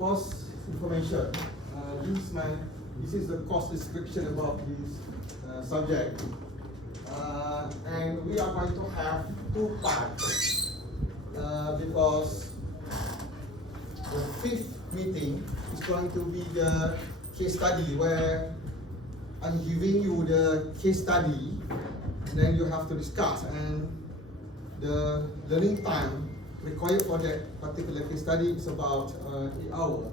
course information. This is the course description about this subject. And we are going to have two parts because the fifth meeting is going to be the case study where I'm giving you the case study and then you have to discuss, and the learning time required for that particular case study is about 8 hours.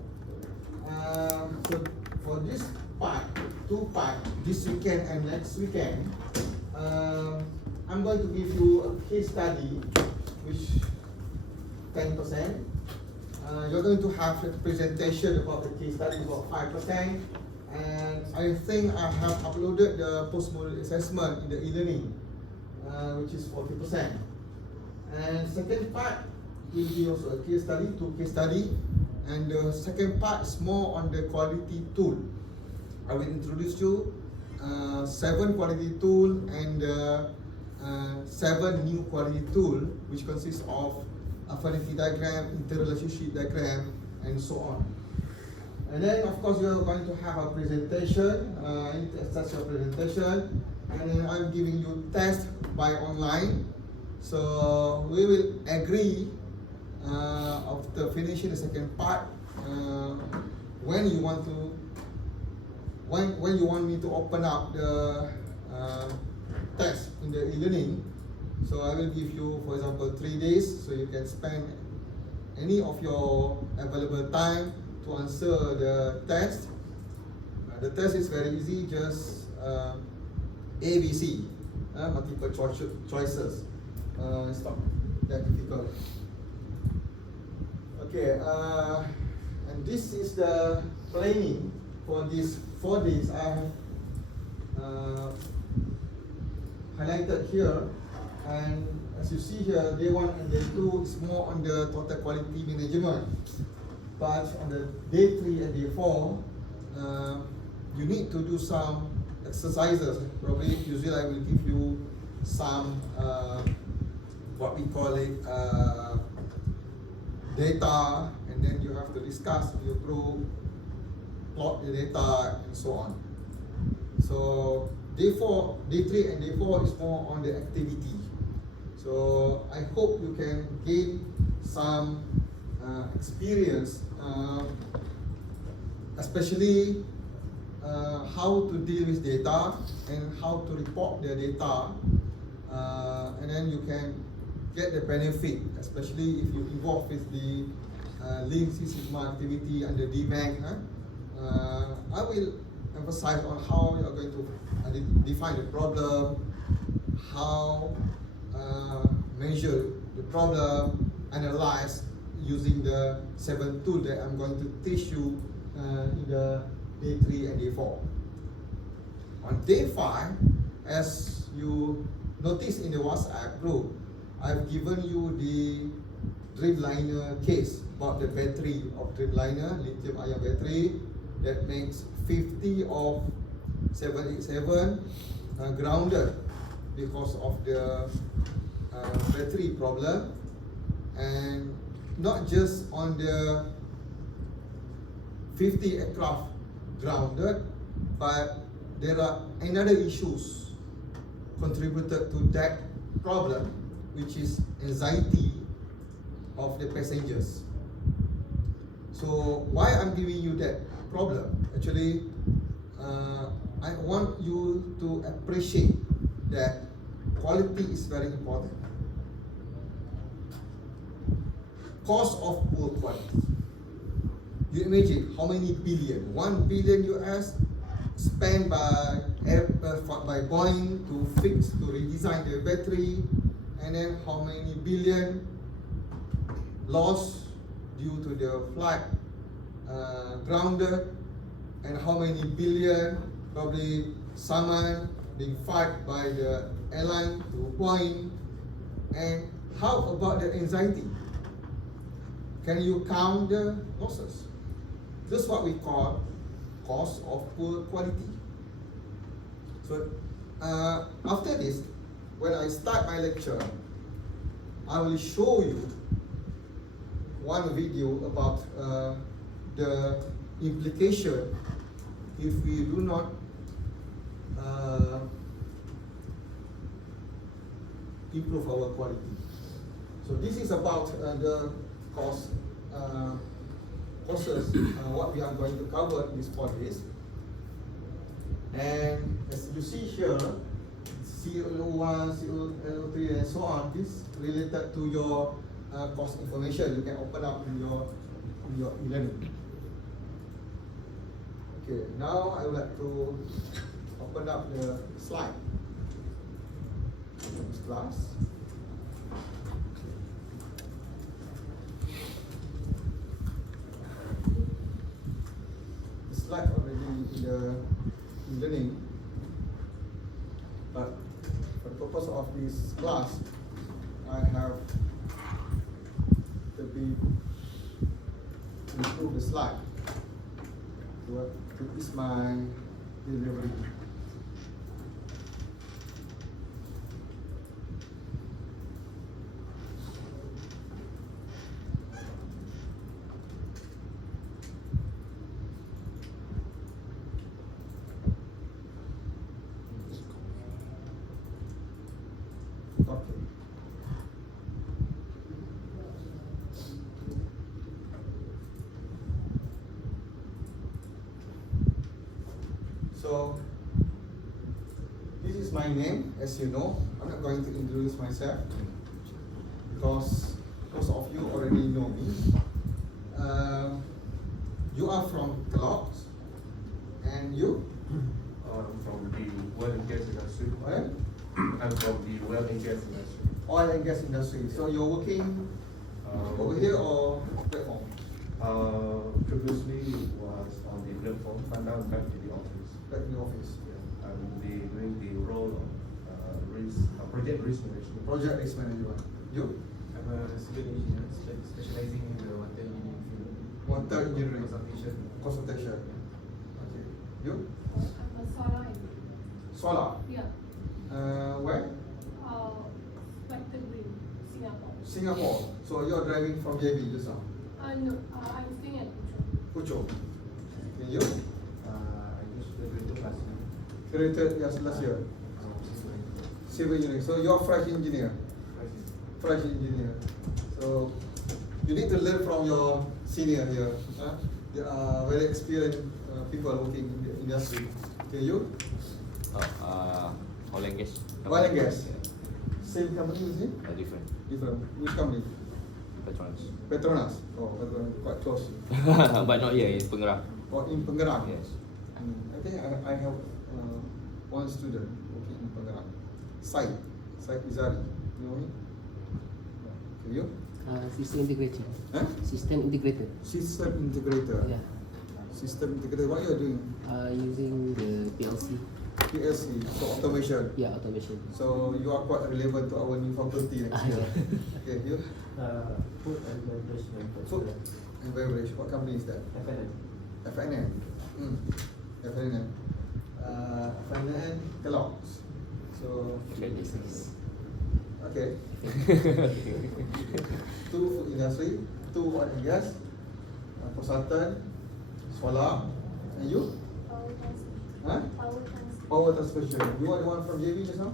So for this part, two parts, this weekend and next weekend, I'm going to give you a case study which 10%. You're going to have a presentation about the case study about 5%. And I think I have uploaded the post-module assessment in the e-learning, which is 40%. And second part will be also a case study, two case study. And the second part is more on the quality tool. I will introduce you 7 quality tool and 7 new quality tool, which consists of affinity diagram, interrelationship diagram, and so on. And then, of course, you're going to have a presentation. I need to assess your presentation, and then I'm giving you test by online. So we will agree after finishing the second part when you want me to open up the test in the e-learning. So I will give you, for example, 3 days, so you can spend any of your available time to answer the test. The test is very easy, just ABC, multiple choices. It's not that difficult. Okay, and this is the planning for these 4 days. I have highlighted here, and as you see here, day 1 and day 2 is more on the total quality management. But on the day 3 and day 4, you need to do some exercises. Probably, usually I will give you some, what we call it, data, and then you have to discuss with your group, plot the data, and so on. So day 3 and day 4 is more on the activity. So I hope you can gain some experience, especially how to deal with data and how to report the data, and then you can get the benefit, especially if you involve with the Lean Six Sigma activity under DMAC. I will emphasize on how you are going to define the problem, how measure the problem, analyze using the 7 tools that I'm going to teach you in the day 3 and day 4. On day 5, as you notice in the WhatsApp group, I've given you the Dreamliner case about the battery of Dreamliner, lithium-ion battery, that makes 50 of 787 grounded because of the battery problem. And not just on the 50 aircraft grounded, but there are another issues contributed to that problem, which is anxiety of the passengers. So why I'm giving you that problem? Actually, I want you to appreciate that quality is very important. Cost of poor quality. You imagine how many billion, 1 billion US spent by Boeing to fix, to redesign the battery, and then how many billion lost due to the flight grounded, and how many billion probably someone being fired by the airline to Boeing. And how about the anxiety? Can you count the losses? This is what we call cost of poor quality. So after this, when I start my lecture, I will show you one video about the implication if we do not improve our quality. So this is about the courses what we are going to cover in this 4 days. And as you see here, CO1, CO3 and so on, this related to your course information. You can open up in your e-learning. Okay, now I would like to open up the slide. This class. The slide already in the e-learning, but for the purpose of this class, I have to improve the slide. So this is my delivery. Okay. So this is my name, as you know. I'm not going to introduce myself because most of you already know me. You are from Kellogg's, and you? I'm from the oil and gas industry. What? I'm from the oil and gas industry. Oil and gas industry. So you're working over here or platform? Previously was on the platform, but now back to the office. Back in the office. Yeah. I will be doing the role of project risk management. Project risk management. You? I'm a civil engineer specializing in the water engineering field. Water engineering. Consultation. Consultation. Okay. You? I'm a solar engineer. Solar. Yeah. Where? Spectre Green, Singapore. Singapore. So you're driving from JB just now? No, I'm staying at Puchong. Puchong. Okay, you? I just graduated last year. Graduated last year. Civil engineering. So you're fresh engineer. Fresh engineer. So you need to learn from your senior here. They are very experienced people working in the industry. Okay, you? Oil and gas. Oil and gas. Same company, is it? Different. Different. Which company? Petronas. Petronas. Oh, Petronas, quite close. But not here, in Pengerang. Or in Pengerang. Yes. I think I have one student working in Pengerang. Syed Izari. You know him? Okay, you? System integrator. Huh? System integrator. System integrator. Yeah. System integrator. What you are doing? Using the PLC. PLC. So automation. Yeah, automation. So you are quite relevant to our new faculty next year. Okay, you? Food and beverage Food and beverage. What company is that? FNN. FNN. FNN. FNN Kellogg's. So okay. Two food industry, two oil and gas, consultant, solar, and you? Power transmission. Huh? Power transmission. Power transmission. You are the one from JB just now?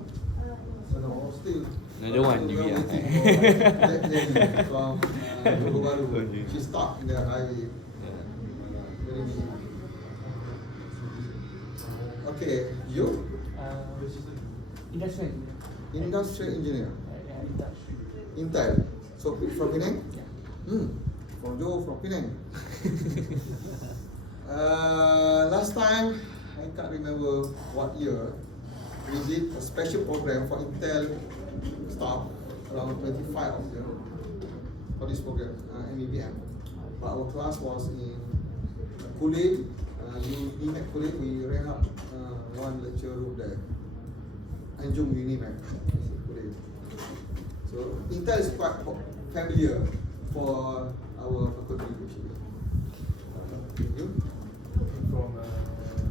No, still. Another one, You are JB, waiting for that lady from Johor Bahru. Okay. She's stuck in the highway. Very busy. Okay, you? Industrial. Industrial engineer. Industry. Intel. So from Penang? Yeah. From Johor, from Penang. Last time, I can't remember what year, we did a special program for Intel staff, around 25 of them, for this program, MEBM. But our class was in Kulim. Unimac Kulim, we ran up one lecture room there. Anjung Unimac, Kulim. So Intel is quite familiar for our faculty actually. You? From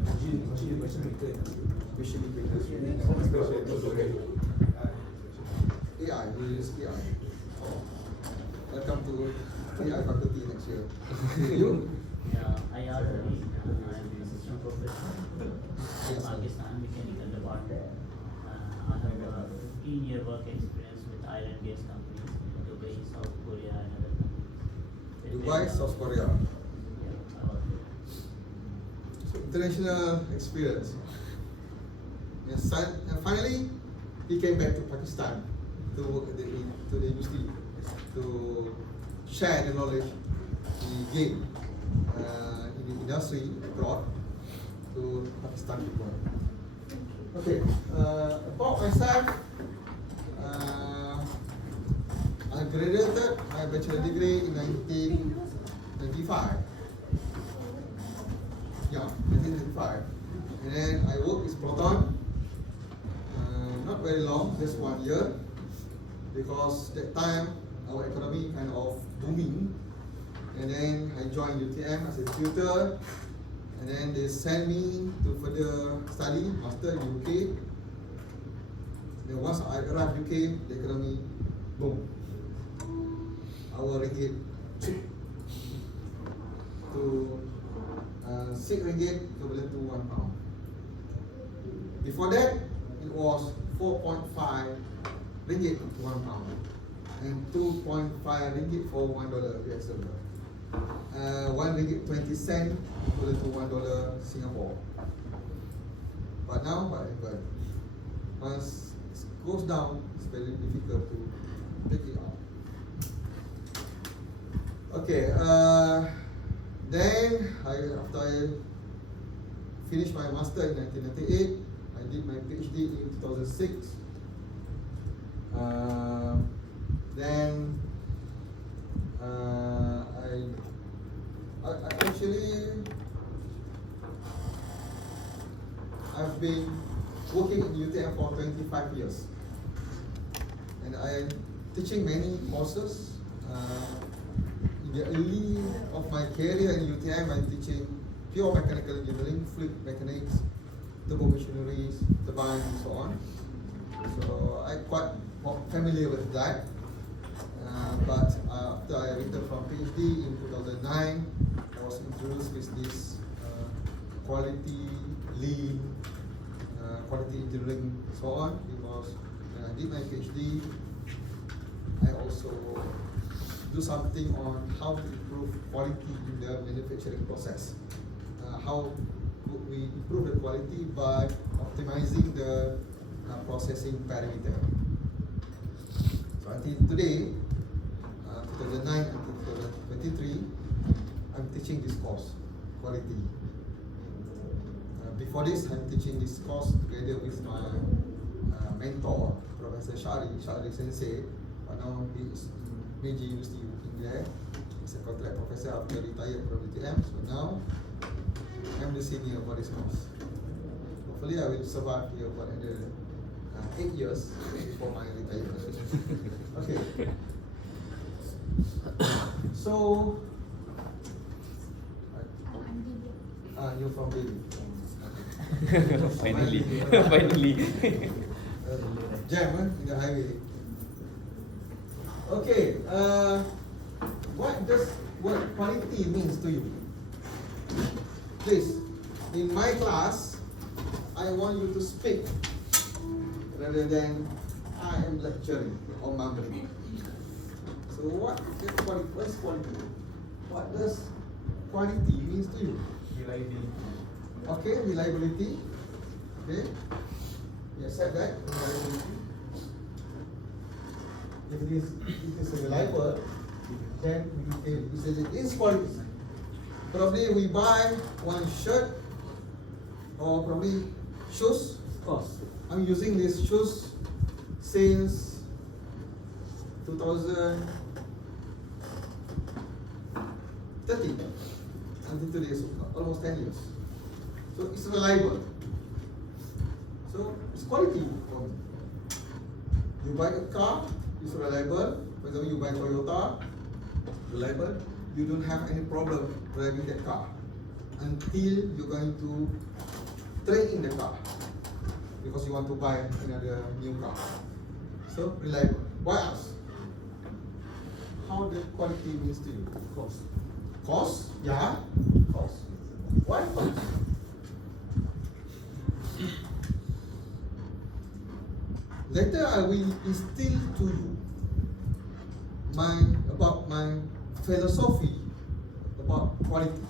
machine maker industry. Machine industry. AI, we use AI. Welcome to AI faculty next year. You? I'm assistant professor in Pakistan Mechanical Department. I have 15-year work experience with oil and gas companies in Dubai, South Korea, and other countries. Dubai, South Korea. Yeah, I was there. So international experience. And finally, he came back to Pakistan to work at to the university to share the knowledge he gained in the industry abroad to Pakistan people. Okay, about myself, I graduated my bachelor degree in 1995. Yeah, 1995. And then I worked with Proton, not very long, just 1 year, because that time our economy kind of booming. And then I joined UTM as a tutor, and then they sent me to further study, master in UK. Then once I arrived UK, the economy boom. Our ringgit to 6 ringgit equivalent to £1. Before that, it was 4.5 ringgit to £1, and 2.5 ringgit for $1 US dollar. 1 ringgit 20 cent equivalent to $1 Singapore. But now, but once it goes down, it's very difficult to take it out. Okay, then after I finished my master in 1998, I did my PhD in 2006. Then I actually I've been working in UTM for 25 years, and I'm teaching many courses. In the early of my career in UTM, I'm teaching pure mechanical engineering, fluid mechanics, turbo machineries, turbines, and so on. So I'm quite familiar with that. But after I returned from PhD in 2009, I was introduced with this quality, lean, quality engineering, so on. Because when I did my PhD, I also do something on how to improve quality in the manufacturing process. How could we improve the quality by optimizing the processing parameter. So until today, 2009 until 2023, I'm teaching this course, quality. Before this, I'm teaching this course together with my mentor, Professor Shari Sensei. But now he is in Meiji University working there. He's a contract professor after retired from UTM. So now, I'm the senior for this course. Hopefully, I will survive here for another 8 years before my retirement. Okay. So, you're from Delhi. Finally. Finally. Jam in the highway. Okay. What does word quality means to you? Please, in my class, I want you to speak rather than I am lecturing or mumbling. So what is quality? What is quality? What does quality means to you? Reliability. Okay, reliability. Okay. You accept that, reliability. If it is reliable, then we say it is quality. Probably we buy one shirt or probably shoes. Of course. I'm using these shoes since 2013 until today, so almost 10 years. So it's reliable. So it's quality for me. You buy a car, it's reliable. For example, you buy Toyota, reliable. You don't have any problem driving that car until you're going to trade in the car because you want to buy another new car. So reliable. Why else? How the quality means to you? Cost. Cost? Yeah. Cost. Why quality? Later I will instill to you about my philosophy about quality.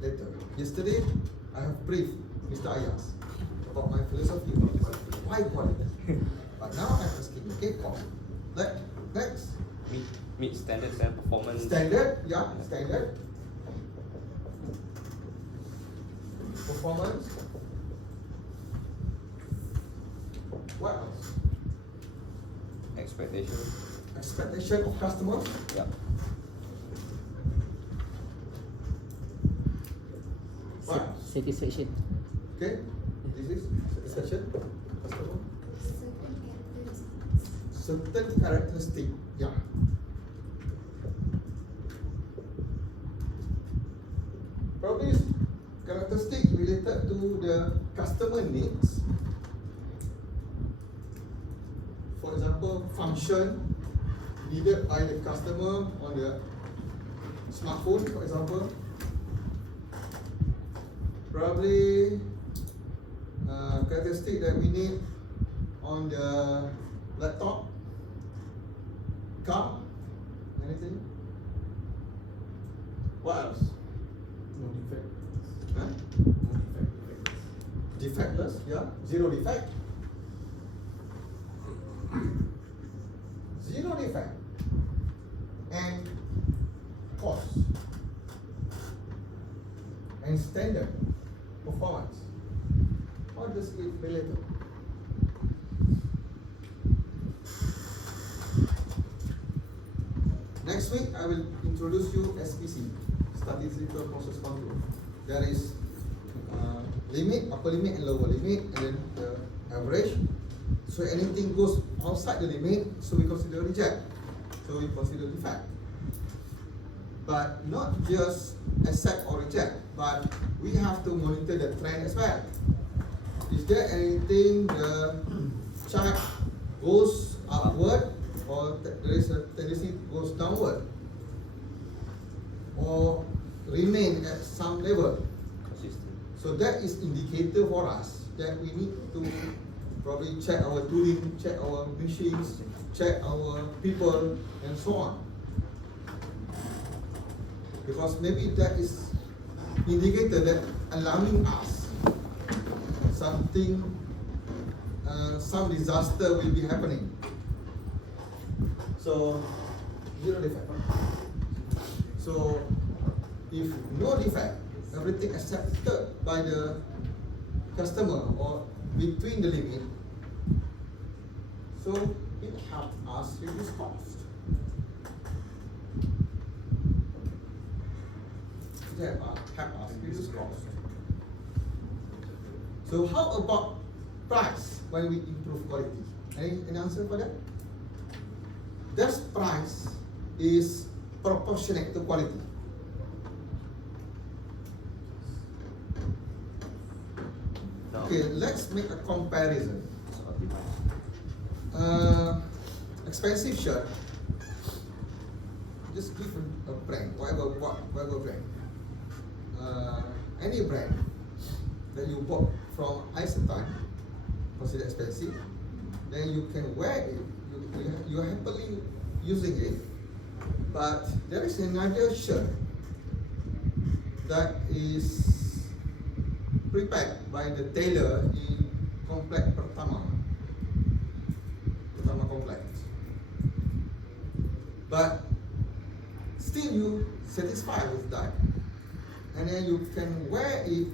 Later. Yesterday I have briefed Mr. Ayas about my philosophy about quality. Why quality? But now I'm asking, okay, next. Meet standards and performance. Standard. Performance. What else? Expectation. Expectation of customers. Yeah. What else? Satisfaction. Okay. This is satisfaction. Customer. Certain characteristic. Yeah. Probably is characteristic related to the customer needs. For example, function needed by the customer on the smartphone, for example. Probably characteristic that we need on the laptop, car, anything. What else? No defect. Huh? No defect. Defectless, yeah. Zero defect. Zero defect. And cost. And standard performance. All this is related. Next week I will introduce you SPC, Statistical Process Control. There is limit, upper limit and lower limit, and then the average. So anything goes outside the limit, so we consider reject. So we consider defect. But not just accept or reject, but we have to monitor the trend as well. Is there anything the chart goes upward, or there is a tendency goes downward, or remain at some level? Consistent. So that is indicator for us that we need to probably check our tooling, check our machines, check our people, and so on. Because maybe that is indicator that allowing us something, some disaster will be happening. So zero defect. So if no defect, everything accepted by the customer or between the limit, so it helps us reduce cost. It helps us reduce cost. So how about price when we improve quality? Any answer for that? This price is proportionate to quality. No. Okay, let's make a comparison. So optimize. Expensive shirt. Just give a brand, whatever brand. Any brand that you bought from Isetan, considered expensive, then you can wear it. You are happily using it. But there is another shirt that is prepared by the tailor in Complex Pertama Complex. But still you satisfied with that, and then you can wear it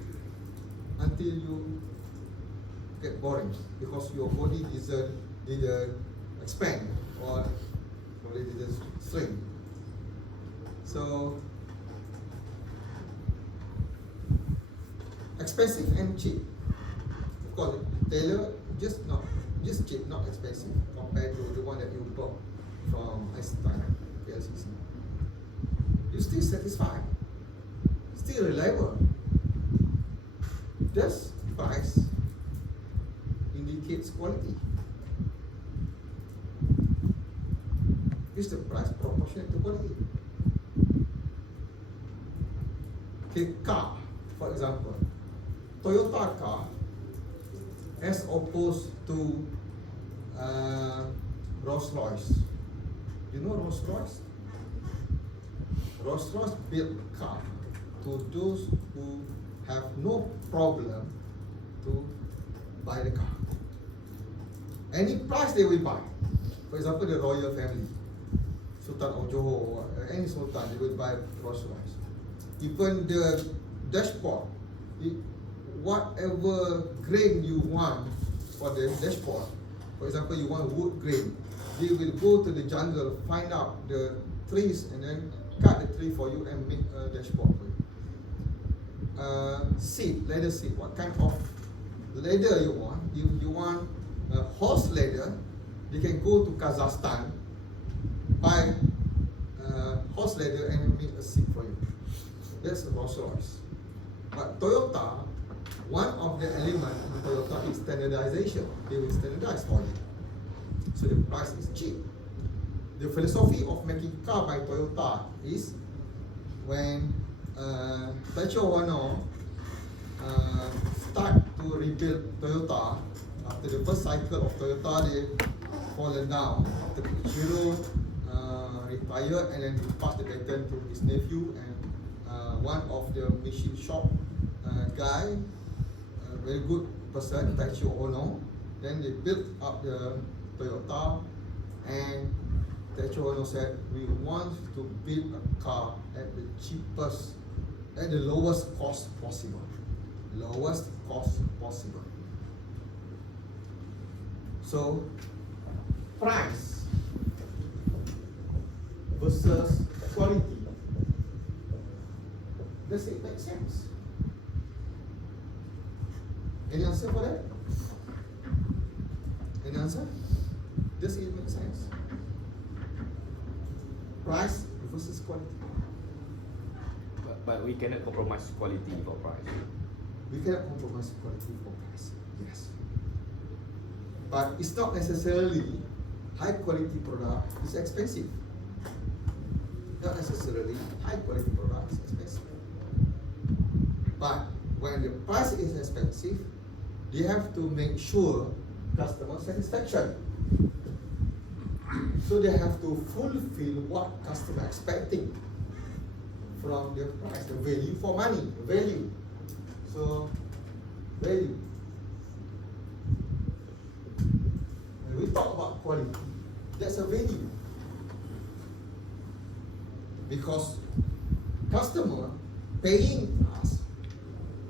until you get boring because your body didn't expand or probably didn't shrink. So expensive and cheap. Of course, tailor just cheap, not expensive compared to the one that you bought from Isetan PLCC. You still satisfied, still reliable. This price indicates quality. Is the price proportionate to quality? Okay, car, for example, Toyota car, as opposed to Rolls Royce. You know Rolls Royce? Rolls Royce built car to those who have no problem to buy the car. Any price they will buy. For example, the royal family, Sultan of Johor, any sultan, they will buy Rolls Royce. Even the dashboard, whatever grain you want for the dashboard, for example, you want wood grain, they will go to the jungle, find out the trees, and then cut the tree for you and make a dashboard for you. Seat, leather seat, what kind of leather you want? If you want horse leather, you can go to Kazakhstan, buy horse leather and make a seat for you. That's Rolls Royce. But Toyota, one of the elements in Toyota is standardization. They will standardize for you. So the price is cheap. The philosophy of making car by Toyota is when Taicho Wano start to rebuild Toyota, after the first cycle of Toyota, they fallen down. After Ichiro retired, and then he passed the baton to his nephew and one of the machine shop guy, very good person, Taicho Ono. Then they built up the Toyota, and Taicho Ono said, we want to build a car at the cheapest, at the lowest cost possible. Lowest cost possible. So, price versus quality. Does it make sense? Any answer for that? Any answer? Does it make sense? Price versus quality. But we cannot compromise quality for price. We cannot compromise quality for price. Yes. But it's not necessarily high quality product is expensive. Not necessarily high quality product is expensive. But when the price is expensive, they have to make sure customer satisfaction. So they have to fulfill what customer expecting from the price, the value for money, the value. So, value. When we talk about quality, that's a value. Because customer paying us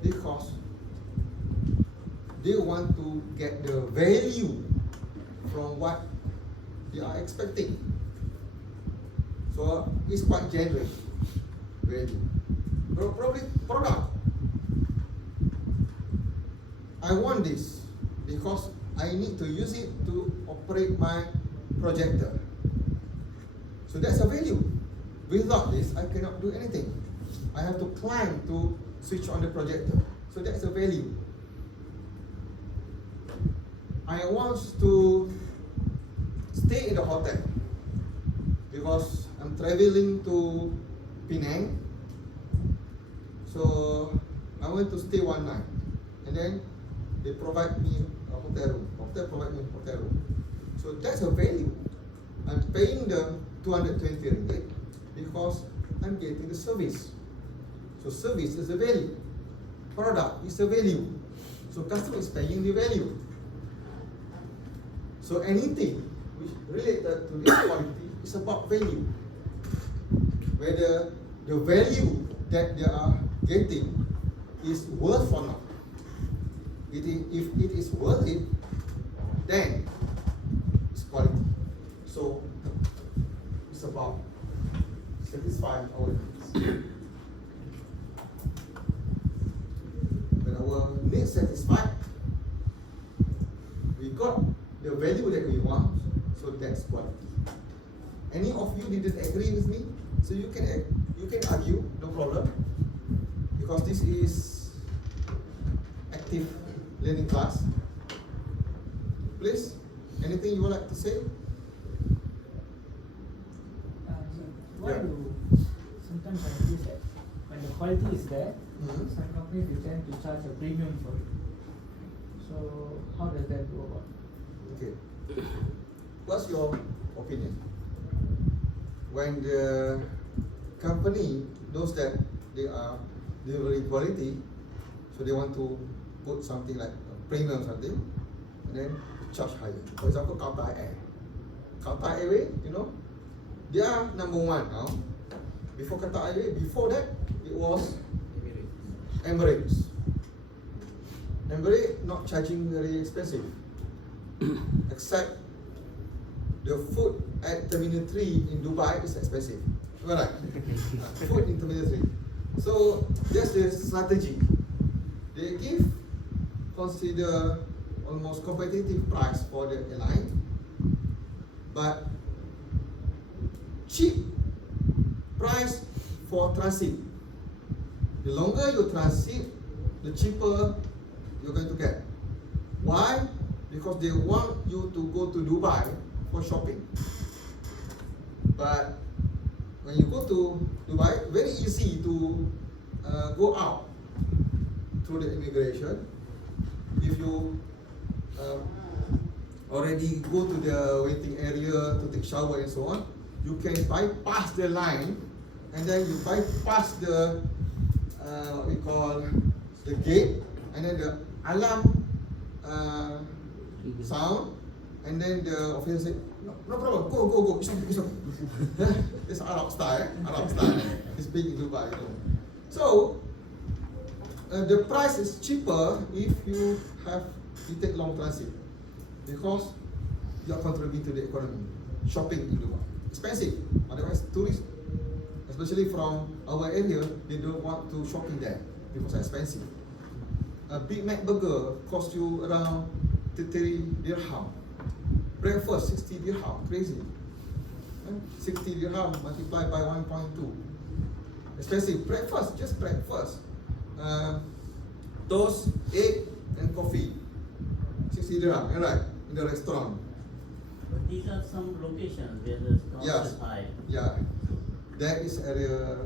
because they want to get the value from what they are expecting. So it's quite generous value. Probably product. I want this because I need to use it to operate my projector. So that's a value. Without this, I cannot do anything. I have to climb to switch on the projector. So that's a value. I want to stay in the hotel because I'm traveling to Penang. So I want to stay one night, and then they provide me a hotel room. Hotel provide me a hotel room. So that's a value. I'm paying them 220 ringgit because I'm getting the service. So service is a value. Product is a value. So customer is paying the value. So anything which related to this quality is about value. Whether the value that they are getting is worth or not. If it is worth it, then it's quality. So it's about satisfying our needs. When our needs satisfied, we got the value that we want, so that's quality. Any of you didn't agree with me, so you can argue, no problem, because this is active learning class. Please, anything you would like to say? Why Yeah. do sometimes I feel that when the quality is there, Mhm. some companies they tend to charge a premium for it. So how does that go about? Okay. What's your opinion? When the company knows that they are delivering quality, so they want to put something like a premium something, and then charge higher. For example, Qatar Air. Qatar Airways, you know, they are number one now. Before Qatar Airways, before that, it was Emirates. Emirates not charging very expensive, except the food at Terminal 3 in Dubai is expensive. Am I right? Food in Terminal 3. So that's the strategy. They consider almost competitive price for the airline, but cheap price for transit. The longer you transit, the cheaper you're going to get. Why? Because they want you to go to Dubai for shopping. But when you go to Dubai, very easy to go out through the immigration. If you already go to the waiting area to take shower and so on, you can bypass the line, and then you bypass the what we call the gate, and then the alarm sound, and then the officer say, no problem, go, it's okay. It's Arab style, It's big in Dubai, you know. So the price is cheaper if you take long transit, because you are contributing to the economy. Shopping in Dubai expensive. Otherwise, tourists, especially from our area, they don't want to shopping there because it's expensive. A Big Mac burger costs you around 30 dirham. Breakfast 60 dirham, crazy. 60 dirham multiplied by 1.2. Expensive. Breakfast, just breakfast. Toast, egg, and coffee. 60 dirham, right? In the restaurant. But these are some locations where the cost Yes. is high. Yeah. There is area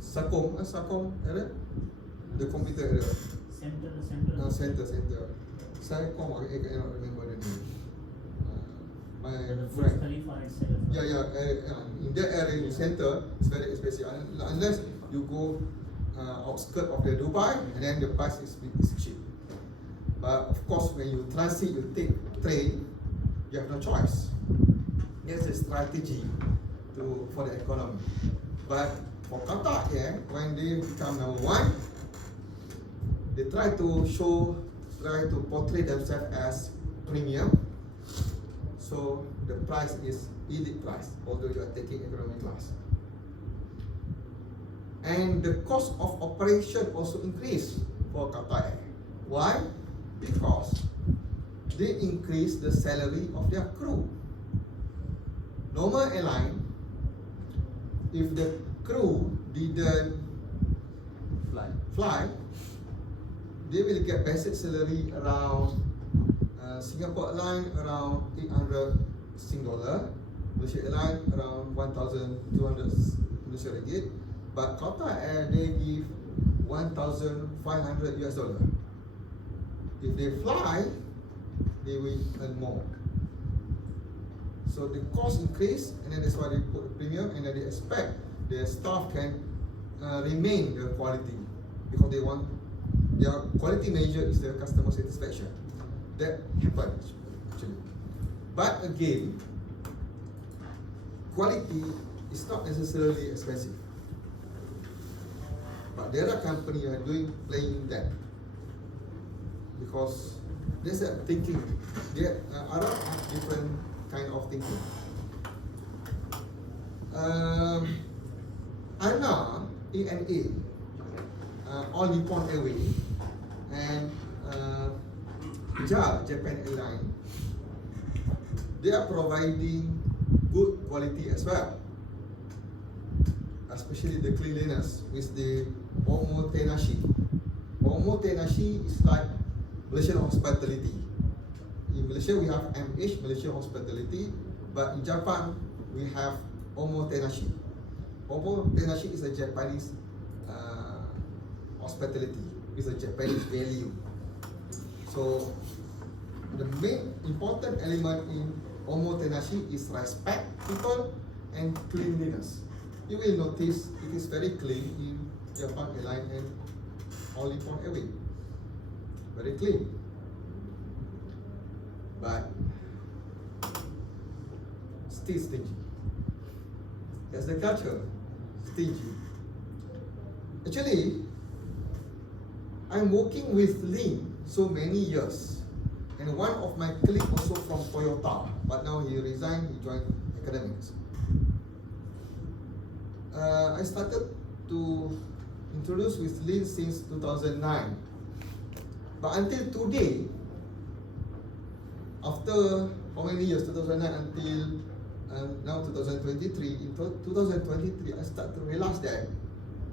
Sakom area, the computer area. Center. Center. Sakom, I cannot remember the name. My The Burj friend. Khalifa itself. In that area, in the center, it's very expensive. Unless you go outskirts of the Dubai, and then the price is cheap. But of course, when you transit, you take train, you have no choice. That's a strategy for the economy. But for Qatar, when they become number one, they try to portray themselves as premium. So the price is elite price, although you are taking economy class. And the cost of operation also increase for Qatar Air. Why? Because they increase the salary of their crew. Normal airline, if the crew didn't fly, they will get basic salary around Singapore Airlines around 800 Sing dollar, Malaysia Airlines around 1,200 Malaysia ringgit, but Qatar Air they give 1,500 US dollar. If they fly, they will earn more. So the cost increase, and then that's why they put a premium, and then they expect their staff can remain the quality, because they want their quality measure is their customer satisfaction. That happens actually. But again, quality is not necessarily expensive. But there are companies are playing that, because there's a thinking. Arab have different kind of thinking. ANA, All Nippon Airways, and Japan Airlines, they are providing good quality as well, especially the cleanliness with the omotenashi. Omotenashi is like Malaysian hospitality. In Malaysia we have MH, Malaysia Hospitality, but in Japan we have omotenashi. Omotenashi is a Japanese hospitality with a Japanese value. So the main important element in omotenashi is respect people and cleanliness. You will notice it is very clean in Japan Airlines and All Nippon Airways. Very clean. But still stingy. That's the culture. Stingy. Actually, I'm working with Lin so many years, and one of my colleagues also from Toyota, but now he resigned, he joined academics. I started to introduce with Lin since 2009, but until today, after how many years, 2009 until now 2023, in 2023 I start to realize that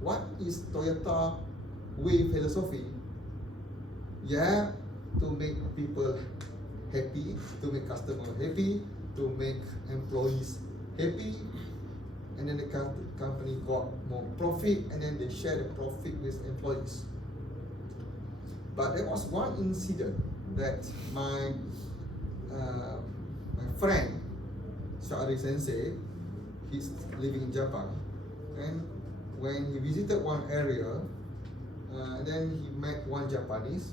what is Toyota way philosophy? Yeah, to make people happy, to make customers happy, to make employees happy, and then the company got more profit, and then they share the profit with employees. But there was one incident that my friend Shari Sensei, he's living in Japan, and when he visited one area, then he met one Japanese,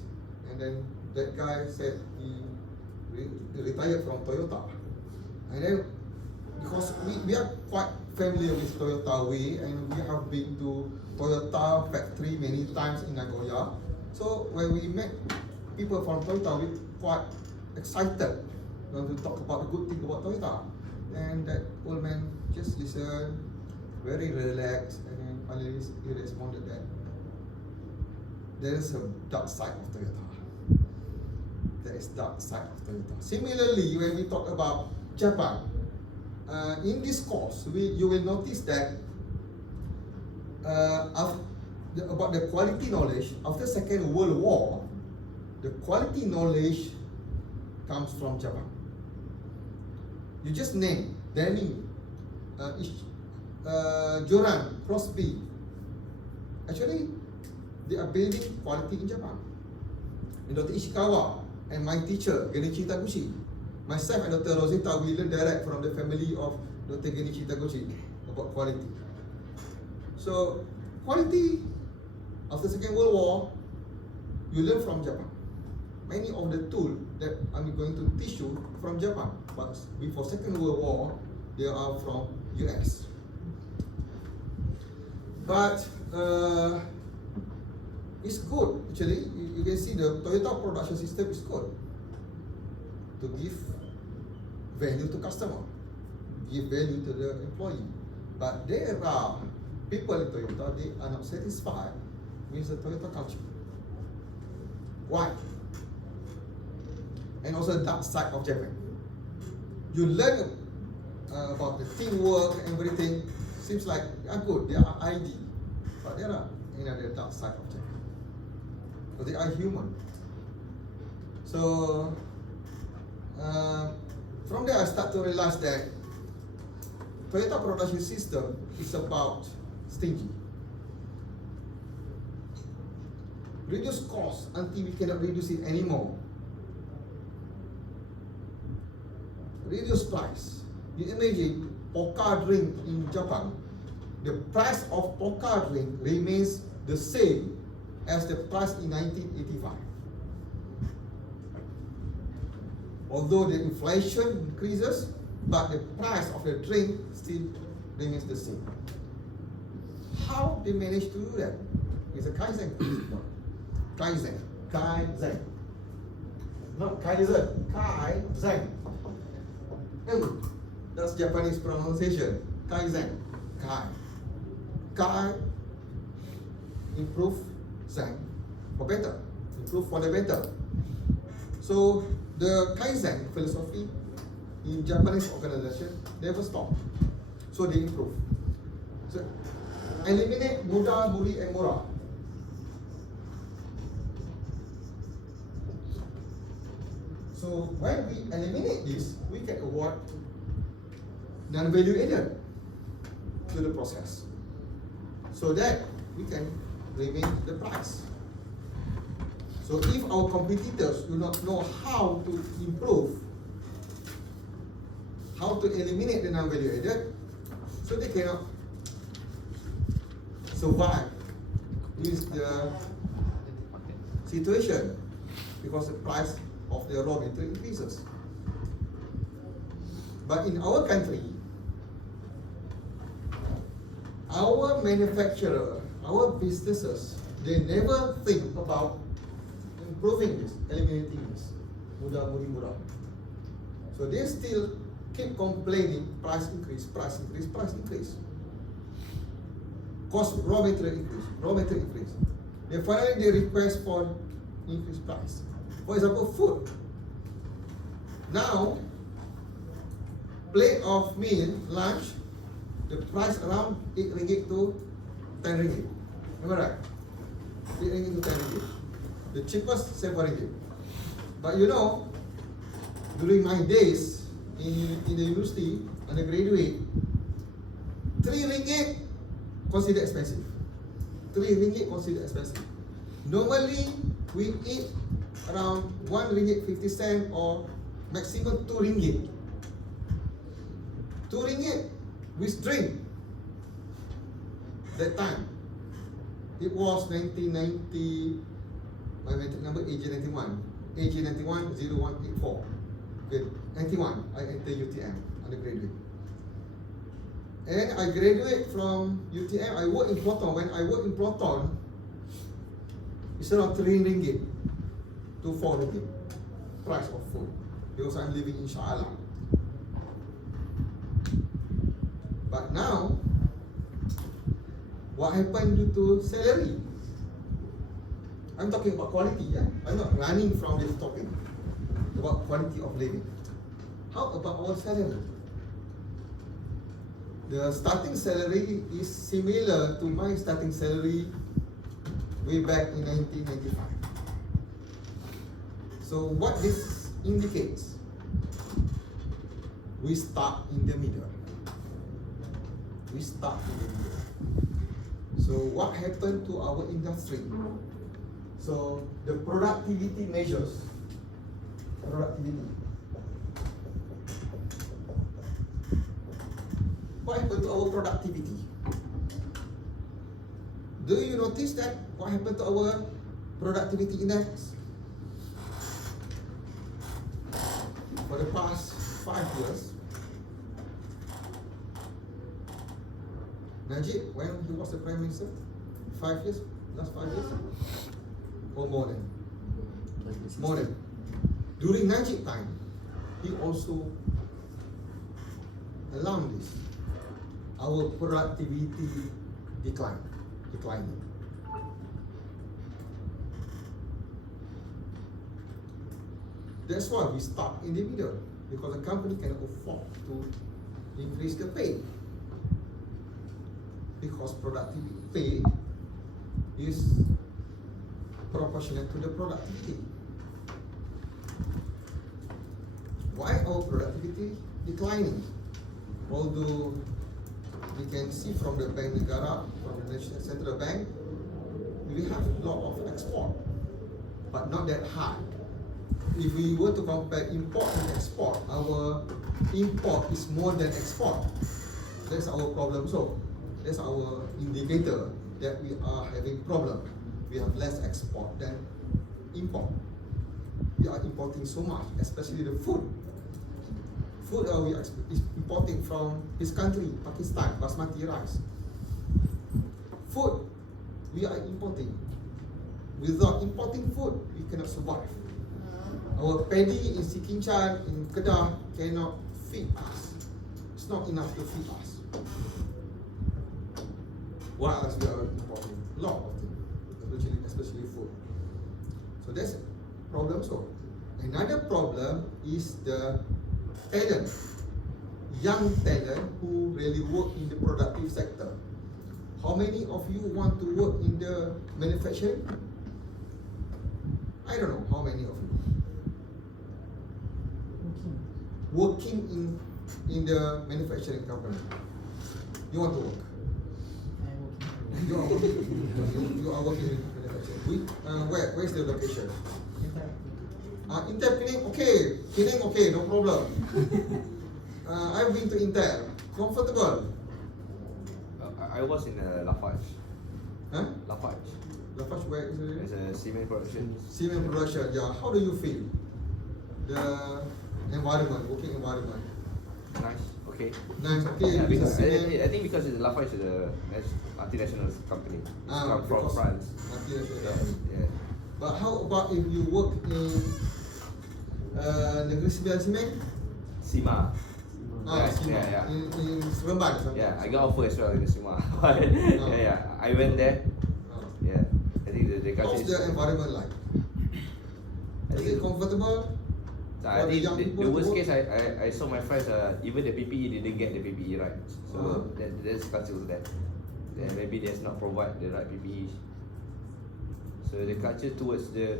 and then that guy said he retired from Toyota, and then because we are quite familiar with Toyota way, and we have been to Toyota factory many times in Nagoya, so when we met people from Toyota, we quite excited to talk about the good thing about Toyota, and that old man just listened, very relaxed, and then finally he responded that there is a dark side of Toyota. There is dark side of Toyota. Similarly, when we talk about Japan, in this course, you will notice that about the quality knowledge after Second World War, the quality knowledge comes from Japan. You just name Deming, Joran, Crosby. Actually, they are building quality in Japan. And Dr. Ishikawa and my teacher, Genichi Taguchi, myself and Dr. Rosita, we learn direct from the family of Dr. Genichi Taguchi about quality. So, quality, after Second World War, you learn from Japan. Many of the tools that I'm going to teach you from Japan, but before Second World War, they are from US. But it's good, actually. You can see the Toyota production system is good to give value to customer, give value to the employee. But there are people in Toyota, they are not satisfied with the Toyota culture. Why? And also the dark side of Japan. You learn about the teamwork and everything, seems like they are good, they are ID, but there are the dark side of Japan. But they are human. So from there I start to realize that Toyota production system is about stingy. Reduce cost until we cannot reduce it anymore. Reduce price. You imagine Pokka drink in Japan, the price of Pokka drink remains the same as the price in 1985. Although the inflation increases, but the price of the drink still remains the same. How they manage to do that? It's a Kaizen principle. Kaizen. Kaizen. Not Kaizen. Kaizen. That's Japanese pronunciation. Kaizen. Kai. Kai. Improve. Zen. For better. Improve for the better. So the Kaizen philosophy in Japanese organization never stop. So they improve. So eliminate muda, muri, and mura. So when we eliminate this, we can avoid non-value added to the process. So that we can remain the price. So if our competitors do not know how to improve, how to eliminate the non-value added, so they cannot survive with the situation because the price of the raw material increases. But in our country, our manufacturer, our businesses, they never think about improving this, eliminating this. Mudah. So they still keep complaining, price increase. Cost, raw material increase. Then finally they request for increased price. For example, food. Now, plate of meal, lunch, the price around 8 ringgit to 10 ringgit. Am I right? 8 ringgit to 10 ringgit. The cheapest 7 ringgit. But you know, during my days in the university, undergraduate, 3 ringgit considered expensive. 3 ringgit considered expensive. Normally, we eat around 1 ringgit 50 cent or maximum 2 ringgit. 2 ringgit with drink. That time, it was 1990, my metric number AJ91. AJ91 0184. Okay, 91, I enter UTM, undergraduate. And I graduate from UTM, I work in Proton. When I work in Proton, it's around 3 ringgit to 4 ringgit price of food. Because I'm living in Shah Alam. But now, what happened due to salary? I'm talking about quality, yeah? I'm not running from this topic about quality of living. How about our salary? The starting salary is similar to my starting salary way back in 1995. So what this indicates, we start in the middle. So what happened to our industry? So the productivity measures. What happened to our productivity? Do you notice that? What happened to our productivity index? For the past 5 years, Najib, when he was the Prime Minister, 5 years, last 5 years, or more than. During Najib time, he also alarmed this. Our productivity declining. That's why we start in the middle, because the company can afford to increase the pay. Because productivity pay is proportionate to the productivity. Why our productivity declining? Although we can see from the Bank Negara, from the National Central Bank, we have a lot of export, but not that high. If we were to compare import and export, our import is more than export. That's our problem. So that's our indicator that we are having problem. We have less export than import. We are importing so much, especially the food. Food we are importing from this country, Pakistan, basmati rice. Food we are importing. Without importing food, we cannot survive. Our paddy in Sikinchan, in Kedah cannot feed us. It's not enough to feed us. What else we are importing? A lot of things, especially food. So that's a problem. So another problem is the talent, young talent who really work in the productive sector. How many of you want to work in the manufacturing? I don't know how many of you. Working in the manufacturing company. You want to work? You are working in manufacturing. Where's the location? Intel Penang, okay. Penang, okay, no problem. I've been to Intel. Comfortable. I was in Lafarge. Huh? Lafarge. Lafarge, where is It's it? a cement production. Cement production, yeah. How do you feel? The environment, working environment. Nice. Okay. Nice, okay. Yeah, because cement. I think because it's Lafarge is a multinational company. It's come from Because France. multinational. Yeah. But how about if you work in Negeri Sembilan Cement? Sima. Sima. yeah. In Seremban. something. Yeah, I got offer as well in the Sima. yeah. I went there. Yeah. I think the culture How's is. the environment like? I Is it think, comfortable? so I for the think young people the to worst work? case, I saw my friends, even the PPE, they didn't get the PPE right. So Uh-huh. that's culture was there. Then maybe there's not provide the right PPE. So the culture towards the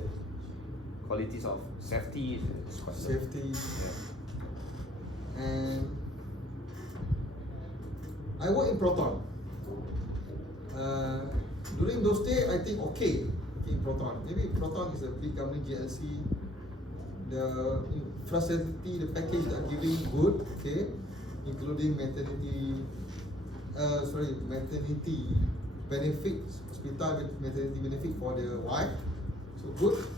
qualities of safety is quite low. Safety. Yeah. And I work in Proton. During those days, I think okay in Proton. Maybe Proton is a big company, GLC. The facility, the package they are giving good, okay, including maternity benefits, hospital maternity benefit for the wife. So good.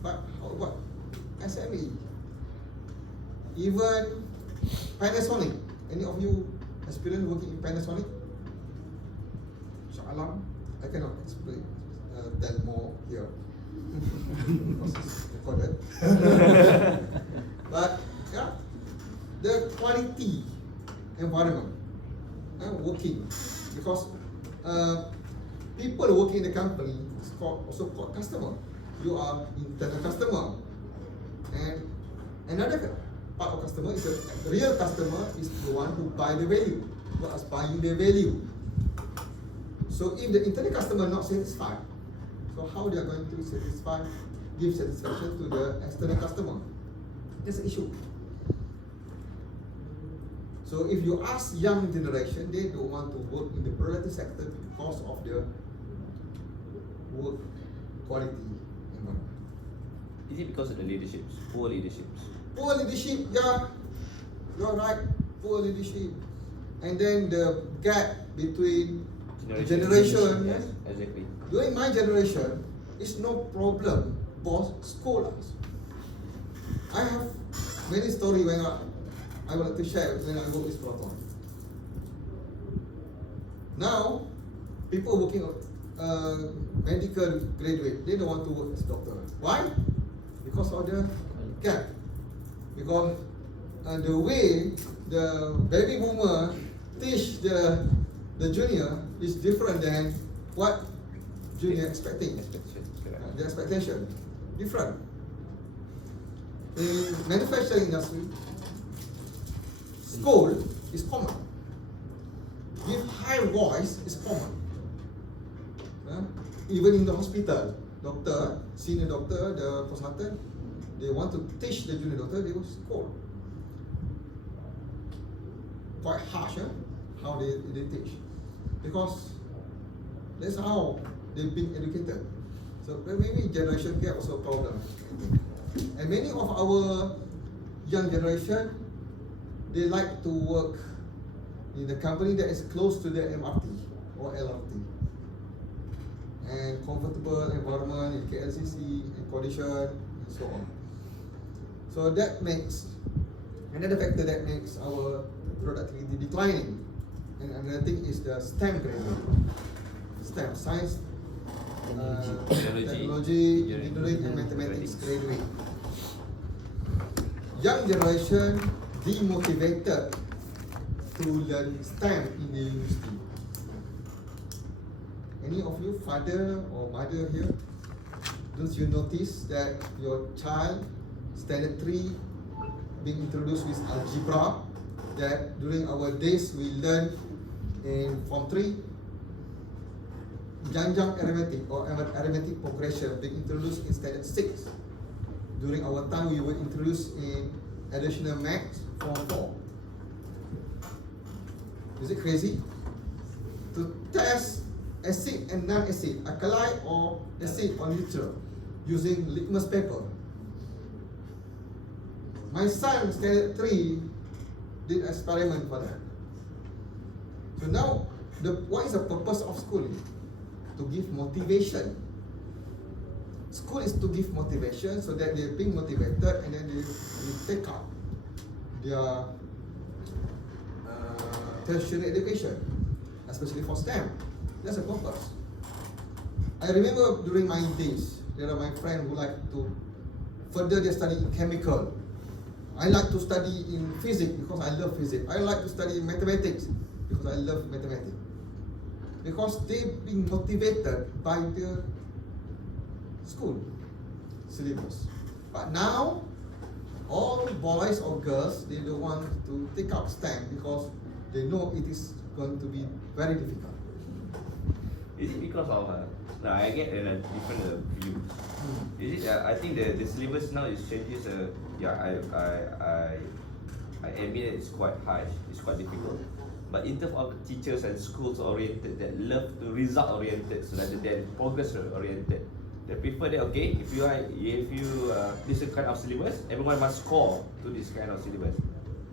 But how about SME? Even Panasonic. Any of you experience working in Panasonic? Shah Alam? I cannot explain tell more here. Because it's recorded. But yeah, the quality environment working, because people working in the company is also called customer. You are internal customer, and another part of customer is the real customer is the one who buy the value, who is buying the value. So if the internal customer not satisfied, so how they are going to give satisfaction to the external customer? That's the issue. So if you ask young generation, they don't want to work in the private sector because of the work quality environment. Is it because of the leaderships, poor leaderships? Poor leadership, yeah, you're right, poor leadership. And then the gap between the generation. Yes, exactly. During my generation, it's no problem, boss, scold us. I have many stories when I would like to share when I work with Proton. Now, people working medical graduate, they don't want to work as doctor. Why? Because of the gap. Because the way the baby boomer teach the junior is different than what junior expecting. Expectation, correct. The expectation different. In manufacturing industry, scold is common. Give high voice is common. Even in the hospital, doctor, senior doctor, the consultant, they want to teach the junior doctor, they will scold. Quite harsh, how they teach. Because that's how they've been educated. So maybe generation gap also a problem. And many of our young generation, they like to work in the company that is close to the MRT or LRT. And comfortable environment in KLCC and condition and so on. So that makes another factor that makes our productivity declining. And another thing is the STEM grading. STEM, science, technology, engineering and mathematics graduate. Young generation demotivated to learn STEM in the university. Any of you father or mother here, don't you notice that your child standard 3 being introduced with algebra, that during our days we learn in form 3, Janjang arithmetic or arithmetic progression being introduced in standard 6. During our time we were introduced in additional maths form 4. Is it crazy? to test acid and non-acid, alkali or acid or neutral, using litmus paper. My son, standard 3, did experiment for that. So now, what is the purpose of schooling? To give motivation. School is to give motivation so that they're being motivated and then they take up their tertiary education, especially for STEM. That's the purpose. I remember during my days, there are my friends who like to further their study in chemical. I like to study in physics because I love physics. I like to study mathematics because I love mathematics. Because they've been motivated by the school syllabus. But now, all boys or girls, they don't want to take up STEM because they know it is going to be very difficult. Is it because of no, I get a different view. Is it? I think the syllabus now is changes. Yeah, I admit it's quite harsh. It's quite difficult. But in terms of teachers and schools oriented that love to result oriented rather than progress oriented, they prefer that okay, if you this kind of syllabus, everyone must score to this kind of syllabus.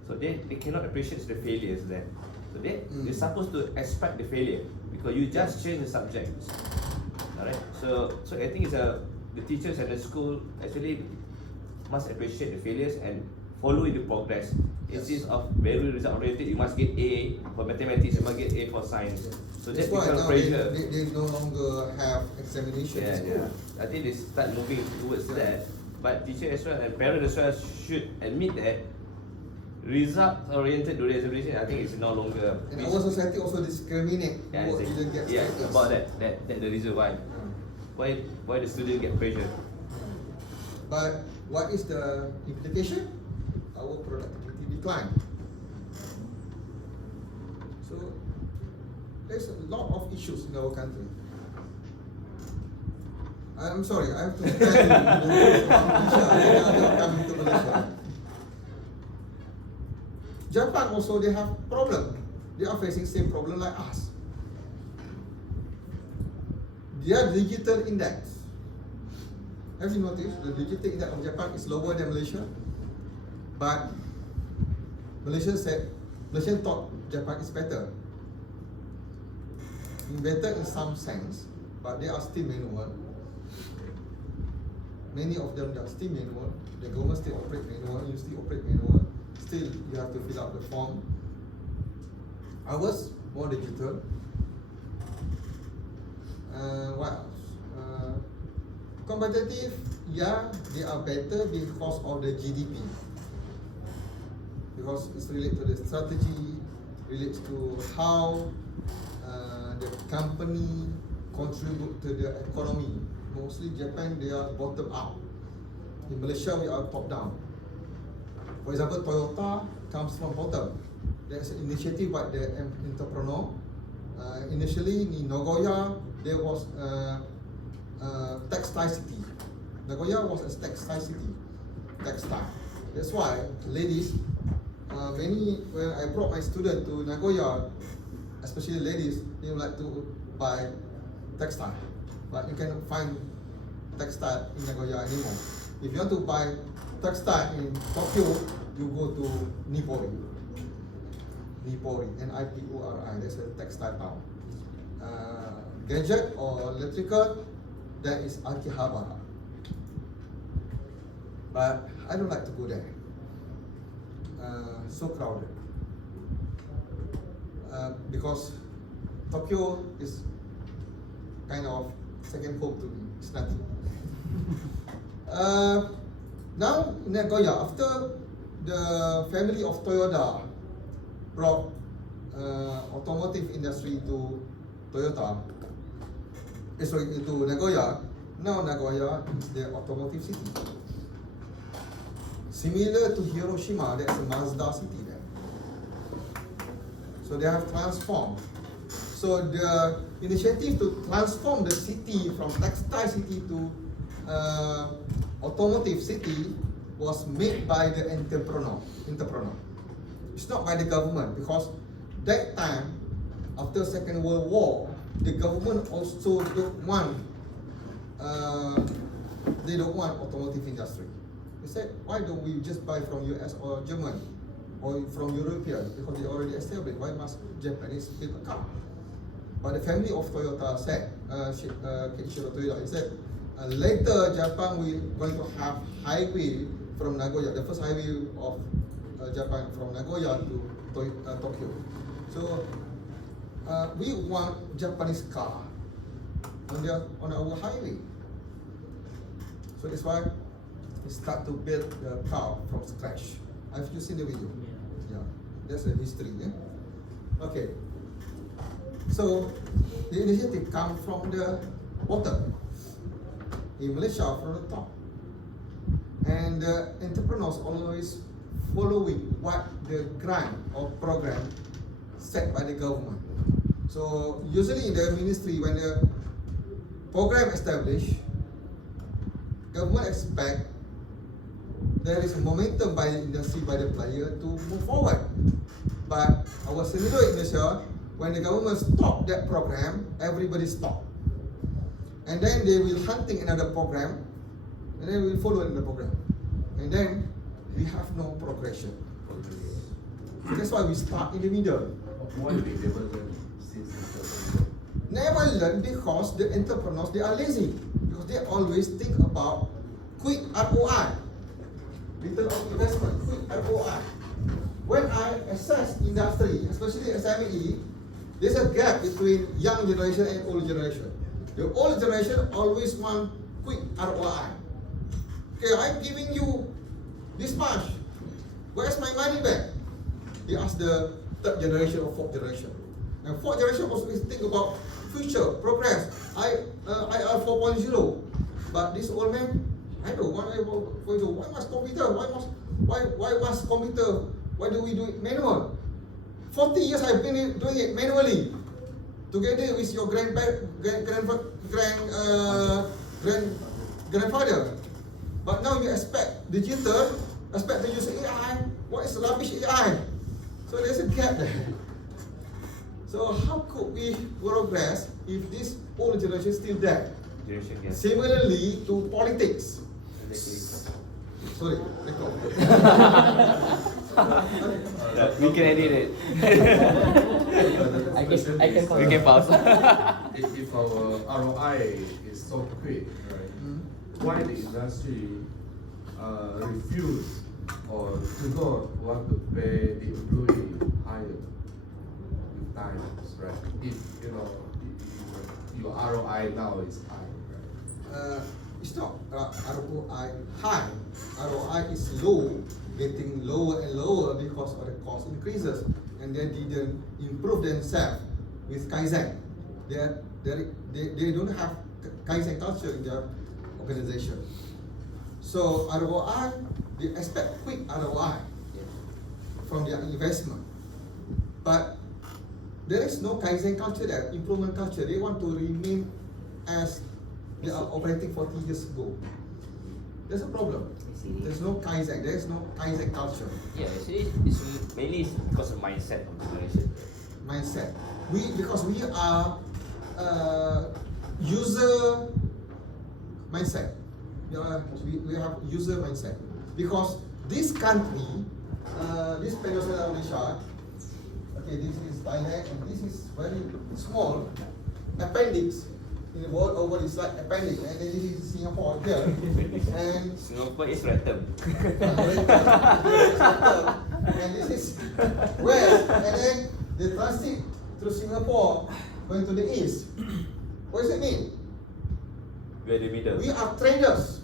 So they cannot appreciate the failures then. So they're supposed to expect the failure because you just change the subjects. Alright. So I think it's the teachers and the school actually must appreciate the failures and follow the progress. Instead of very result oriented, you must get A for mathematics, you must get A for science. So That's that why becomes now pressure. they no longer have examination in school. Yeah. I think they start moving towards that. But teacher as well and parents as well should admit that result oriented during examination, I think it's no longer. And our society also discriminate Yeah, who didn't get yeah, status. about that the reason why the student get pressure. But what is the implication? Our productivity decline. So there's a lot of issues in our country. I'm sorry, I have to tell you about Malaysia. Then I'll come to Malaysia. Japan also they have problem. They are facing same problem like us. Their digital index. Have you noticed the digital index of Japan is lower than Malaysia? But Malaysia thought Japan is better. Better in some sense, but they are still manual. Many of them are still manual. The government still operate manual, you still operate manual. Still, you have to fill out the form. Ours, more digital. What else? Competitive, yeah, they are better because of the GDP. Because it's related to the strategy, relates to how the company contribute to the economy. Mostly Japan, they are bottom up. In Malaysia, we are top down. For example, Toyota comes from bottom. There's an initiative by the entrepreneur. Initially in Nagoya, there was a textile city. Nagoya was a textile city. Textile. That's why ladies, when I brought my student to Nagoya, especially ladies, they would like to buy textile. But you cannot find textile in Nagoya anymore. If you want to buy textile in Tokyo, you go to Nippori. Nippori, N-I-P-O-R-I, that's a textile town. Gadget or electrical, that is Akihabara. But I don't like to go there. So crowded. Because Tokyo is kind of second home to me. It's nothing. Now in Nagoya, after the family of Toyota brought automotive industry to Toyota, to Nagoya, now Nagoya is the automotive city. Similar to Hiroshima, there's a Mazda city there. So they have transformed. So the initiative to transform the city from textile city to automotive city was made by the entrepreneur. It's not by the government, because that time after Second World War, the government also don't want automotive industry. They said, why don't we just buy from US or Germany or from European, because they already established. Why must Japanese build a car? But the family of Toyota said, Keiichiro Toyoda, he said, later Japan will going to have highway from Nagoya, the first highway of Japan from Nagoya to Tokyo. So we want Japanese car on our highway. So that's why we start to build the car from scratch. Have you seen the video? Yeah, that's the history. Yeah? Okay. So the initiative comes from the bottom. In Malaysia, from the top. And the entrepreneurs always following what the grant or program set by the government. So usually in the ministry, when the program established, government expect there is a momentum by the industry, by the player to move forward. But our scenario in Malaysia, when the government stop that program, everybody stop. And then they will hunting another program, and then we will follow another program. And then we have no progression. So that's why we start in the middle. Why we never learn since the Never learn because the entrepreneurs, they are lazy. Because they always think about quick ROI. Return of investment, quick ROI. When I assess industry, especially SME, there's a gap between young generation and old generation. The old generation always want quick ROI. Okay, I'm giving you this much. Where's my money back? They ask the third generation or fourth generation. And fourth generation also think about future, progress. IR 4.0. But this old man, I don't want IR 4.0. Why must computer? Why must computer? Why do we do it manual? 40 years I've been doing it manually. Together with your grandfather. But now you expect digital, expect to use AI. What is rubbish AI? So there's a gap there. So how could we progress if this old generation is still there? Generation gap. Similarly to politics. Sorry, We can edit it. I can We can pause. if our ROI is so quick, right? Why the industry refuse or do not want to pay the employee higher with time, right? If you know your ROI now is high, right? It's not ROI high. ROI is low, getting lower and lower because of the cost increases, and they didn't improve themselves with Kaizen. They don't have Kaizen culture in their organization. So ROI, they expect quick ROI from their investment. But there is no Kaizen culture there, improvement culture. They want to remain as they are operating 40 years ago. There's a problem. There's no Kaizen. There is no Kaizen culture. Yeah, actually, it's mainly because of mindset of the generation. Mindset. Because we are user mindset. We have user mindset. Because this country, this Peninsula Malaysia, okay, this is Thailand and this is very small appendix. In the world over is like appendix, and then this is Singapore here, and Singapore is random. and this is west, and then they transit through Singapore going to the east. What does it mean? We're the middle. We are traders.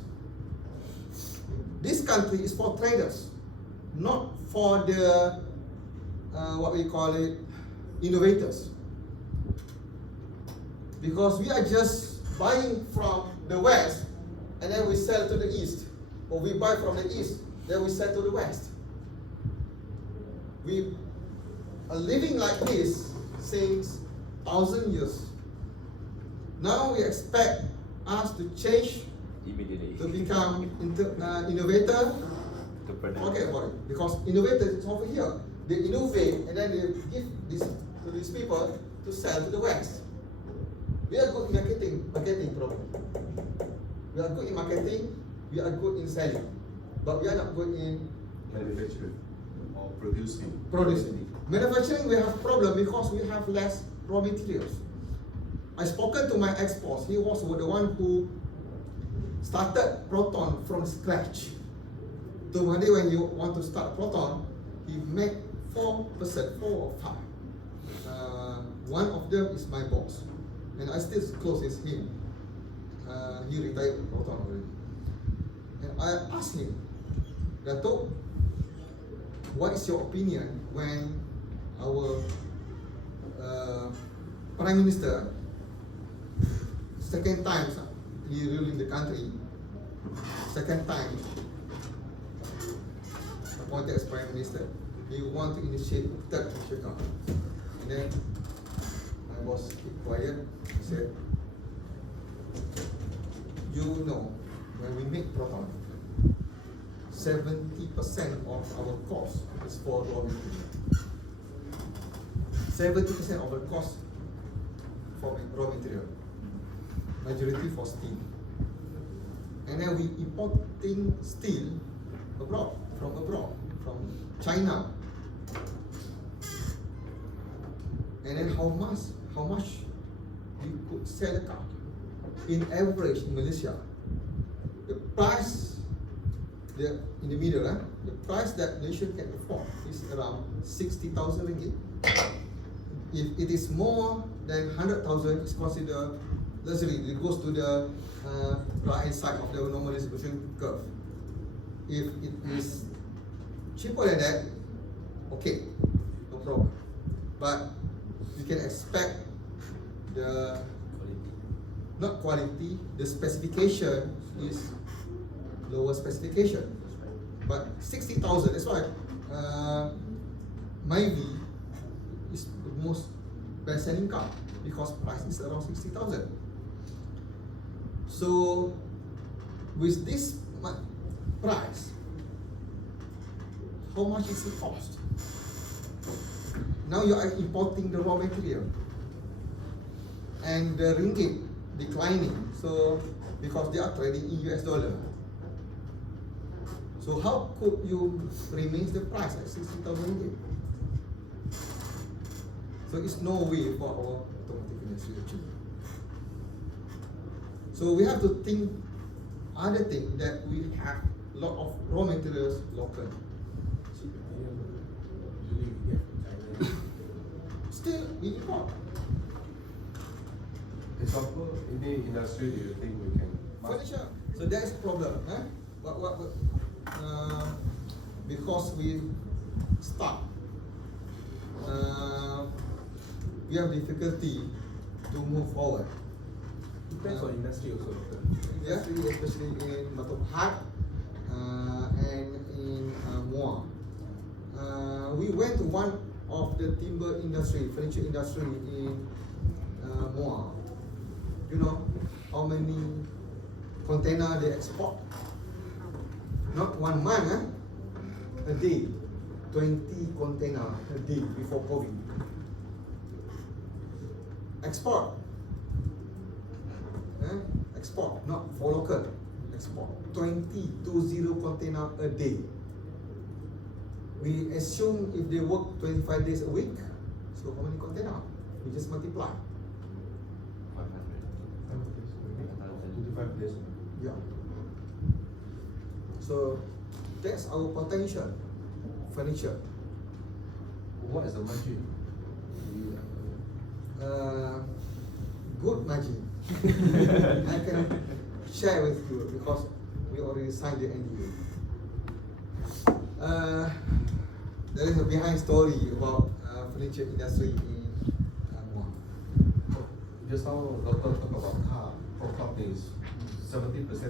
This country is for traders, not for the what we call it, innovators. Because we are just buying from the west and then we sell to the east, or we buy from the east, then we sell to the west. We are living like this since 1,000 years. Now we expect us to change Immediately. to become innovator. Forget about it, because innovator is over here. They innovate and then they give this to these people to sell to the West. We are good in marketing probably. We are good in marketing, we are good in selling, but we are not good in Manufacturing or producing. producing. Manufacturing we have problem because we have less raw materials. I spoken to my ex-boss, he was the one who started Proton from scratch. So one day when you want to start Proton, he made 4 or 5. One of them is my boss, and I still close with him. He retired from Proton already. And I asked him, Dato', what is your opinion when our Prime Minister, second time he ruling the country, second time appointed as Prime Minister, he want to initiate third shutdown. And then my boss keep quiet, he said, you know, when we make Proton, 70% of our cost is for raw material. 70% of the cost for raw material, majority for steel. And then we importing steel abroad, from China. And then how much we could sell a car? In average in Malaysia, the price in the middle, the price that Malaysia can afford is around 60,000 ringgit. If it is more than 100,000, it's considered luxury. It goes to the right hand side of the normal distribution curve. If it is cheaper than that, okay, no problem. But you can expect the not quality, the specification is lower specification. But 60,000, that's why Myvi is the most best selling car because price is around 60,000. So with this price, how much is it cost? Now you are importing the raw material and the ringgit declining, so because they are trading in US dollar. So how could you remain the price at 60,000 ringgit? So it's no way for our automotive industry actually. So we have to think other thing that we have a lot of raw materials local. Usually we get from China. Still we import. Example, in the industry, do you think we can? Furniture. So that's a problem. Because we start, we have difficulty to move forward. Depends on industry also. Industry, especially in Batu Pahat and in Muar. We went to one of the timber industry, furniture industry in Muar. You know how many container they export? Not 1 month, a day. 20 container a day before COVID. Export. Export, not for local. Export. 20 container a day. We assume if they work 25 days a week, so how many container? We just multiply. 25 days. Yeah. So that's our potential. Furniture. What is the margin? Good margin. I can share with you because we already signed the NDA. There is a behind story about furniture industry in Muar. Just now, Doctor talk about car. For companies, 70% is the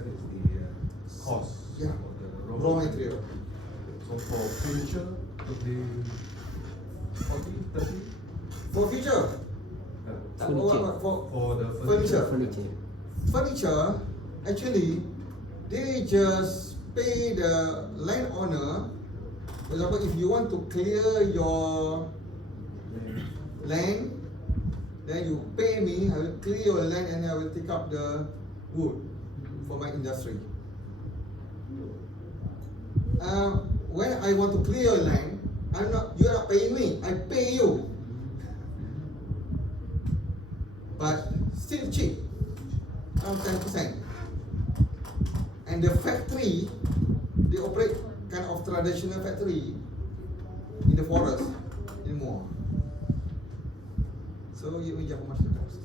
cost Yeah. of the Raw material. So for furniture, could be 40, 30? For future, Furniture. For the Furniture. Furniture. furniture, actually, they just pay the landowner. For example, if you want to clear your land, then you pay me, I will clear your land and I will take up the wood for my industry. When I want to clear your land, you are not paying me, I pay you. But still cheap, around 10%. And the factory, they operate kind of traditional factory in the forest in Moore. So you how much it cost?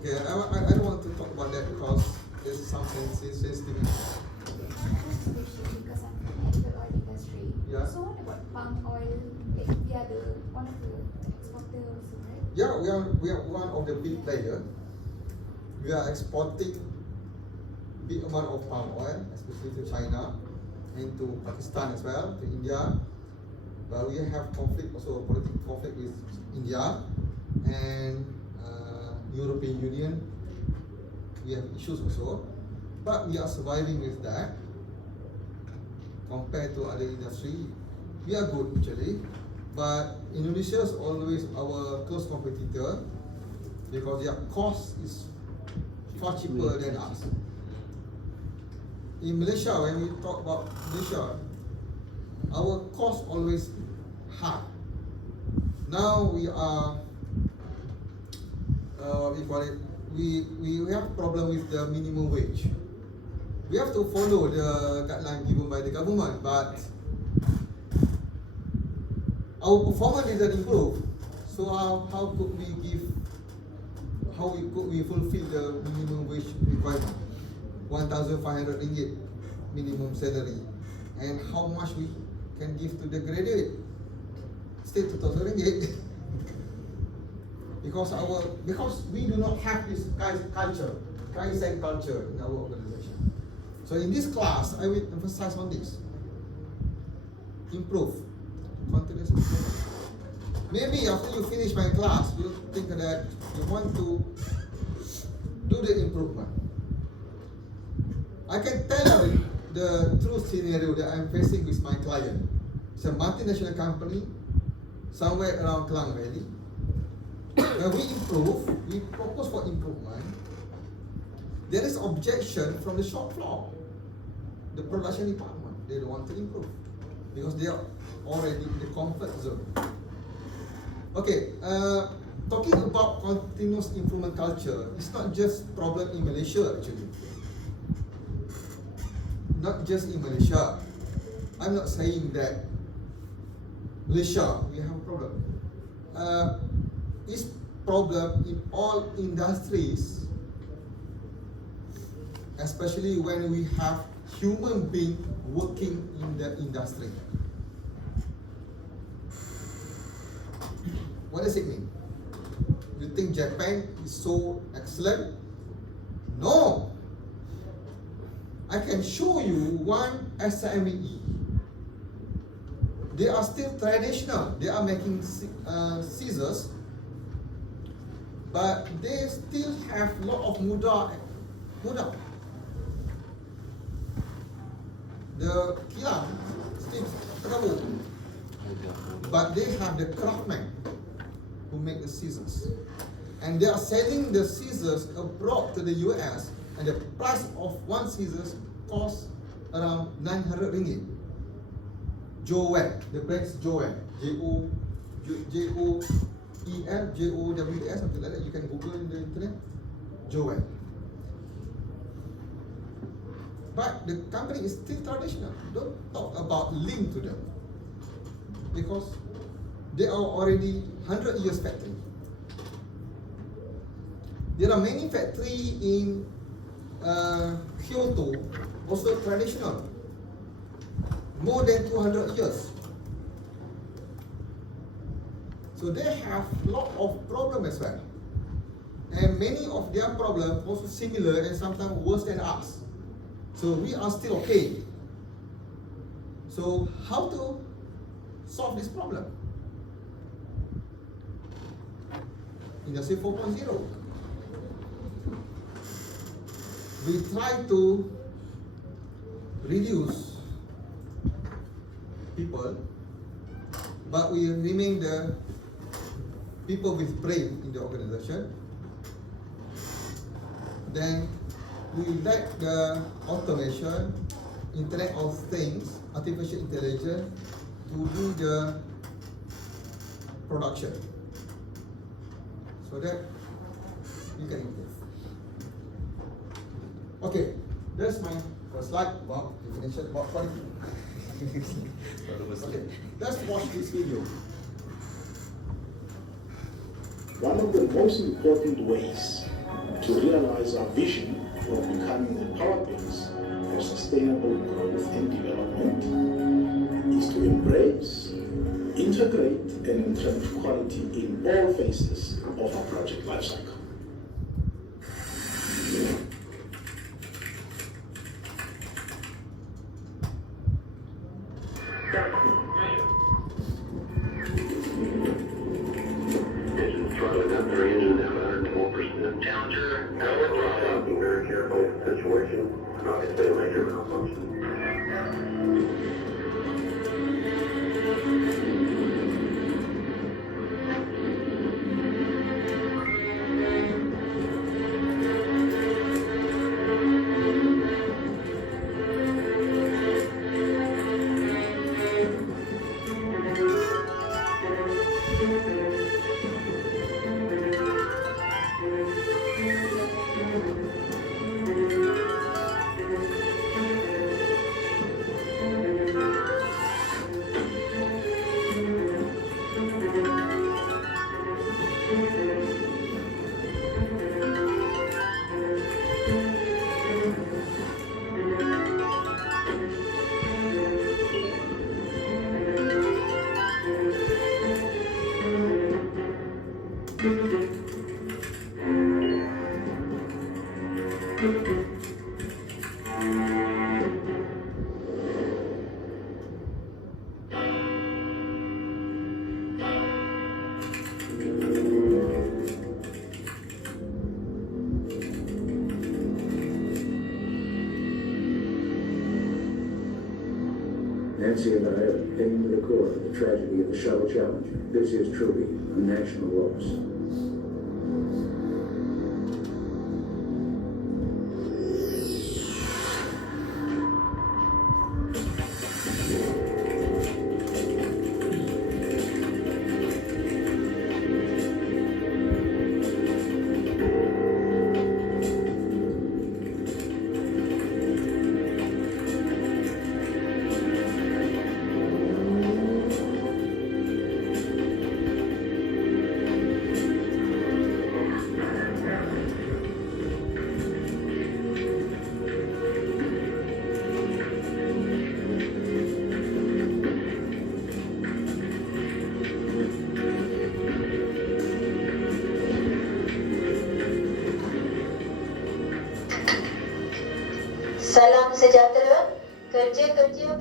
Okay, I don't want to talk about that because there's some sensitive. I have a question because I'm from the oil industry. Yeah. So what about palm oil? Like, we are one of the exporters also, right? Yeah, we are one of the big players. We are exporting big amount of palm oil, especially to China and to Pakistan as well, to India. But we have conflict, also political conflict with India and European Union. We have issues also, but we are surviving with that. Compared to other industry, we are good actually. But Indonesia is always our close competitor because their cost is far cheaper than us. In Malaysia, when we talk about Malaysia, our cost always high. Now we are, what we call it, we have problem with the minimum wage. We have to follow the guideline given by the government, but our performance didn't improve. So how could we fulfill the minimum wage requirement? 1,500 ringgit minimum salary, and how much we can give to the graduate? Still 2,000 ringgit. because we do not have this culture, Kaizen culture in our organization. So in this class, I will emphasize on this. Improve, continuous improvement. Maybe after you finish my class, you think that you want to do the improvement. I can tell you the true scenario that I'm facing with my client. It's a multinational company, somewhere around Klang Valley. When we improve, we propose for improvement. There is objection from the shop floor, the production department. They don't want to improve because they are already in the comfort zone. Okay, talking about continuous improvement culture, it's not just problem in Malaysia actually. Not just in Malaysia. I'm not saying that Malaysia, we have a problem. It's problem in all industries, especially when we have human being working in the industry. What does it mean? You think Japan is so excellent? No. I can show you one SME. They are still traditional. They are making scissors, but they still have a lot of muda. The kilang still tergabung, but they have the craftsmen who make the scissors, and they are selling the scissors abroad to the US, and the price of one scissors costs around 900 ringgit. Joel, the brand is Joel, Joel, something like that. You can Google in the internet, Joel. But the company is still traditional. Don't talk about link to them, because they are already 100 years factory. There are many factories in Kyoto, also traditional, more than 200 years. So they have a lot of problem as well. And many of their problems also similar and sometimes worse than us. So we are still okay. So how to solve this problem? Industry 4.0. We try to reduce people, but we remain the people with brain in the organization. Then we like the automation, Internet of Things, artificial intelligence to do the production, so that you can improve. Okay, that's my first slide about definition about quality. Okay, let's watch this video. One of the most important ways to realize our vision of becoming the power base for sustainable growth and development is to embrace, integrate, and entrench quality in all phases of our project lifecycle. Challenger, be very careful in the situation. Obviously, a major malfunction. Nancy and I are pained to the core of the tragedy of the Shuttle Challenger. This is truly a national loss. Salam sejahtera, kerja-kerja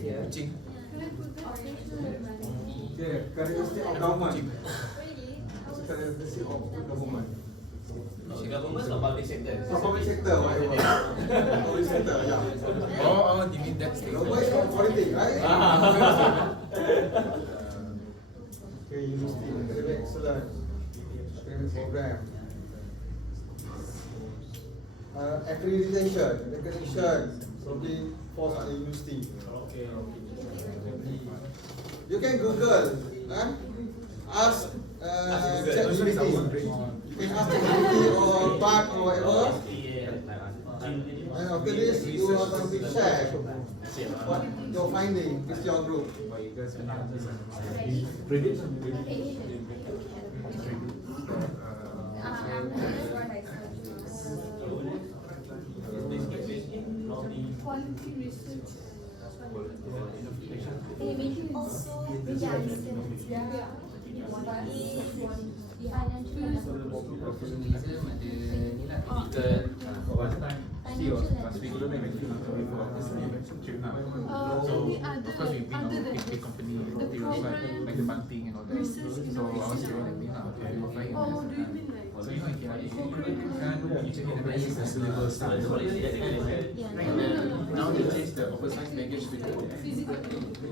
Kucing. Okay, characteristic of government. What's the characteristic of the government? Government or public sector? Public sector, whatever. Public sector, yeah. Oh, you mean that state? Government is not politics, right? Okay, university, academic excellence, academic program. Accreditation, recognition, probably falls under university. Okay. You can Google, ask ChatGPT. You can ask ChatGPT or Bard or whatever. And after this, you are going to share what your finding with your group. Quality research. Also, So of course we've been on a big company materials like the banking and all that. So I was here like okay, we were flying. So you know kan usually the baggage is a swivel style. And then now they changed the oversized baggage with the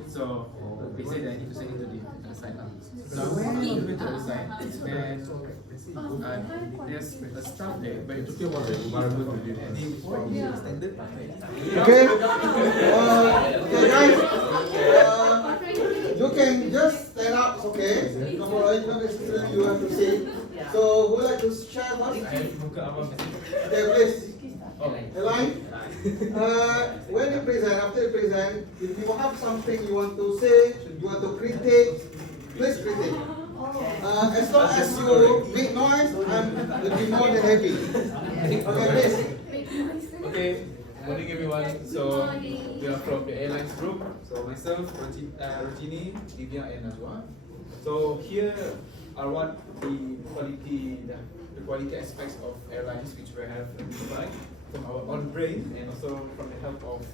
so they said that I need to send it to the side now. So I went to the other side and there's a staff there, but it took me a while to environment to do that. Okay? Okay guys, you can just stand up, okay? No problem, necessarily you have to say. So, who would like to share first? Okay, please. Align. When you present, after you present, if you have something you want to say, you want to critique, please critique. As long as you make noise, will be more than happy. Okay, please. Okay, morning everyone. So we are from the airlines group. So myself, Rojini, Divya, and Najwa. So here are what the quality aspects of airlines which we have identified from our own brain and also from the help of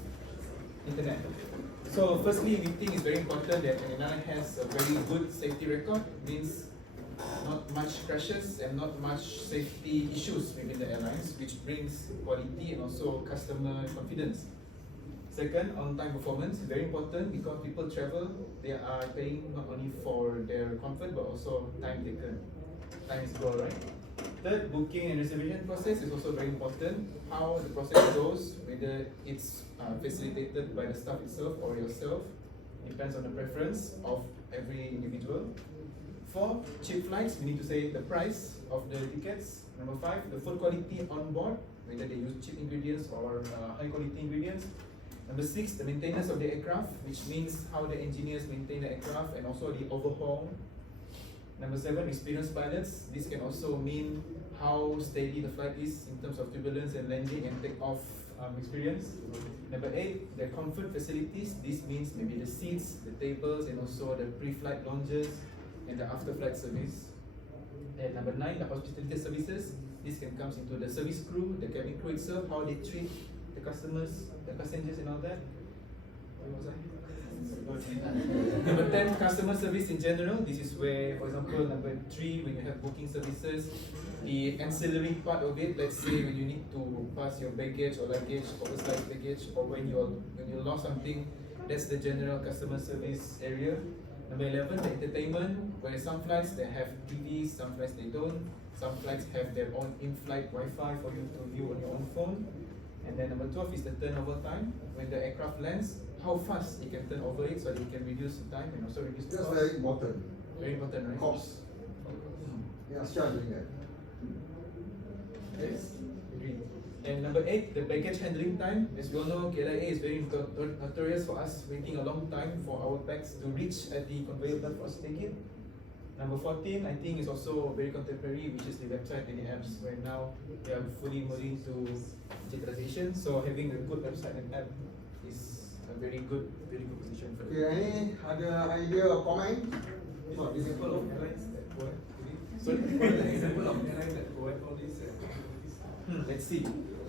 internet. So firstly, we think it's very important that an airline has a very good safety record. Means not much crashes and not much safety issues within the airlines, which brings quality and also customer confidence. Second, on-time performance, very important because people travel, they are paying not only for their comfort but also time taken. Time is gold, right? Third, booking and reservation process is also very important. How the process goes, whether it's facilitated by the staff itself or yourself, depends on the preference of every individual. 4, cheap flights, we need to say the price of the tickets. Number 5, the food quality on board, whether they use cheap ingredients or high quality ingredients. Number 6, the maintenance of the aircraft, which means how the engineers maintain the aircraft and also the overhaul. Number 7, experienced pilots. This can also mean how steady the flight is in terms of turbulence and landing and take-off experience. Number 8, the comfort facilities. This means maybe the seats, the tables, and also the pre-flight lounges and the after-flight service. And number 9, the hospitality services. This can come into the service crew, the cabin crew itself, how they treat the customers, the passengers, and all that. Where was I? Number 10, customer service in general. This is where, for example, number 3, when you have booking services, the ancillary part of it. Let's say when you need to pass your baggage or luggage, oversized baggage, or when you lost something, that's the general customer service area. Number 11, the entertainment, where some flights they have TVs, some flights they don't. Some flights have their own in-flight Wi-Fi for you to view on your own phone. And then number 12 is the turnover time. When the aircraft lands, how fast you can turn over it so that you can reduce the time and also reduce the That's cost. very important. Very important, right? Cost. Yeah, sure, doing that. Yes, agree. And number 8, the baggage handling time. As we all know, KLIA is very notorious for us waiting a long time for our bags to reach at the conveyor belt for us to take it. Number 14, I think is also very contemporary, which is the website and the apps, where now we are fully moving to digitalization. So having a good website and app is a very good position for Okay, any other idea or comment? What example of airlines that provide? Sorry? Example of airlines that provide all these Let's see.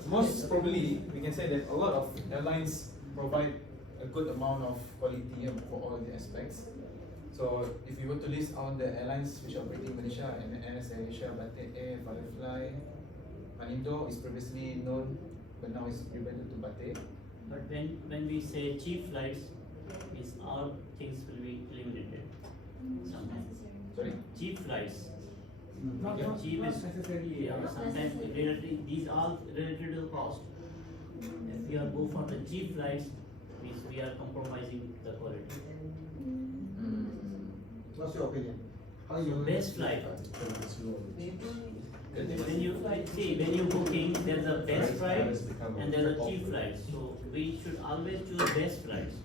Most probably, we can say that a lot of airlines provide a good amount of quality for all the aspects. So if you were to list all the airlines which are operating in Malaysia and NS Asia, Batik Air, Firefly, Manindo is previously known, but now it's rebranded to Batik. But when we say cheap flights, is all things will be eliminated. Sometimes. Sorry? Cheap flights. Not Cheap is necessarily. yeah, sometimes related, these all related to cost. If we are go for the cheap flights, means we are compromising the quality. What's your opinion? How you Best flight. When you when you booking, there's a best flight and there's a cheap flight. So we should always choose best flights.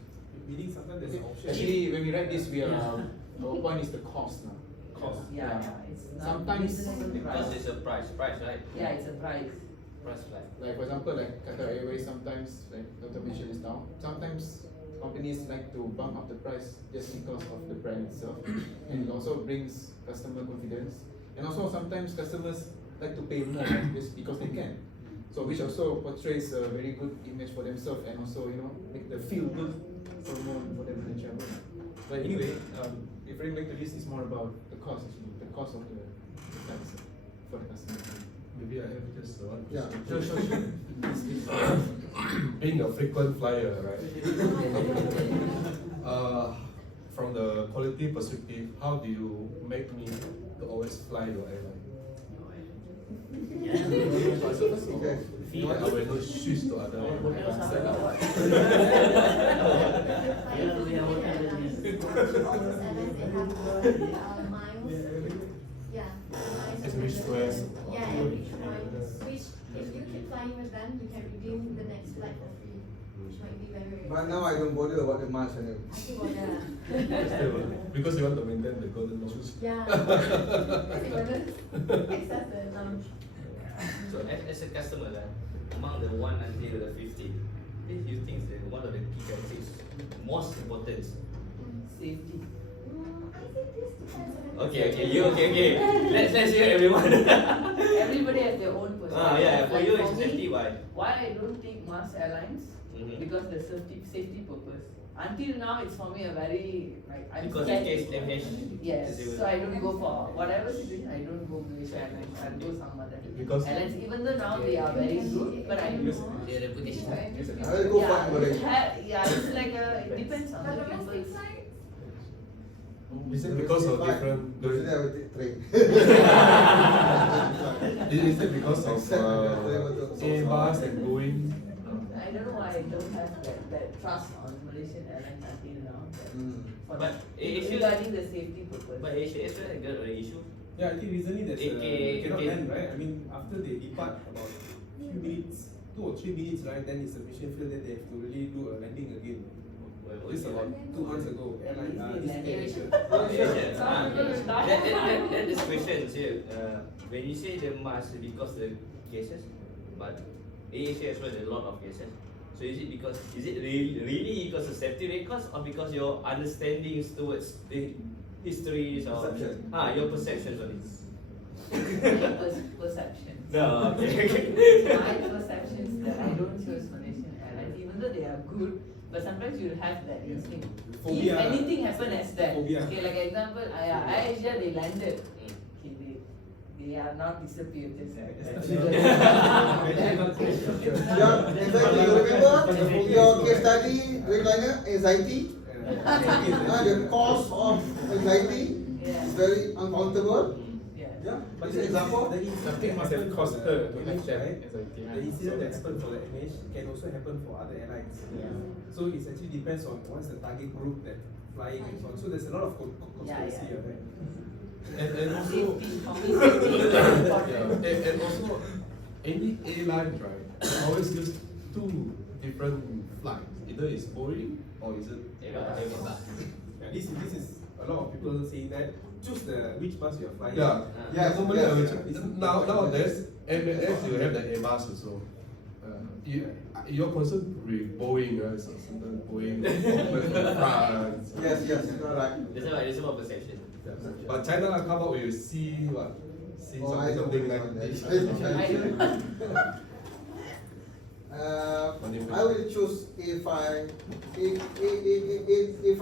Meaning sometimes there's an option. Actually, when we write this, we are our point is the cost now. Cost. Yeah, it's not Sometimes reasonable price. Because it's a price, right? Yeah, it's a price. Price flight. Like for example, like Qatar Airways, sometimes like Dr. mentioned is down. Sometimes companies like to bump up the price just because of the brand itself, and it also brings customer confidence. And also sometimes customers like to pay more just because they can. So which also portrays a very good image for themselves and also make them feel good for them when they travel. But anyway, referring back to this is more about the cost actually, the cost of the flights for the customer. Maybe I have just one Yeah, question. sure. Being a frequent flyer, right? From the quality perspective, how do you make me to always fly your airline? Yeah. Okay. I will not switch to other airlines. Yeah, we have whatever it is. All those airlines, they have miles. Yeah. miles. Express Square. Yeah, and which points, which if you keep flying with them, you can redeem the next flight for free, which might be very, very But now I don't bother about the miles anymore. Actually, bother. Because you want to maintain the golden rules. Yeah. Actually, bother. Excess the lunch. So as a customer, among the 1 until the 50, what do you think is one of the key characteristics most important? Safety. I think this depends on Okay. Let's hear everyone. Everybody has their own perspective. Yeah, for Like you for it's safety, me, why? why I don't take Mars Airlines? Because the safety purpose. Until now, it's for me a very I'm Because scared. in case MH. Yes, so I don't go for whatever situation. I don't go Malaysia Airlines. I'll go some other Because airlines. Even though now they are very good, but I don't go. Their reputation. I will go for Malaysia. It's like it depends on the But domestic people's. flights? Is it because of different? Usually I will take train. Is it because of Airbus and Boeing? I don't know why I don't have that trust on Malaysian Airlines until now. But Asia- regarding the safety purpose. But Asia has got an issue. Yeah, I think recently there's cannot AK. land, right? I mean, after they depart about few minutes, 2 or 3 minutes, right? Then it's a mission field that they have to really do a landing again. This about 2 months ago. Airline, this Asia. That is questions here. When you say the mask because the cases, but Asia as well a lot of cases. So is it really because of safety records or because your understandings towards the histories or your perceptions on it? Perceptions. No, okay. My perceptions that I don't choose Malaysian Airlines, even though they are good, but sometimes you'll have that instinct. Phobia. If anything happen as that, Phobia. okay, like example, Asia they landed. Okay, they are not disappeared. Just Yeah, exactly. You remember your case study, Redliner, anxiety? The cause of anxiety is very uncountable. Yeah, but Is it example? Something must have caused her to have that right? anxiety. The incident that happened for the MH can also happen for other airlines. So it actually depends on what's the target group that flying and so on. So there's a lot of conspiracy here, right? And also, Safety, for me, safety is very important. and also, any airlines, right, always use 2 different flights. Either it's Boeing or is it Airbus. Yeah, this is a lot of people saying that choose which bus you're flying. Yeah, Yeah, normally I will yes. nowadays MLS you have the Airbus also. You're concerned with Boeing, right? So sometimes Boeing compared to France. Yes, you're right. There's about perception. But China come up with C Oh, I don't something know like about this. that. I don't. I will choose A50. A350.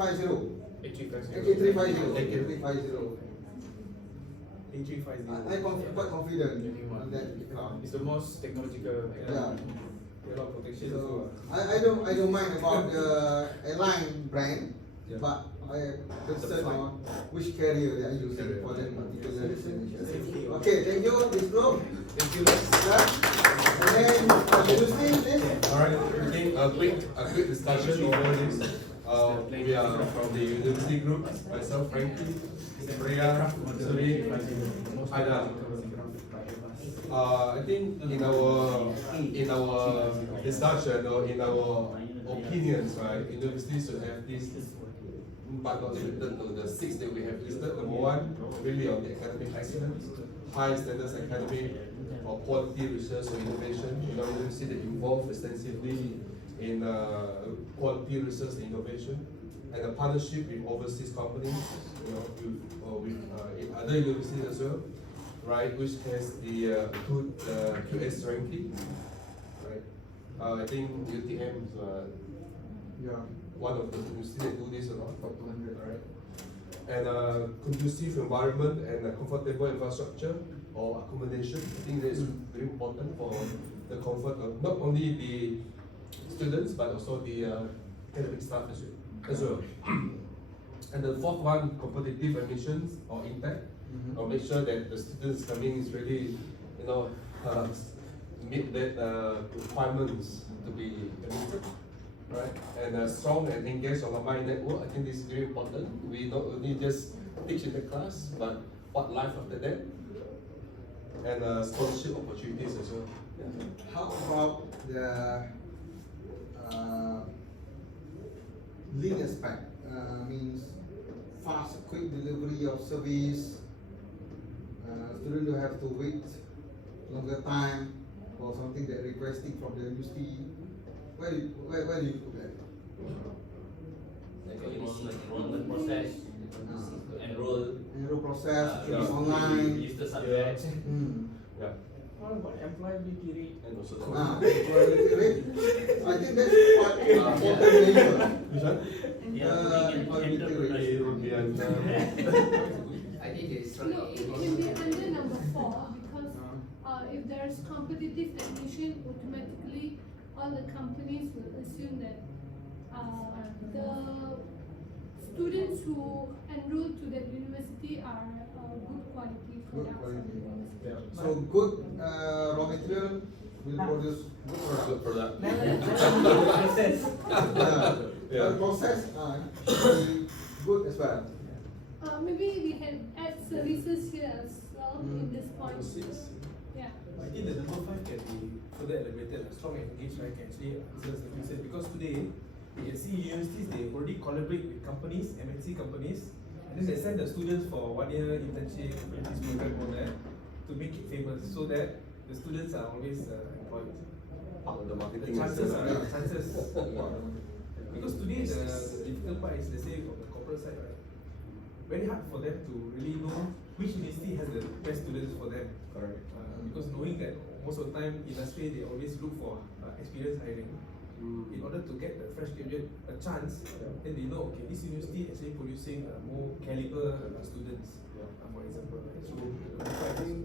I'm quite confident on that car. It's the most technological. Yeah. A lot of protection So also. I don't mind about the airline brand, but I concerned on which carrier they are using for that particular destination. Okay, thank you, this group. Thank you. And then Yusri, please. Alright, okay, a quick discussion over this. We are from the university group, myself, Frankie, Priya, Suri, Aida. I think in our discussion or in our opinions, right, universities should have this, but not limited to the 6 that we have listed. Number one, really on the academic excellence, high standards academic or quality research or innovation. You know, university that involve extensively in quality research and innovation, and a partnership with overseas companies, you know, with other universities as well, right, which has the good QS ranking, right. I think UTM is one of the universities that do this a lot, top 200, right. And a conducive environment and a comfortable infrastructure or accommodation. I think that is very important for the comfort of not only the students but also the academic staff as well. And the fourth one, competitive admissions or impact, or make sure that the students coming is really, you know, meet that requirements to be admitted, right? And a strong and engaged alumni network. I think this is very important. We not only just teach in the class, but what life after that, and scholarship opportunities as well. Yeah. How about the lean aspect? Means fast, quick delivery of service. Students don't have to wait longer time for something that requesting from the university. Where do you put that? Like enrollment process, enroll process, online. Use the subjects. Yeah. What about employability rate? And also Employability rate. I think that's quite important measure. Which one? Employability rate. European. I think it's No, it can be under number 4 because if there is competitive admission, automatically all the companies will assume that the students who enroll to that university are good quality products of the university. So good raw material will produce good product. Process. The process should be good as well. Maybe we can add services here as well in this point. Yeah. I think the number 5 can be further elaborated. A strong and engaged right can actually answers the question, because today we can see universities, they already collaborate with companies, MNC companies, and then they send the students for 1 year internship, apprentice program, all that, to make it famous, so that the students are always employed. The marketing Chances because today the difficult part is, let's say, from the corporate side, right? Very hard for them to really know which university has the best students for them. Correct. Because knowing that most of the time industry, they always look for experienced hiring. In order to get the fresh graduate a chance, then they know, okay, this university is actually producing more caliber students, for example. Right? So I think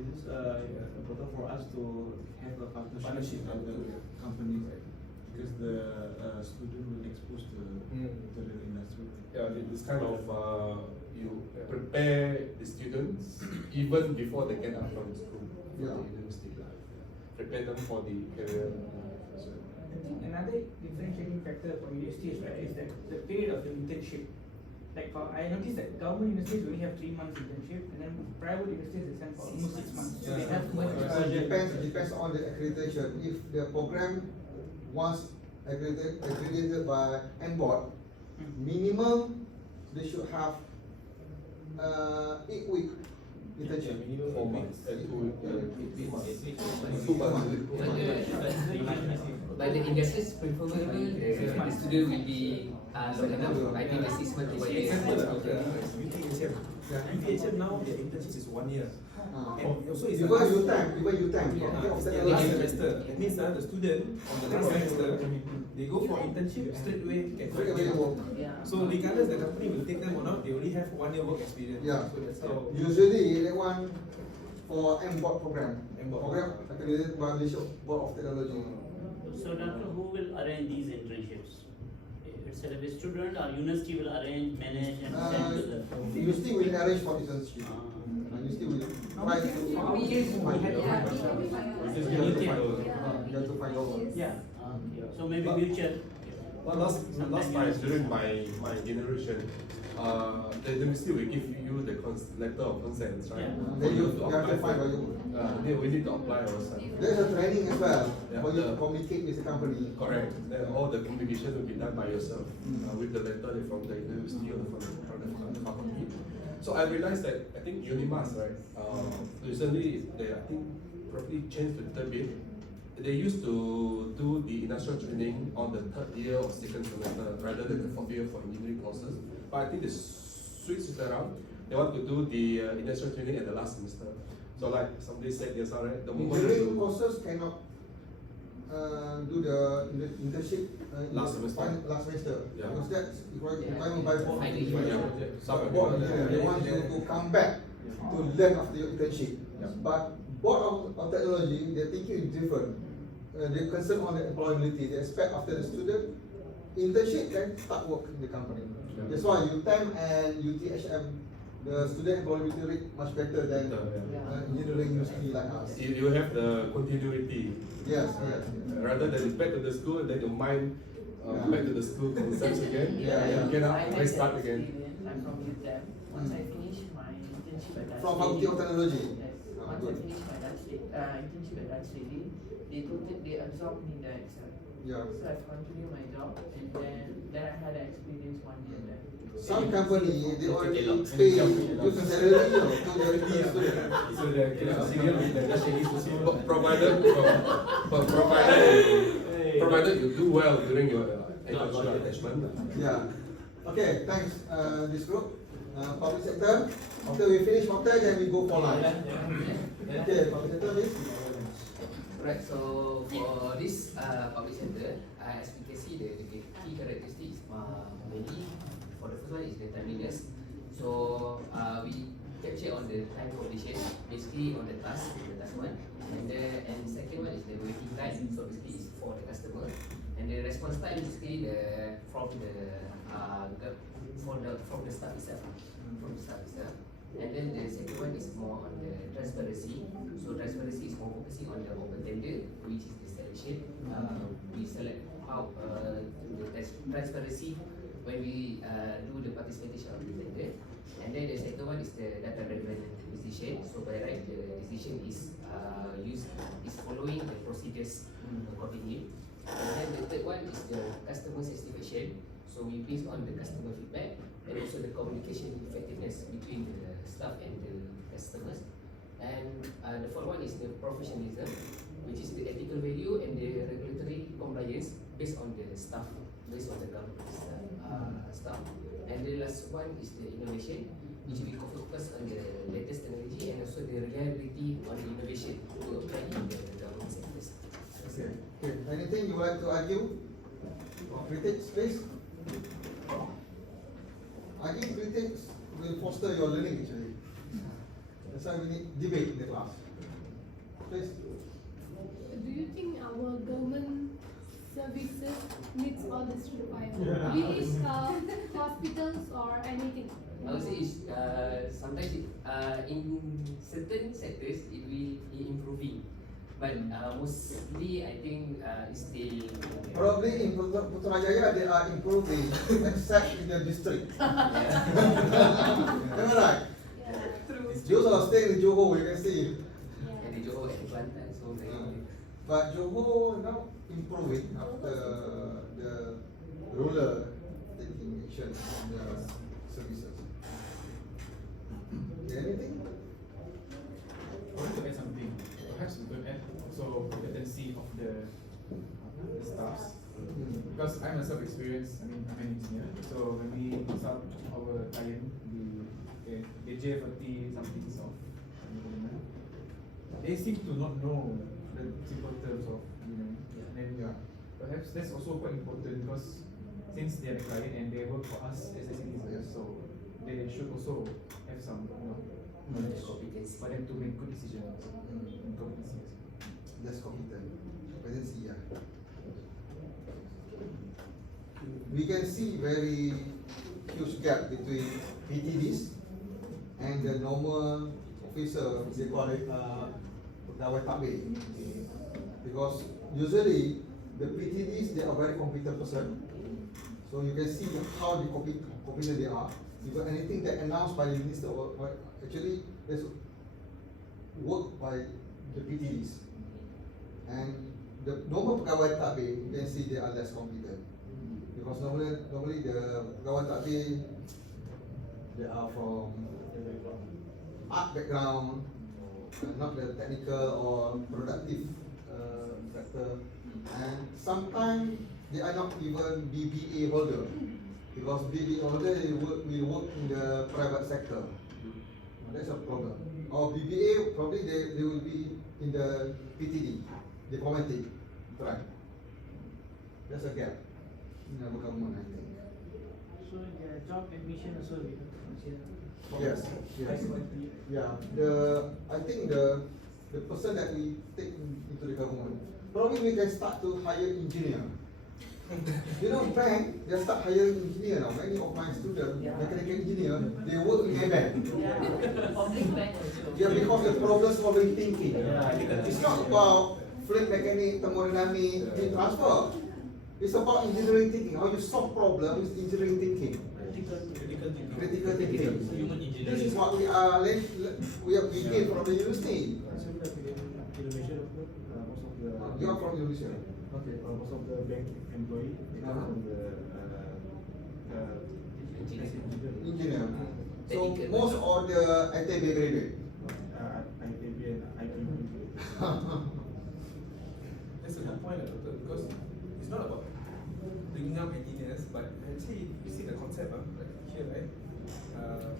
This is important for us to have a partnership with the companies, because the student will expose to the industry. Yeah, this kind of you prepare the students even before they get out from school, for the university life. Prepare them for the career. I think another differentiating factor for universities, right, is that the period of the internship. Like I noticed that government universities only have 3 months internship, and then private universities they send for almost 6 months. So they have more exposure. Depends on the accreditation. If the program once accredited by MBOD, minimum they should have 8-week internship. Minimum 4 months. 2 months. But the industry is preferable, the student will be long enough. I think the 6 months is Example, okay. UTHM. UTHM now, their internship is 1 year. And also it's Before the you last time, before you time. the last semester. That means the student on the last semester, they go for internship straight away can Straight away work. So regardless the company will take them or not, they only have 1 year work experience. Yeah. So that's how. Usually they want for MBOT program. MBOT. Program accredited by Malaysia Board of Technology. So doctor, who will arrange these internships? Itself a student or university will arrange, manage and send to the University will arrange for internship. University will try to you have to find out. Yeah. So maybe future. Well, last time during my generation, the university will give you the letter of consent, right? Yeah. Then you have to find out. Then we need to apply ourselves. There's a training as well Yeah, for you to communicate with the company. Correct. Then all the communication will be done by yourself with the letter from the university or from the faculty. So I realized that I think UNIMAS, right? Recently they I think probably changed a little bit. They used to do the industrial training on the 3rd year or 2nd semester rather than the 4th year for engineering courses. But I think they switched it around. They want to do the industrial training at the last semester. So like somebody said, yes, all right. The moment Engineering you courses cannot do the internship Last semester. Last semester. Yeah. Because that's requirement by board. Final year. But board engineer, they want you to come back to learn after your internship. But board of technology, their thinking is different. They concern on the employability. They expect after the student internship can start work in the company. That's why UTM and UTHM, the student employability rate much better than engineering university like us. You have the continuity. Yes, yes. Rather than back to the school, then your mind back to the school concepts again. Yeah. Get I up, had restart that again. experience. I'm from UTM. Once I finish my internship at Dutch From Faculty of Technology. Yes. Once I finish my internship at Dutch Lady, they absorbed me there itself. Yeah. So I've continued my job, and then I had an experience 1 year there. Some company they already pay you to salary to the student. So the provided you do well during your internship attachment. Yeah. Okay, thanks this group. Public sector. After we finish hotel, then we go for lunch. Okay, public sector please. Right, so for this public sector, as we can see, the key characteristics mainly for the first one is the timeliness. So we capture on the time condition, basically on the task one, and the second one is the waiting time. So basically it's for the customer, and the response time basically from the staff itself, And then the second one is more on the transparency. So transparency is more focusing on the open tender, which is the selection. We select how the transparency when we do the participation of the tender. And then the second one is the data-driven decision. So by right, the decision is following the procedures accordingly. And then the third one is the customer satisfaction. So we based on the customer feedback and also the communication effectiveness between the staff and the customers. And the fourth one is the professionalism, which is the ethical value and the regulatory compliance based on the staff, based on the government staff. And the last one is the innovation, which we focus on the latest technology and also the reliability on the innovation to apply in the government sectors. Okay. Anything you would like to argue or critics, please? I think critics will foster your learning actually. That's why we need debate in the class. Please. Do you think our government services needs all this requirement? Yeah. Be it hospitals or anything? I would say it's, sometimes in certain sectors it will be improving, but mostly I think it's still Probably in Putrajaya they are improving, except in the district. Am I right? Those are staying in Johor, you can see. and the Johor and Kelantan, so very But Johor now improving after the ruler taking action on their services. Okay, anything? I want to add something. Perhaps we could add also competency of the staffs. Because because I myself experienced, I'm an engineer, so when we consult our client, the JFT something of they seem to not know the simple terms of engineering. And then perhaps that's also quite important because since they are the client and they work for us as a citizen, so they should also have some knowledge for them to make good decisions and competencies. That's competent. Competency, yeah. We can see very huge gap between PTDs and the normal officer, they call it pegawai tabik. Because usually the PTDs, they are very competent person. So you can see how the competent they are. Because anything that announced by the minister or actually there's work by the PTDs. And the normal pegawai tabik, you can see they are less competent. Because normally the pegawai tabik, they are from art background, not the technical or productive sector, and sometimes they are not even BBA holder, because BBA holder will work in the private sector. That's a problem. Or BBA probably they will be in the PTD, diplomatic, right? There's a gap in our government, I think. So the job admission also we have to consider. Yes. Yeah. I think the person that we take into the government, probably we can start to hire engineer. You know, bank they start hiring engineer now. Many of my students, mechanical engineer, they work in a bank. Public bank also. Yeah, because the problem solving thinking. It's not about fluid mechanic, thermodynamic, heat transfer. It's about engineering thinking. How you solve problems is engineering thinking. Critical thinking. Human engineering. This is what we are gained from the university. You are from Indonesia. Okay, most of the bank employee come from the engineer. So most of the ITB graduate. ITB and ITB. That's a good point, Doctor, because it's not about bringing up engineers, but actually you see the concept, like here, right?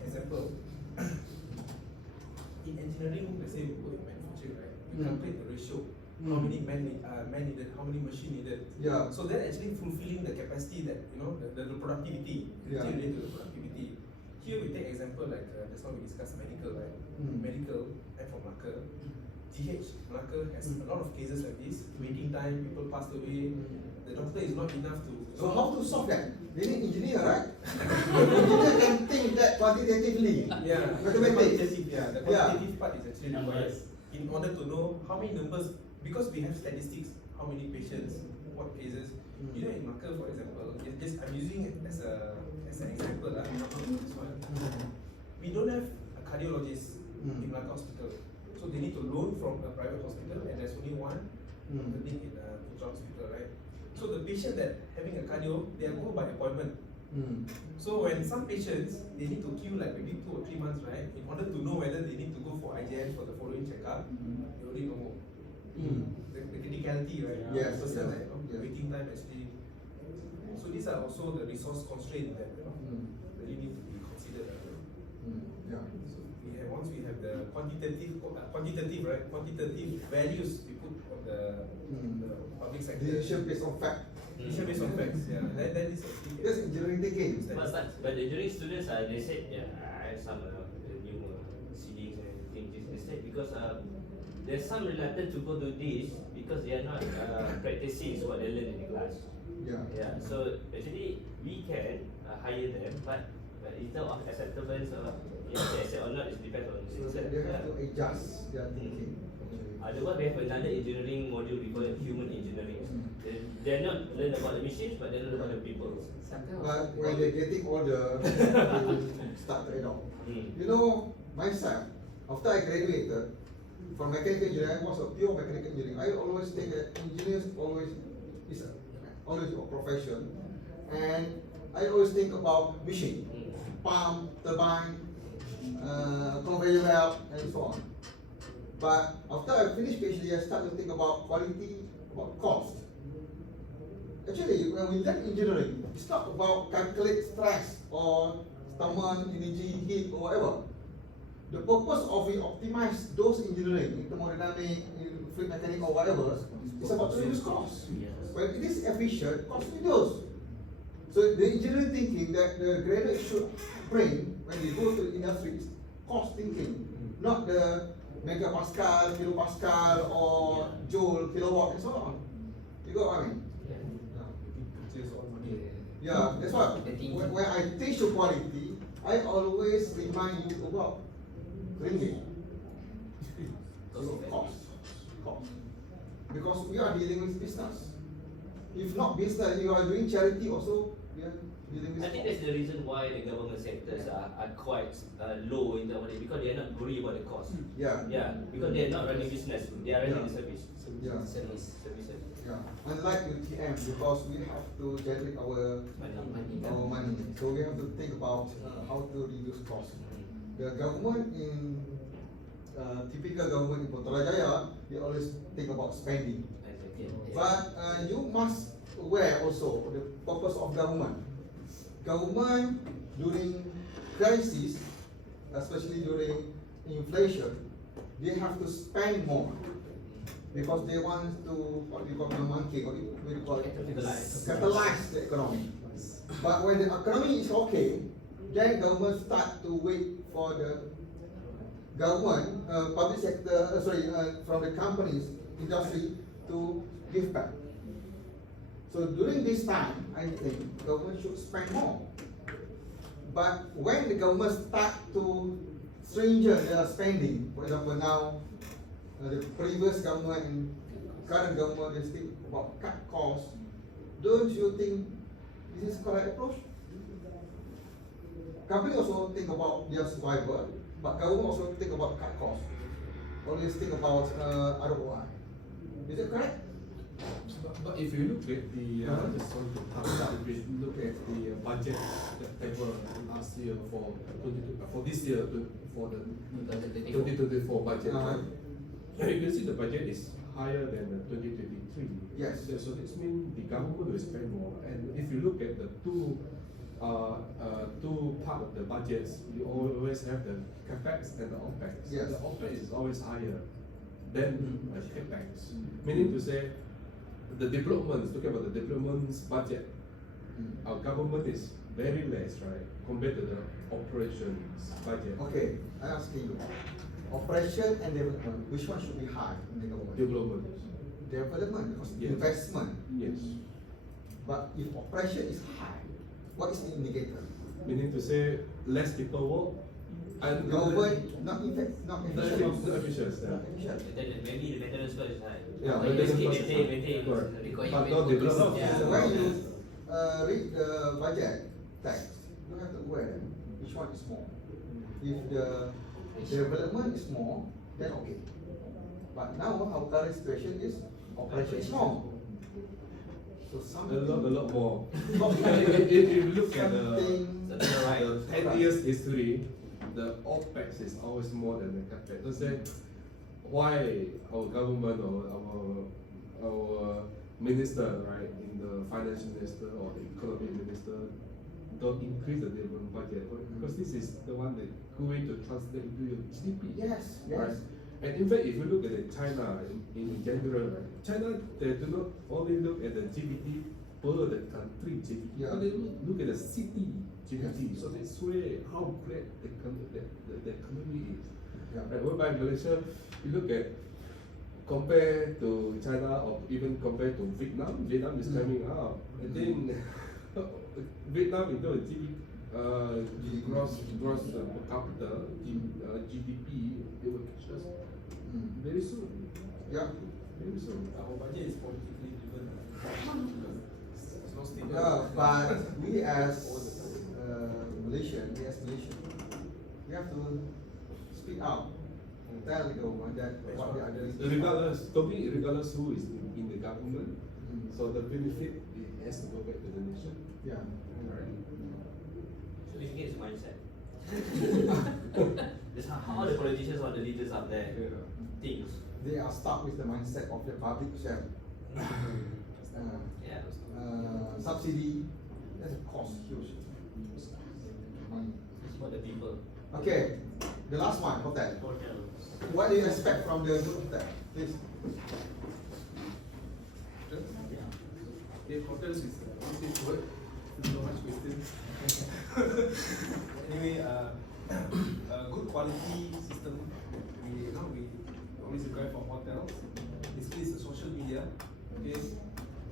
Example, in engineering, let's say we work in manufacturing, right? We calculate the ratio. How many man needed, how many machine needed. Yeah. So they're actually fulfilling the capacity that, you know, the productivity, related to the productivity. Here we take example like just now we discussed medical, right? Medical, and for Malacca, GH Malacca has a lot of cases like this. Waiting time, people passed away. The doctor is not enough to. So how to solve that? They need engineer, right? Engineer can think that quantitatively. Yeah, mathematics. The quantitative part is actually required in order to know how many numbers, because we have statistics, how many patients, what cases. You know, in Malacca, for example, I'm using it as an example. I'm not this one. We don't have a cardiologist in Malacca Hospital, so they need to loan from a private hospital, and there's only one opening in Putra Hospital, right? So the patient that having a cardio, they are go by appointment. So when some patients, they need to queue like maybe 2 or 3 months, right? In order to know whether they need to go for IJN for the following checkup, they already know. The criticality, right? Yes. Person, right? Waiting time actually. So these are also the resource constraints that really need to be considered. So once we have the quantitative, right? Quantitative values we put on the public sector. Decision based on fact. Decision based on facts. Yeah. That is actually. That's engineering thinking. But the engineering students they said I have some new CDs and things they said because there's some reluctant to go to this because they are not practicing what they learn in the class. Yeah. So actually we can hire them, but in terms of acceptance yes, they accept or not, it depends on the So they have to adjust their thinking. Otherwise, we have another engineering module we call it human engineering. They're not learn about the machines, but they learn about the people. But when they're getting older, they will start to adopt. You know, myself, after I graduated from mechanical engineering, I was a pure mechanical engineering. I always think that engineers is always a profession, and I always think about machine, pump, turbine, conveyor belt, and so on. But after I finished PhD, I started to think about quality, about cost. Actually, when we learn engineering, it's not about calculate stress or thermal energy, heat or whatever. The purpose of we optimize those engineering, thermodynamic, fluid mechanics or whatever, is about to reduce cost. When it is efficient, cost reduce. So the engineering thinking that the graduate should bring when they go to the industry is cost thinking, not the megapascal, kilopascal, or joule, kilowatt, and so on. You got what I mean? Yeah, that's what. When I teach you quality, I always remind you about ringgit. Cost. Because we are dealing with business. If not business, you are doing charity also, we are dealing with I think that's the reason why the government sectors are quite low in terms of it, because they are not worried about the cost. Yeah. Yeah, because they are not running business, they are running the service. Yeah. Services. Yeah. Unlike UTM, because we have to generate our money. So we have to think about how to reduce cost. The government in typical government in Putrajaya, they always think about spending. But you must aware also the purpose of government. Government during crisis, especially during inflation, they have to spend more because they want to what we call the monkey, what we call it, catalyze the economy. But when the economy is okay, then government start to wait for the government, public sector, from the companies, industry to give back. So during this time, I think government should spend more. But when the government start to stringent their spending, for example now, the previous government and current government, they speak about cut costs. Don't you think this is correct approach? Company also think about their survival, but government also think about cut costs. Always think about ROI. Is it correct? But if you look at the, just want to touch up, if you look at the budget that they were last year for this year, for the 2024 budget, right? You can see the budget is higher than the 2023. Yes. So this means the government will spend more. And if you look at the two part of the budgets, you always have the capex and the opex. Yes. The opex is always higher than the capex. Meaning to say, the developments, talking about the developments budget, our government is very less, right, compared to the operations budget. Okay, I ask you, operation and development, which one should be high in the government? Development. Development, because Yes. investment. Yes. But if operation is high, what is the indicator? Meaning to say, less people work, and government not efficient. Not efficient. Then maybe the maintenance cost is high. Yeah, But maintenance keep cost is maintain. correct. But not development. Yeah. When you read the budget text, you have to aware which one is more. If the development is more, then okay. But now our current situation is operation is more. So something a lot more. If you look at the 10 years history, the OPEX is always more than the CAPEX. Let's say why our government or our minister, right, in the finance minister or the economic minister, don't increase the development budget, because this is the one that going to translate into your GDP. Yes, right? yes. And in fact, if you look at China in general, right, China, they do not only look at the GDP per the country GDP, but they look at the city GDP. So they swear how great the economy is. Right, whereby Malaysia, you look at compared to China or even compared to Vietnam, Vietnam is coming up. I think Vietnam in terms of gross per capita GDP, they will catch us very soon. Yeah. Very soon. Our budget is politically driven. It's not stable. Yeah, but we as Malaysian, we have to speak out and tell the government that what they are doing. Regardless who is in the government, so the benefit it has to go back to the nation. Yeah. Right. So basically it's mindset. That's how the politicians or the leaders up there think. They are stuck with the mindset of the public share. Yeah. subsidy. That's a cost, huge money. It's for the people. Okay, the last one, hotel. What do you expect from the good hotel? Please. Okay, hotels is a basic word. So much questions. Anyway, a good quality system. We always require for hotels. Basically, it's a social media. Okay,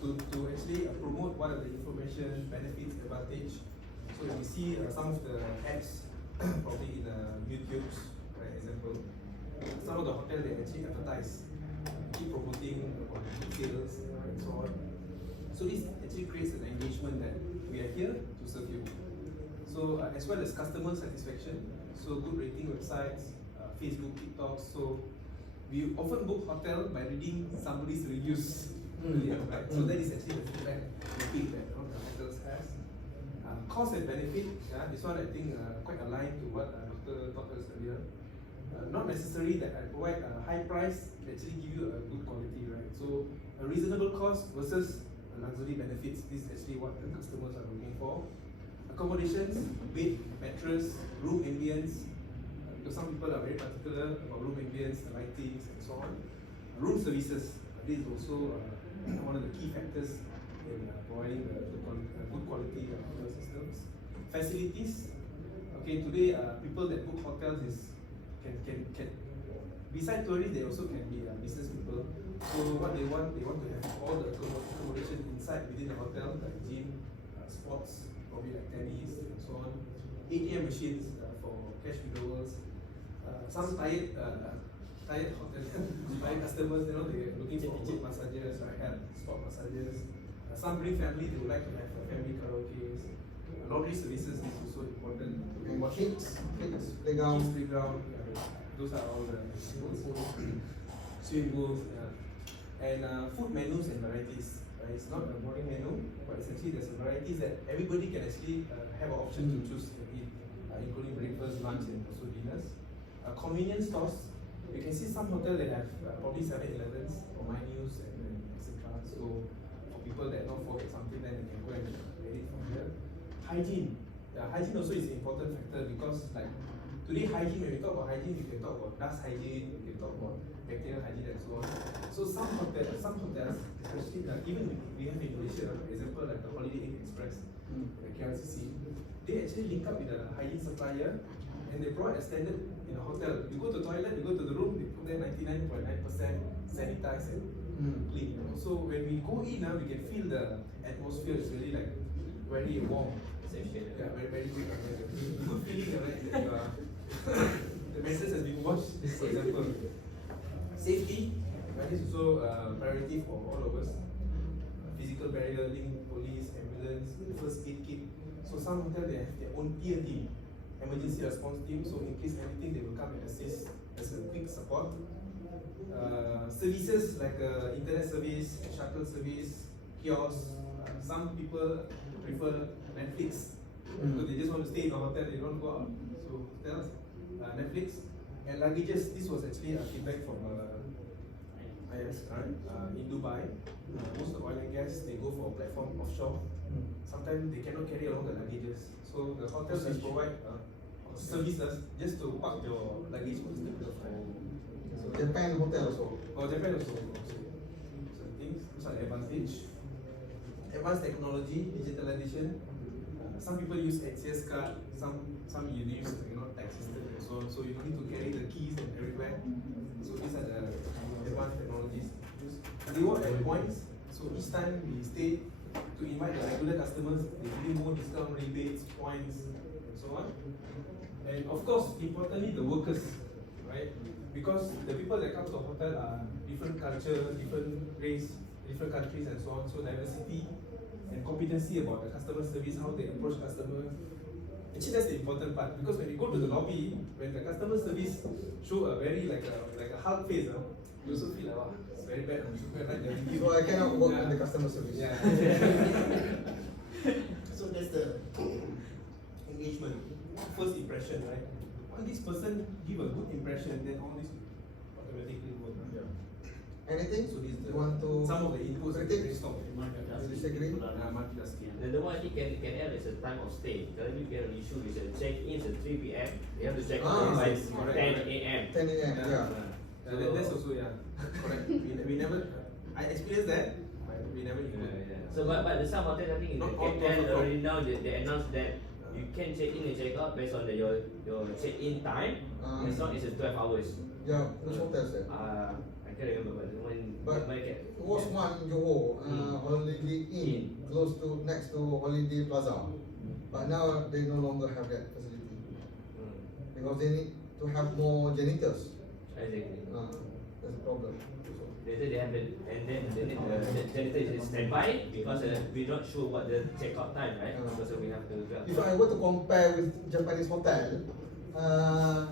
to actually promote what are the information, benefits, advantage. So if we see some of the ads, probably in YouTube's, right, example, some of the hotels they actually advertise, keep promoting on sales and so on. So this actually creates an engagement that we are here to serve you. So as well as customer satisfaction, so good rating websites, Facebook, TikTok. So we often book hotel by reading somebody's reviews. Right? So that is actually the feedback that the hotels has. Cost and benefit, this one I think quite aligned to what Dr. taught us earlier. Not necessarily that I provide a high price actually give you a good quality, right? So a reasonable cost versus luxury benefits, this is actually what the customers are looking for. Accommodations, bed, mattress, room ambience, because some people are very particular about room ambience, the lightings and so on. Room services, this is also one of the key factors in providing the good quality hotel systems. Facilities, okay, today people that book hotels can beside tourists, they also can be business people. So what they want to have all the accommodation inside within the hotel, like gym, sports, probably like tennis and so on. ATM machines for cash withdrawals. Some tired customers, they're looking for foot massages, right? Sport massages. Some bring family, they would like to have family karaoke. Laundry services is also important. And kids playground. Kids playground. Those are all the swimming pools. And food menus and varieties. It's not a boring menu, but essentially there's varieties that everybody can actually have an option to choose to eat, including breakfast, lunch, and also dinners. Convenience stores. You can see some hotels that have probably 7-Elevens or menus and etc. So for people that don't forget something, then they can go and get it from here. Hygiene. Hygiene also is an important factor because like today hygiene, when we talk about hygiene, we can talk about dust hygiene, we can talk about bacterial hygiene and so on. So some hotels, especially even we have in Malaysia, for example like the Holiday Inn Express, the KLCC, they actually link up with a hygiene supplier and they provide a standard in a hotel. You go to the toilet, you go to the room, they put there 99.9% sanitized and clean. So when we go in now, we can feel the atmosphere is really like very warm. Yeah, very good. Good feeling, right? That you are the message has been washed, for example. Safety, that is also a priority for all of us. Physical barrier, link, police, ambulance, first aid kit. So some hotels they have their own tier team, emergency response team. So in case anything, they will come and assist as a quick support. Services like internet service, shuttle service, kiosks. Some people prefer Netflix because they just want to stay in a hotel, they don't go out. So hotels, Netflix, and luggages. This was actually a feedback from IS, in Dubai. Most of oil and gas they go for platform offshore. Sometimes they cannot carry along the luggages, so the hotels just provide services just to park your luggage for the So Japan hotel also. Oh, Japan also. So things those are the advantage. Advanced technology, digitalization. Some people use AXS card, some you use tax system and so on. So you don't need to carry the keys everywhere. So these are the advanced technologies. Reward and points. So each time we stay to invite the regular customers, they give you more discount, rebates, points, and so on. And of course, importantly, the workers, right? Because the people that come to a hotel are different culture, different race, different countries, and so on. So diversity and competency about the customer service, how they approach customers. Actually, that's the important part because when you go to the lobby, when the customer service show a very like a Hulk face, you also feel like, wow, it's very bad. So I cannot work in the customer service. Yeah. So that's the engagement, first impression, right? When this person give a good impression, then all this automatically work. Anything? So this is You want to some of the inputs that critique? they stop. Disagree? Multitasking. And the one I think can add is the time of stay. Currently we have an issue with the check-in at 3 p.m. We have to check out by 10 a.m. 10 a.m. Yeah. That's also correct. We never. I experienced that, but we never. So but some hotels I think in the Not all Captain 12 o'clock. already now they announced that you can check in and check out based on your check-in time. As long as it's 12 hours. Yeah, which hotel is that? I can't remember, but the one But my it was one in Johor, Holiday Inn, close to next to Holiday Plaza. But now they no longer have that facility because they need to have more janitors. Exactly. That's the problem. They have it, and then they need the janitor is standby because we're not sure what the checkout time, right? So we have to. If I were to compare with Japanese hotel,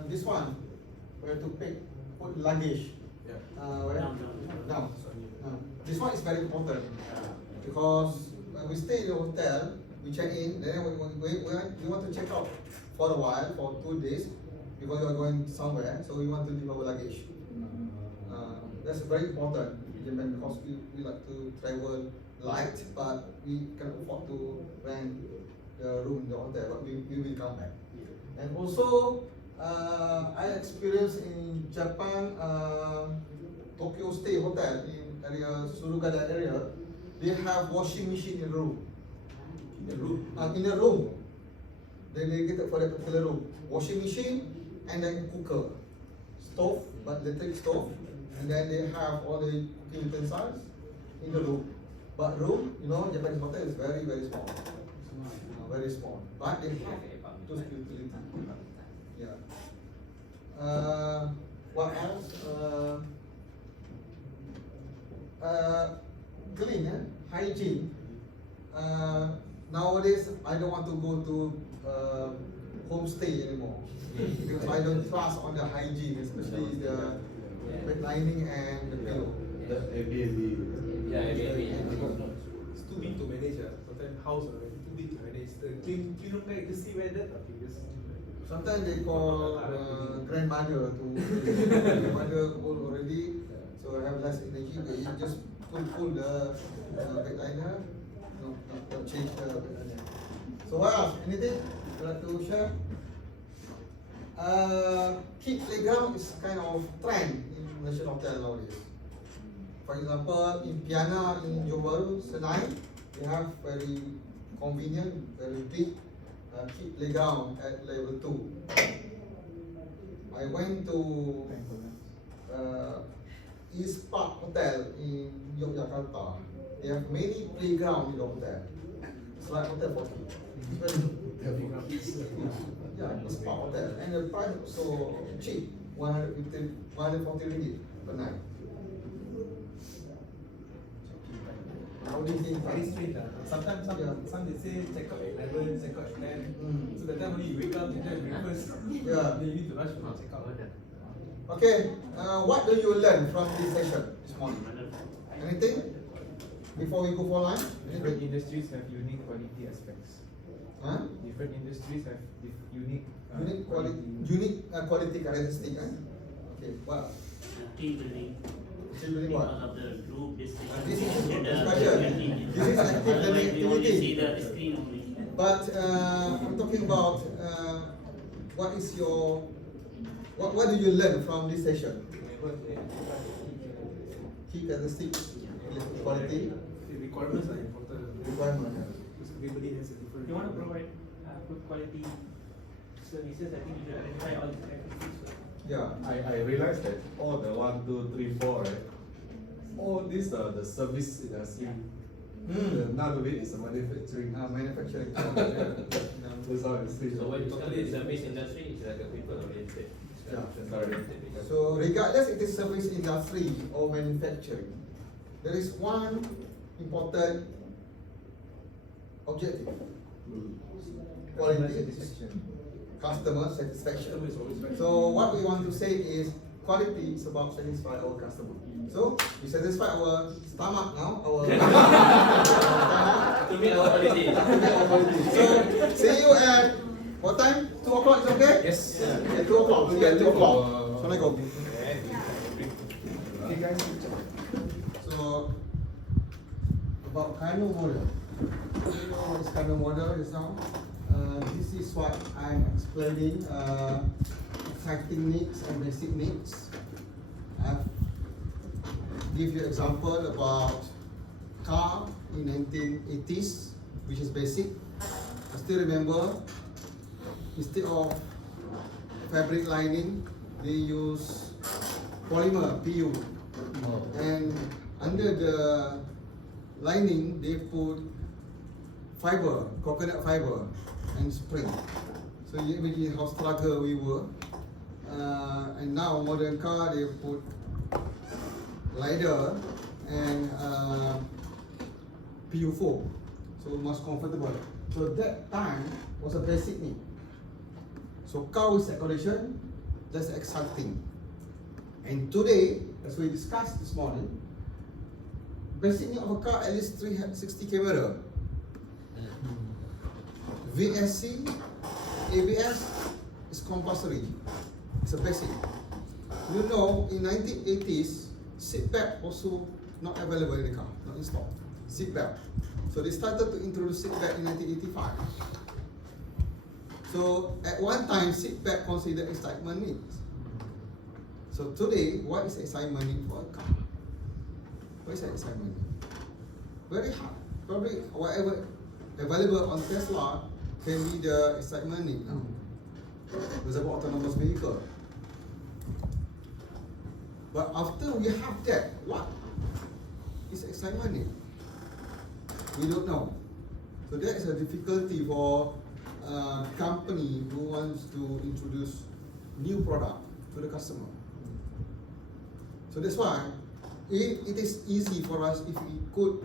this one, we have to put luggage. Where? No. This one is very important because when we stay in the hotel, we check in, then we want to check out for a while, for 2 days, because we are going somewhere, so we want to leave our luggage. That's very important in Japan because we like to travel light, but we can afford to rent the room in the hotel, but we will come back. And also, I experienced in Japan, Tokyo Stay Hotel in area Surugada area, they have washing machine in the room. In the room. They get it for that particular room. Washing machine and then cooker, stove, but electric stove, and then they have all the cooking utensils in the room. But room, Japanese hotel is very small, very small. But they have those utilities. Yeah. What else? Clean, hygiene. Nowadays, I don't want to go to homestay anymore because I don't trust on the hygiene, especially the bed lining and the pillow. The Airbnb. Yeah, Airbnb. It's too big to manage. Sometimes house too big to manage. The clean room guy just see where that. Sometimes they call grandmother to grandmother old already, so I have less energy. But you just pull the bed liner, not change the bed liner. So what else? Anything you like to share? Kid playground is kind of trend in Malaysian hotel nowadays. For example, in Piana in Johor, Senai, they have very convenient, very big kid playground at level 2. I went to East Park Hotel in Yogyakarta. They have many playground in the hotel. It's like hotel for kids. It's very good. Yeah, East Park Hotel. And the price is so cheap, 140 ringgit per night. How do you think? Very strange. Sometimes some they say check out at 11, check out at 10. So that time only you wake up, enjoy breakfast. Yeah. Then you need to rush for check out. Okay, what do you learn from this session this morning? Anything? Before we go for lunch? Different industries have unique quality aspects. Huh? Different industries have unique quality characteristic. Okay, what? Team building. Team building what? Because of the group discussion. This is group discussion. This is active learning We only see activity. the screen only. But I'm talking about what is your what do you learn from this session? Key characteristics, quality, The requirements are important. requirement. Because everybody has a different. If you want to provide good quality services, I think you should identify all these characteristics. Yeah. I realized that all the 1, 2, 3, 4, right? All these are the service industry. None of it is a manufacturing. Manufacturing. That's how I see it. So when you talk about service industry, it's like a people oriented. Yeah. So regardless if it is service industry or manufacturing, there is one important objective. Quality, customer satisfaction. So what we want to say is quality is about satisfy our customer. So we satisfy our stomach now, our To meet our quality. So see you at what time? 2 o'clock is okay? Yes. Yeah, 2 o'clock. See you at 2 o'clock. Assalamualaikum. Okay guys. about Kano model. You know what is Kano model just now? This is what I'm explaining, exciting needs and basic needs. I've give you example about car in 1980s, which is basic. I still remember, instead of fabric lining, they use polymer, PU. And under the lining, they put fiber, coconut fiber and spring. So you imagine how struggle we were. And now modern car, they put leather and PU4, so much comfortable. So that time was a basic need. So car with air condition, that's exciting. And today, as we discussed this morning, basic need of a car at least 360 camera. VSC, ABS is compulsory. It's a basic. You know, in 1980s, seat belt also not available in the car, not in stock. Seat belt. So they started to introduce seat belt in 1985. So at one time, seat belt considered excitement needs. So today, what is excitement need for a car? What is excitement need? Very hard. Probably whatever available on Tesla can be the excitement need now. For example, autonomous vehicle. But after we have that, what is excitement need? We don't know. So that is a difficulty for a company who wants to introduce new product to the customer. So that's why it is easy for us if we could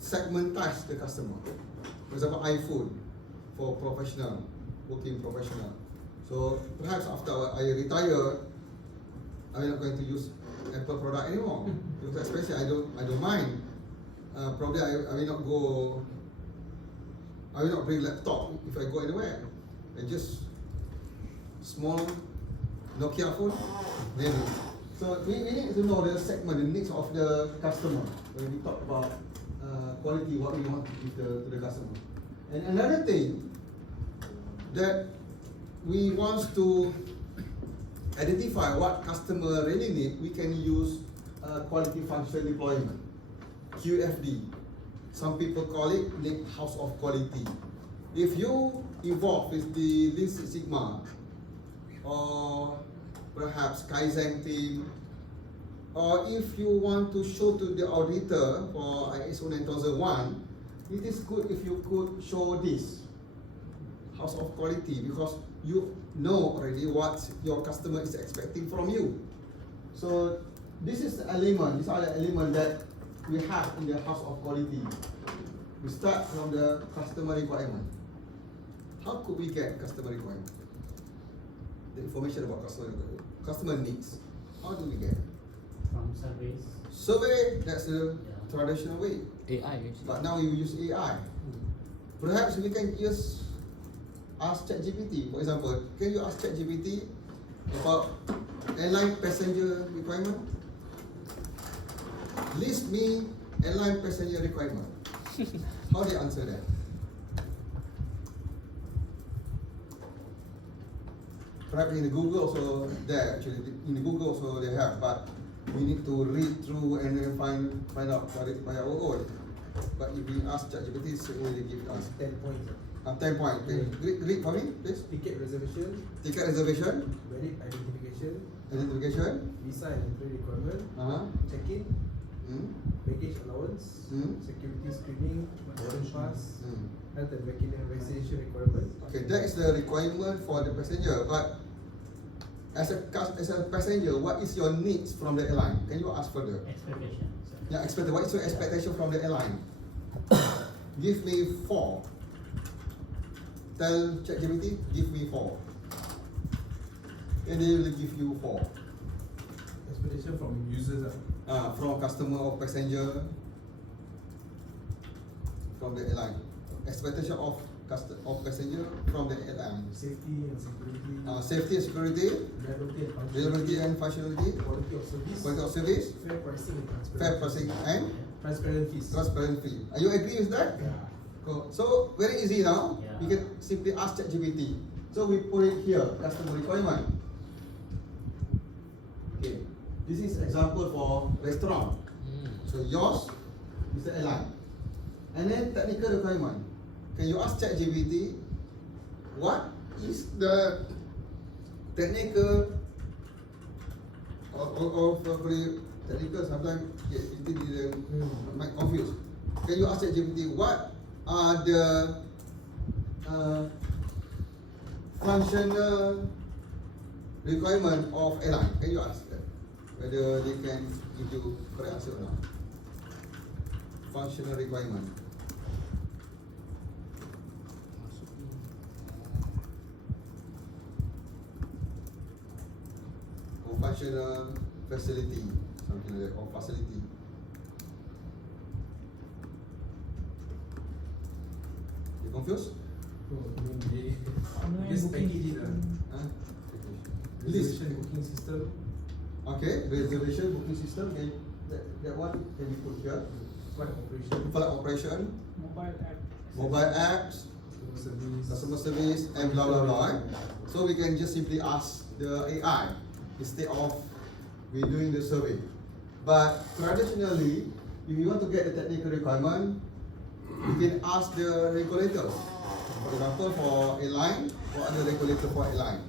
segmentize the customer. For example, iPhone for professional, working professional. So perhaps after I retire, I'm not going to use Apple product anymore because especially I don't mind. Probably I will not go. I will not bring laptop if I go anywhere. I just small Nokia phone, maybe. So we need to know the segment, the needs of the customer when we talk about quality, what we want to give to the customer. And another thing that we want to identify what customer really need, we can use quality function deployment, QFD. Some people call it the house of quality. If you involve with the Lean Six Sigma or perhaps Kaizen team, or if you want to show to the auditor for ISO 9001, it is good if you could show this house of quality because you know already what your customer is expecting from you. So this is the element, these are the elements that we have in the house of quality. We start from the customer requirement. How could we get customer requirement? The information about customer needs. How do we get it? From surveys. Survey, that's the traditional way. AI actually. But now you use AI. Perhaps we can just ask ChatGPT. For example, can you ask ChatGPT about airline passenger requirement? List me airline passenger requirement. How do you answer that? Perhaps in the Google also there actually. In the Google also they have, but we need to read through and then find out by our own. But if we ask ChatGPT, it will give us 10 points. 10 points. Okay. Read for me, please. Ticket reservation. Ticket reservation. Valid identification. Identification. Visa and entry requirement. Check-in. Baggage allowance. Security screening. Boarding pass. Health and vaccination requirement. Okay, that is the requirement for the passenger. But as a passenger, what is your needs from the airline? Can you ask further? Expectation. Yeah, what is your expectation from the airline? Give me 4. Tell ChatGPT, give me 4. And they will give you 4. Expectation from users. From customer or passenger from the airline. Expectation of passenger from the airline. Safety and security. Safety and security. Reliability and functionality. Quality and functionality. Quality of service. Quality of service. Fair pricing and transparency. Fair pricing and transparent fees. Transparent fee. Are you agree with that? Yeah. Cool. So very easy now. Yeah. You can simply ask ChatGPT. So we put it here, customer requirement. Okay. This is example for restaurant. So yours is the airline. And then technical requirement. Can you ask ChatGPT what is the technical or technical sometimes it might confuse. Can you ask ChatGPT what are the functional requirement of airline? Can you ask that? Whether they can give you correct answer or not? Functional requirement. Or functional facility, something like that, or facility. You confused? Just package it. Huh? Reservation booking system. Okay, reservation booking system. Okay, that one can be put here. Flight operation. Flight operation. Mobile apps. Mobile apps. Service. Customer service, and blah blah blah. So we can just simply ask the AI instead of we doing the survey. But traditionally, if you want to get the technical requirement, you can ask the regulators. For example, for airline, what are the regulator for airline?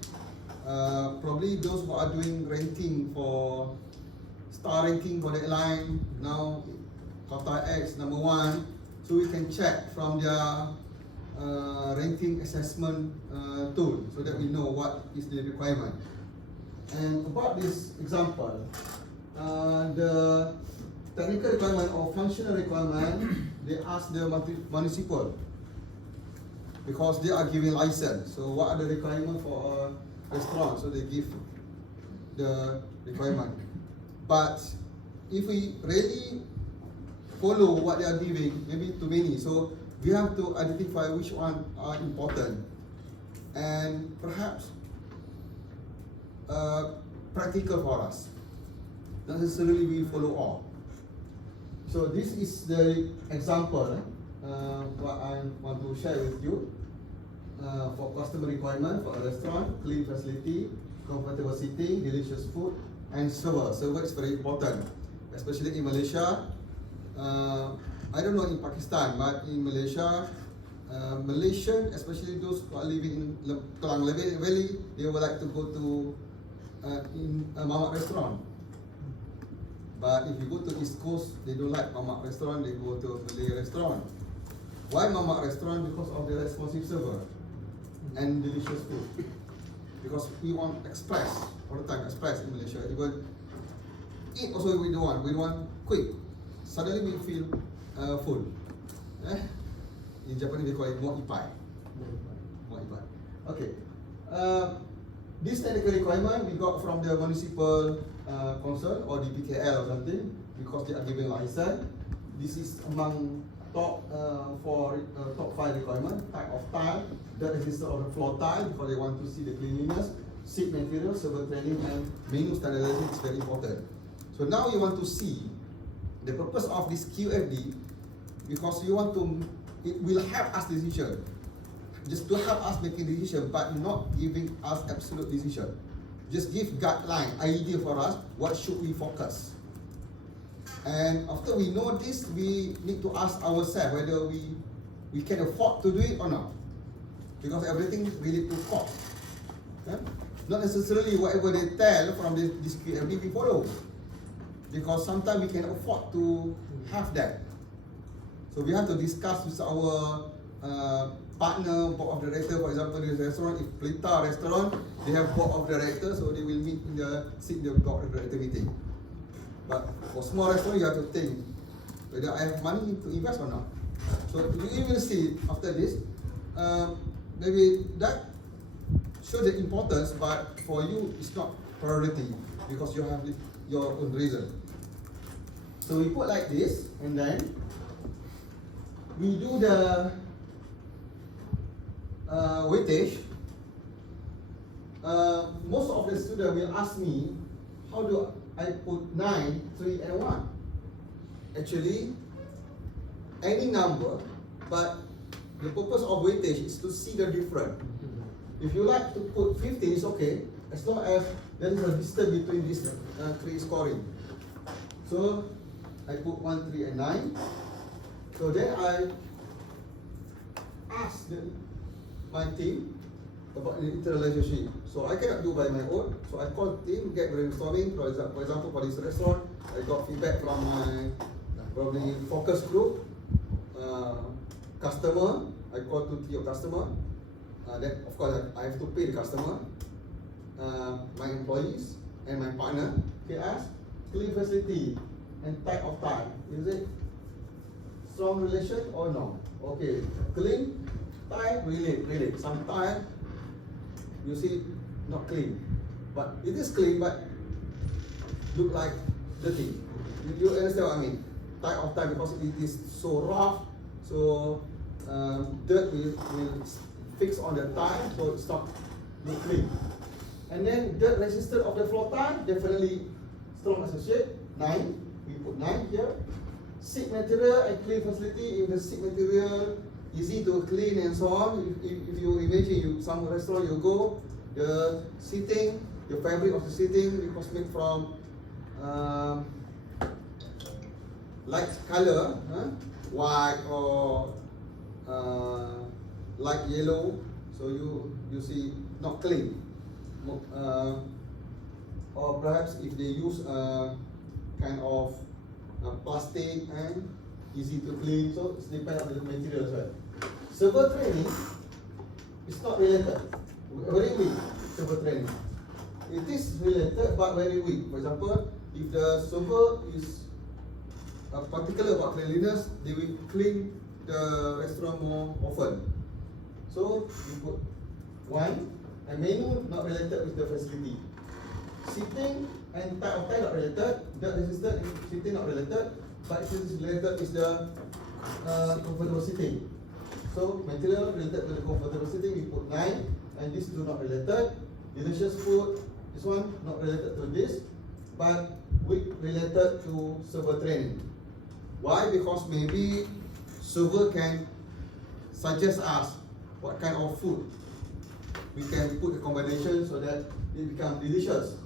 Probably those who are doing ranking for star ranking for the airline. Now, Qatar X #1, so we can check from their ranking assessment tool, so that we know what is the requirement. And about this example, the technical requirement or functional requirement, they ask the municipal because they are giving license. So what are the requirements for a restaurant? So they give the requirement. But if we really follow what they are giving, maybe too many. So we have to identify which one are important and perhaps practical for us. Not necessarily we follow all. So this is the example what I want to share with you for customer requirement for a restaurant: clean facility, comfortable seating, delicious food, and server. Server is very important, especially in Malaysia. I don't know in Pakistan, but in Malaysia, Malaysian, especially those who are living in Klang Valley, they would like to go to in a mamak restaurant. But if you go to East Coast, they don't like mamak restaurant, they go to a Malay restaurant. Why mamak restaurant? Because of the responsive server and delicious food. Because we want express, all the time express in Malaysia. Even eat also we don't want quick. Suddenly we feel full. In Japanese they call it mo ipai. Mo ipai. Okay. This technical requirement we got from the municipal council or the BKL or something, because they are giving license. This is among top top 5 requirement: type of tile, the existence of the floor tile, because they want to see the cleanliness, seat material, server training, and menu standardization is very important. So now you want to see the purpose of this QFD, because you want to, it will help us decision, just to help us making decision, but not giving us absolute decision. Just give guideline, idea for us, what should we focus. And after we know this, we need to ask ourselves whether we can afford to do it or not. Because everything is related to cost. Not necessarily whatever they tell from this QFD we follow. Because sometimes we can afford to have that. So we have to discuss with our partner, board of director. For example, this restaurant, if Pelita restaurant, they have board of directors, so they will meet in the board of director meeting. But for small restaurant, you have to think whether I have money to invest or not. So you will see after this, maybe that shows the importance, but for you it's not priority because you have your own reason. So we put like this, and then we do the weightage. Most of the students will ask me, how do I put 9, 3, and 1? Actually, any number, but the purpose of weightage is to see the difference. If you like to put 15, it's okay, as long as there is a distance between these three scoring. So I put 1, 3, and 9. So then I ask my team about the interrelationship. So I cannot do by my own. So I call team, get brainstorming. For example, for this restaurant, I got feedback from my probably focus group, customer. I call 2, 3 of customer. Then of course I have to pay the customer, my employees and my partner. They ask clean facility and type of time. Is it strong relation or no? Okay, clean, time, relate. Sometimes you see not clean, but it is clean, but look like dirty. You understand what I mean? Type of time, because it is so rough, so dirt will fix on the tile, so it's not look clean. And then dirt resistance of the floor tile, definitely strong associate, 9. We put 9 here. Seat material and clean facility. If the seat material easy to clean and so on. If you imagine some restaurant you go, the seating, the fabric of the seating, it was made from light color, white or light yellow. So you see not clean. Or perhaps if they use kind of plastic and easy to clean, so it's depend on the material as well. Server training is not related, very weak. Server training, it is related but very weak. For example, if the server is particular about cleanliness, they will clean the restaurant more often. So you put 1, and menu not related with the facility. Seating and type of tile not related. Dirt resistant and seating not related. But it is related is the comfortable seating. So material related to the comfortable seating, we put 9, and these two not related. Delicious food, this one not related to this, but weak related to server training. Why? Because maybe server can suggest us what kind of food we can put the combination so that it becomes delicious.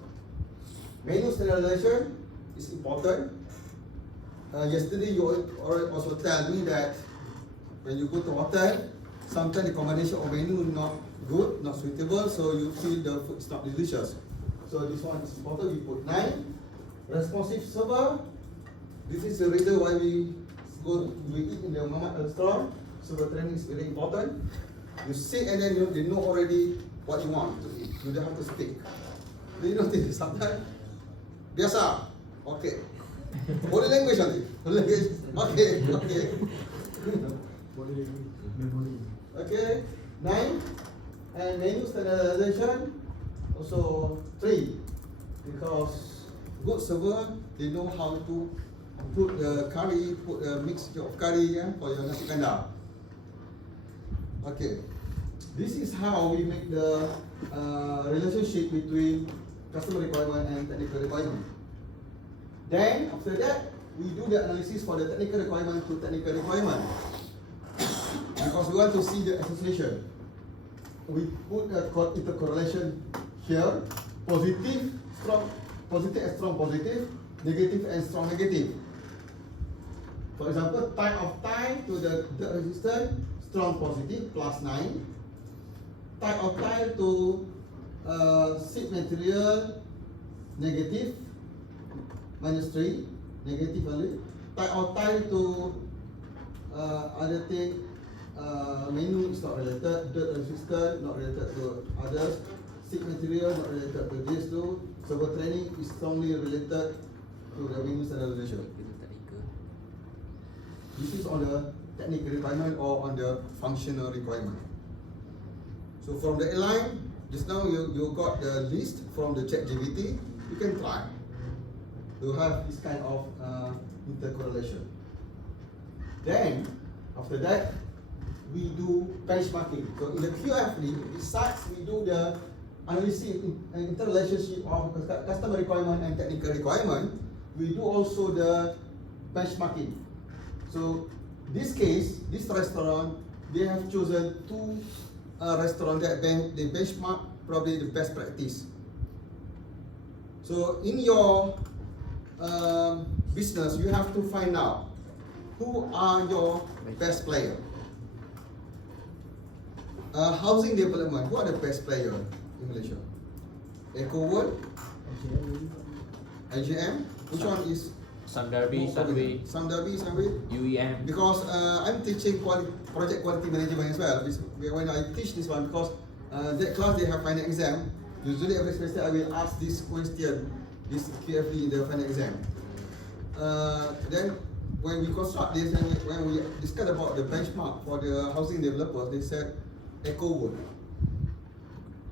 Menu standardization is important. Yesterday you also tell me that when you go to hotel, sometimes the combination of menu is not good, not suitable, so you feel the food is not delicious. So this one is important. We put 9. Responsive server. This is the reason why we eat in the Mamat restaurant. Server training is very important. You sit and then they know already what you want to eat. You don't have to speak. Do you notice sometimes? Biasa. Okay. Body language nanti. Body language. Okay. Okay. 9. And menu standardization also 3. Because good server, they know how to put the curry, put a mixture of curry for your nasi kandar. Okay. This is how we make the relationship between customer requirement and technical requirement. Then after that, we do the analysis for the technical requirement to technical requirement. Because we want to see the association. We put a intercorrelation here, positive, strong, positive and strong positive, negative and strong negative. For example, type of tile to the resistance, strong positive, +9. Type of tile to seat material, negative, -3, negative only. Type of tile to other thing, menu is not related, dirt resistant, not related to others. Seat material not related to these two. Server training is strongly related to the menu standardization. This is on the technical requirement or on the functional requirement. So from the airline, just now you got the list from the ChatGPT. You can try to have this kind of intercorrelation. Then after that, we do benchmarking. So in the QFD, besides we do the analysis and interrelationship of customer requirement and technical requirement, we do also the benchmarking. So this case, this restaurant, they have chosen two restaurants that they benchmark probably the best practice. So in your business, you have to find out who are your best player. Housing development, who are the best player in Malaysia? EcoWorld, IGM, which one is? Sundarbi, Sunway, UEM. Because I'm teaching project quality management as well. When I teach this one, because that class they have final exam, usually every semester I will ask this question, this QFD in the final exam. Then when we construct this and when we discuss about the benchmark for the housing developers, they said EcoWorld.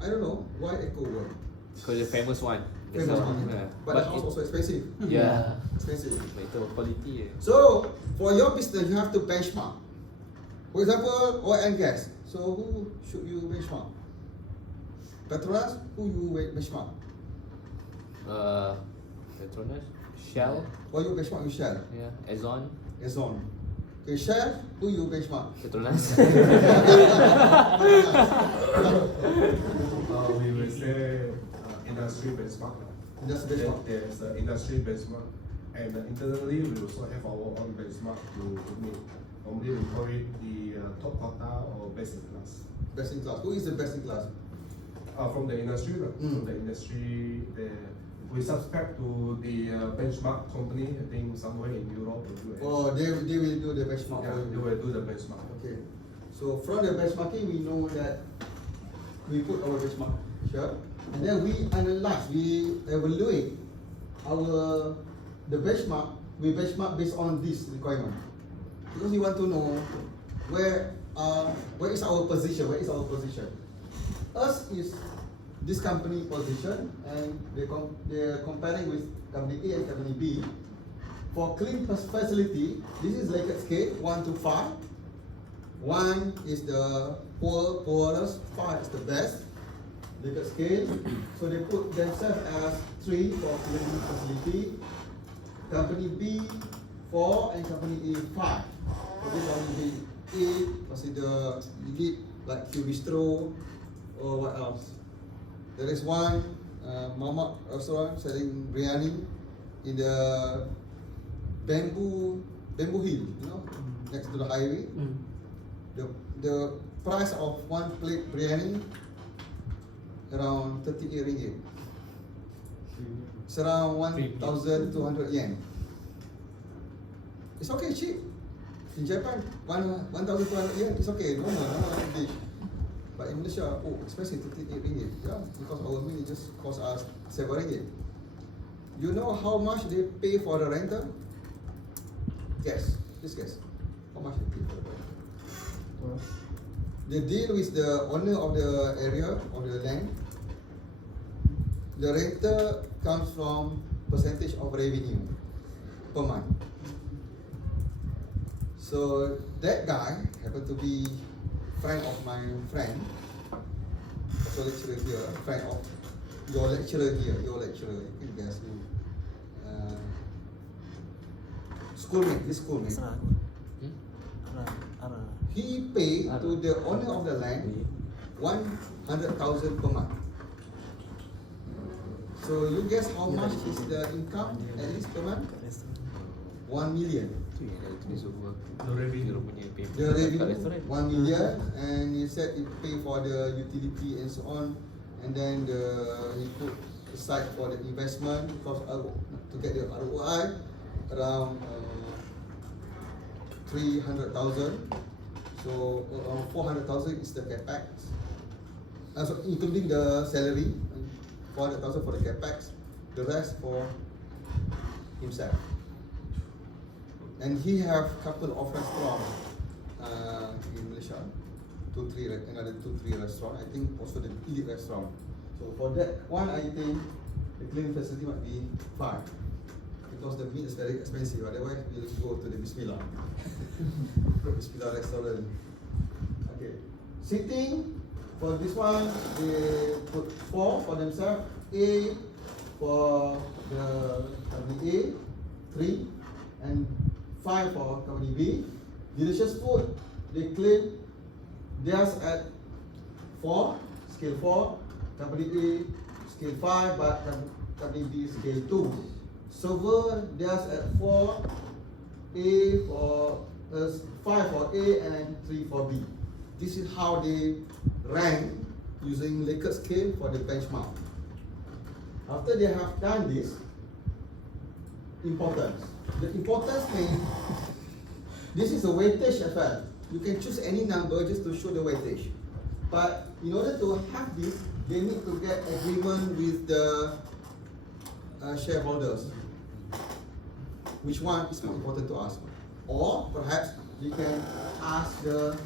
I don't know why EcoWorld. Because the famous one. Famous one. Yeah. But the house also expensive. Yeah. Expensive. Better quality. So for your business, you have to benchmark. For example, oil and gas. So who should you benchmark? Petronas, who you benchmark? Petronas, Shell. Or you benchmark with Shell? Yeah. Exxon. Exxon. Okay, Shell, who you benchmark? Petronas. We will say industry benchmark. Industry benchmark. There's industry benchmark, and internally we also have our own benchmark to meet. Normally we call it the top quartile or best in class. Best in class. Who is the best in class? From the industry, from the industry, we subscribe to the benchmark company. I think somewhere in Europe or US. Oh, they will do the benchmark. Yeah, they will do the benchmark. Okay. So from the benchmarking, we know that we put our benchmark, sure, and then we analyze, we evaluate the benchmark. We benchmark based on this requirement because we want to know where is our position. Where is our position? Us is this company position, and they're comparing with company A and company B. For clean facility, this is like a scale 1 to 5. 1 is the poorest, 5 is the best. Like a scale. So they put themselves as 3 for clean facility. Company B 4 and company A 5. So this company A consider lead like Q Bistro or what else. There is one Mamak restaurant selling biryani in the Bamboo Hill, you know, next to the highway. The price of one plate biryani around 38 ringgit. It's around 1,200 yen. It's okay, cheap. In Japan, 1,200 yen, it's okay, normal dish. But in Malaysia, oh, expensive, 38 ringgit. Yeah, because our meal just cost us 7 ringgit. You know how much they pay for the rental? Guess, just guess. How much they pay for the rental? They deal with the owner of the area, of the land. The rental comes from percentage of revenue per month. So that guy happened to be friend of my friend, also lecturer here, friend of your lecturer here, you can guess who. Schoolmate, this schoolmate. He paid to the owner of the land 100,000 per month. So you guess how much is the income at least per month? 1 million. The revenue. The revenue 1 million, and he said he pay for the utility and so on, and then he put aside for the investment because to get the ROI around 300,000. So around 400,000 is the capex. So including the salary, 400,000 for the capex, the rest for himself. And he have couple of restaurants in Malaysia, another 2-3 restaurants. I think also the elite restaurant. So for that one, I think the cleaning facility might be fine because the meat is very expensive. Otherwise, we'll go to the Bismillah. Bismillah restaurant. Okay, seating for this one, they put 4 for themselves. A for the company A, 3, and 5 for company B. Delicious Food, they claim theirs at 4, scale 4, company A, scale 5, but company B, scale 2. Server, theirs at 4, A for 5 for A and 3 for B. This is how they rank using Likert scale for the benchmark. After they have done this, importance. The importance means this is a weightage effect. You can choose any number just to show the weightage. But in order to have this, they need to get agreement with the shareholders. Which one is more important to us? Or perhaps you can ask the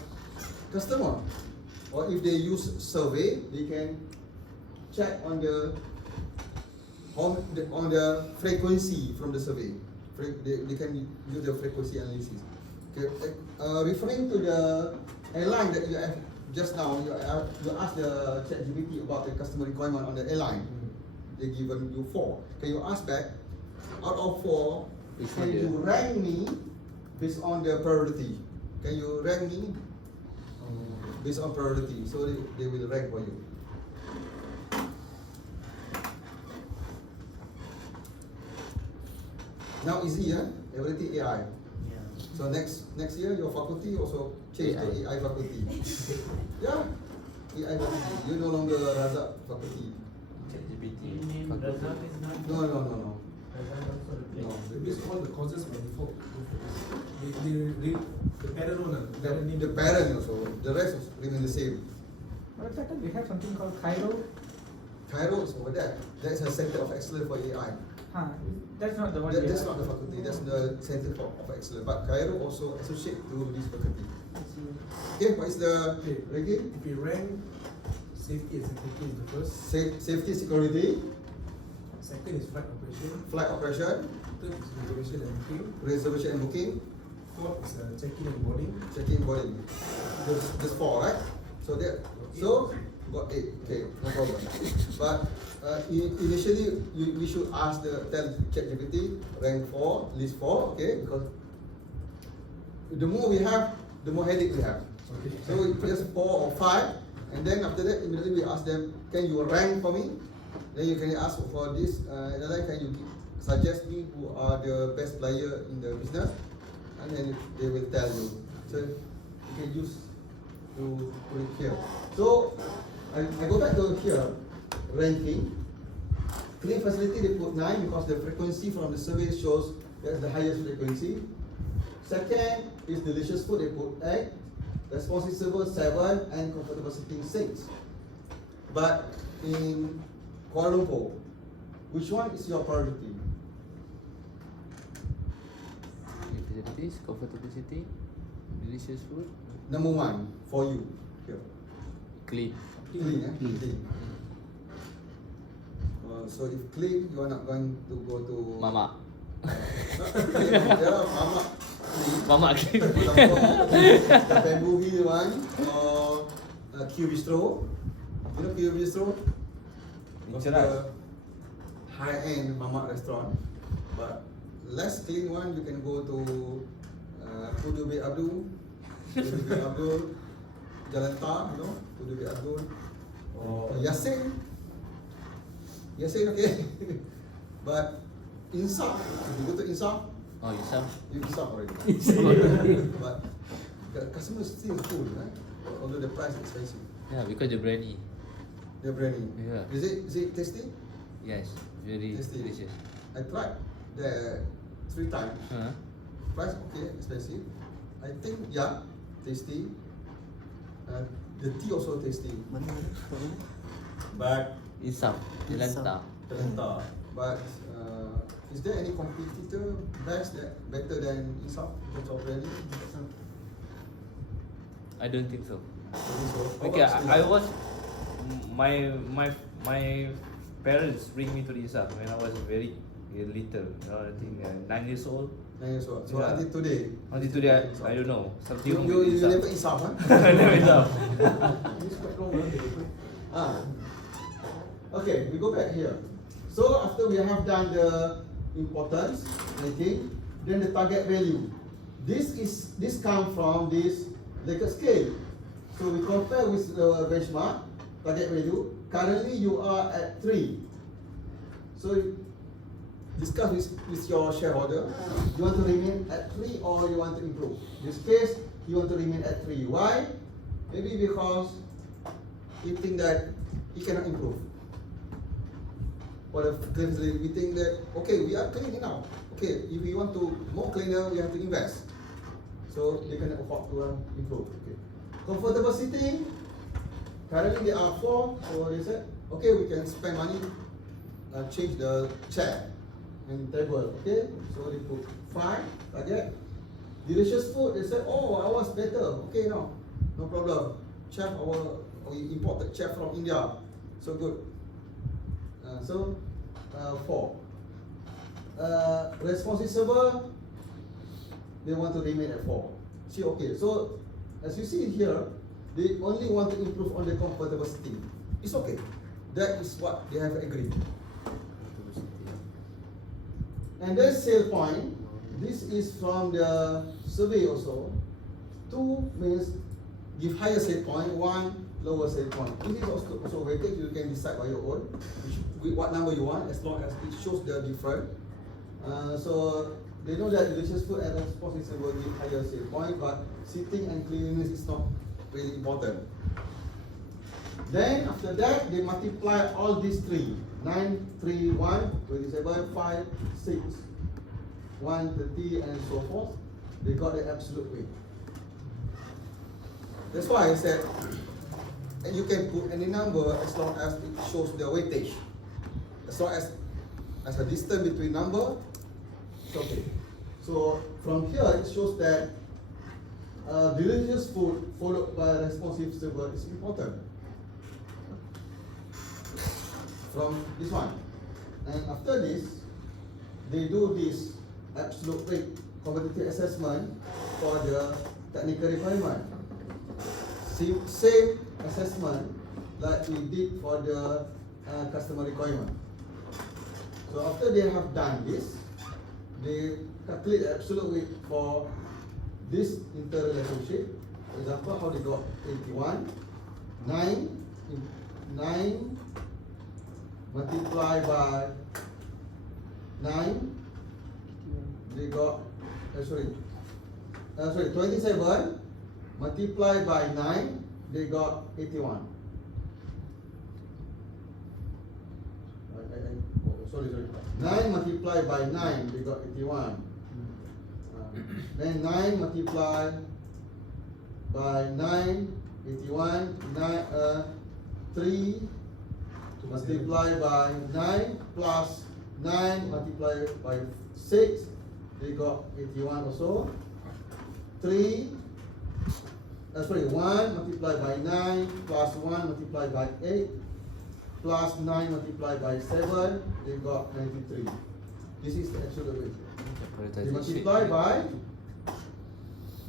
customer. Or if they use survey, they can check on the frequency from the survey. They can use the frequency analysis. Okay. Referring to the airline that you have just now, you asked the ChatGPT about the customer requirement on the airline. They given you 4. Can you ask back, out of 4, can you rank me based on the priority? Can you rank me based on priority? So they will rank for you. Now easy, everything AI. So next year your faculty also change to AI faculty. Yeah, AI faculty. You no longer Razak faculty. ChatGPT. Razak is not. No. Razak also replaced. Because all the courses by default. They read the parent one. The parent also. The rest remain the same. But at we have something called Cairo. Cairo is over there. That's a center of excellence for AI. That's not the one. That's not the faculty. That's the center of excellence. But Cairo also associate to this faculty. Okay, what is the ranking? If you rank safety and security is the first. Safety, security. Second is flight operation. Flight operation. Third is reservation and booking. Reservation and booking. Fourth is check-in and boarding. Check-in and boarding. There's 4, right? So got 8. Okay, no problem. But initially, we should ask tell ChatGPT rank 4, list 4. Okay, because the more we have, the more headache we have. Okay. So just 4 or 5, and then after that, immediately we ask them, can you rank for me? Then you can ask for this. Another, can you suggest me who are the best player in the business? And then they will tell you. So you can use to put it here. So I go back to here, ranking. Clean facility they put 9 because the frequency from the survey shows that's the highest frequency. Second is delicious food, they put 8. Responsive server 7 and comfortable sitting 6. But in Kuala Lumpur, which one is your priority? Facilities, comfortable sitting, delicious food. Number 1 for you here. Clean. Clean. So if clean, you are not going to go to Mama. Mama. Mama clean. The Bamboo Hill one or Q Bistro. You know Q Bistro? It's a high-end Mama restaurant. But less clean one, you can go to Pudu Bay Abdul, Jalan Tar, you know, Pudu Bay Abdul, or Yasin, okay. But Insaf, if you go to Insaf, you Insaf already. But the customer is still full, right? Although the price is expensive. Yeah, because the brandy. The brandy. Yeah. Is it tasty? Yes, very tasty. delicious. I tried there 3 times. Price okay, expensive. I think tasty. The tea also tasty. But Insaf, Jalan Tar. But is there any competitor better than Insaf in terms of value? I don't think so. Okay, I was my parents bring me to the Insaf when I was very little. I think 9 years old. 9 years old. So until today. Until today, I don't know. Something. You never Insaf, huh? Never Insaf. It's quite long, Okay, we go back here. So after we have done the importance ranking, then the target value. this come from this Likert scale. So we compare with the benchmark target value. Currently you are at 3. So discuss with your shareholder. You want to remain at 3 or you want to improve? In this case, you want to remain at 3. Why? Maybe because you think that he cannot improve. For the cleanly, we think that okay, we are clean enough. Okay, if we want to more cleaner, we have to invest. So they can afford to improve. Okay. Comfortable sitting. Currently there are 4, so they said, okay, we can spend money, change the chair and table. Okay, so they put 5 target. Delicious food. They said, oh, ours better. Okay, no problem. Chef, we imported chef from India, so good. 4. Responsive server, they want to remain at 4. See, okay, so as you see here, they only want to improve on the comfortable sitting. It's okay. That is what they have agreed. And then sale point, this is from the survey also. 2 means give higher sale point, 1 lower sale point. This is also weighted, you can decide by your own what number you want, as long as it shows the different. So they know that delicious food and responsive will give higher sale point, but sitting and cleanliness is not really important. Then after that, they multiply all these 3. 9, 3, 1, 27, 5, 6, 1, 30, and so forth. They got the absolute weight. That's why I said, and you can put any number as long as it shows the weightage. As long as a distance between number, it's okay. So from here it shows that delicious food followed by responsive server is important. From this one. And after this, they do this absolute weight competitive assessment for the technical requirement. Same assessment like we did for the customer requirement. So after they have done this, they calculate the absolute weight for this interrelationship. For example, how they got 81, 9 multiplied by 9, they got 27 multiplied by 9, they got 81. Sorry. 9 multiplied by 9, they got 81. Then 9 multiplied by 9, 81. 3 multiplied by 9 plus 9 multiplied by 6, they got 81 also. 1 multiplied by 9 plus 1 multiplied by 8 plus 9 multiplied by 7, they got 93. This is the absolute weight. They multiply by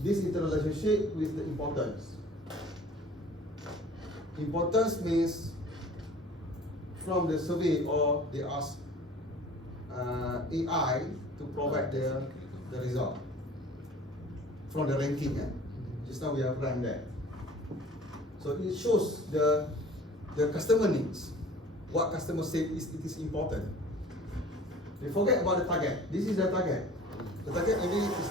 this interrelationship with the importance. Importance means from the survey, or they ask AI to provide the result from the ranking. Just now we have ranked that. So it shows the customer needs. What customer say it is important. They forget about the target. This is the target. The target maybe is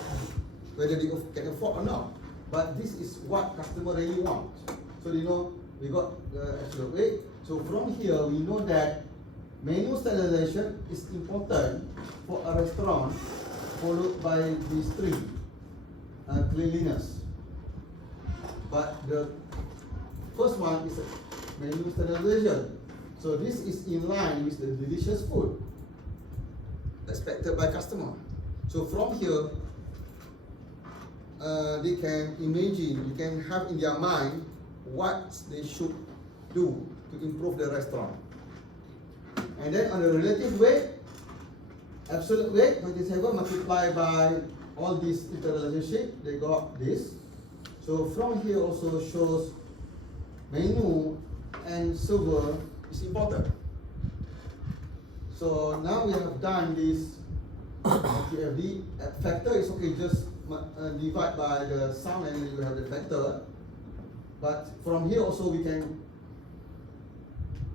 whether they can afford or not. But this is what customer really want. So you know, we got the absolute weight. So from here we know that menu standardization is important for a restaurant, followed by these 3. Cleanliness. But the first one is menu standardization. So this is in line with the delicious food expected by customer. So from here, they can imagine, you can have in their mind what they should do to improve the restaurant. And then on the relative weight, absolute weight, 27 multiplied by all these interrelationship, they got this. So from here also shows menu and server is important. So now we have done this QFD factor is okay, just divide by the sum and then you have the factor. But from here also we can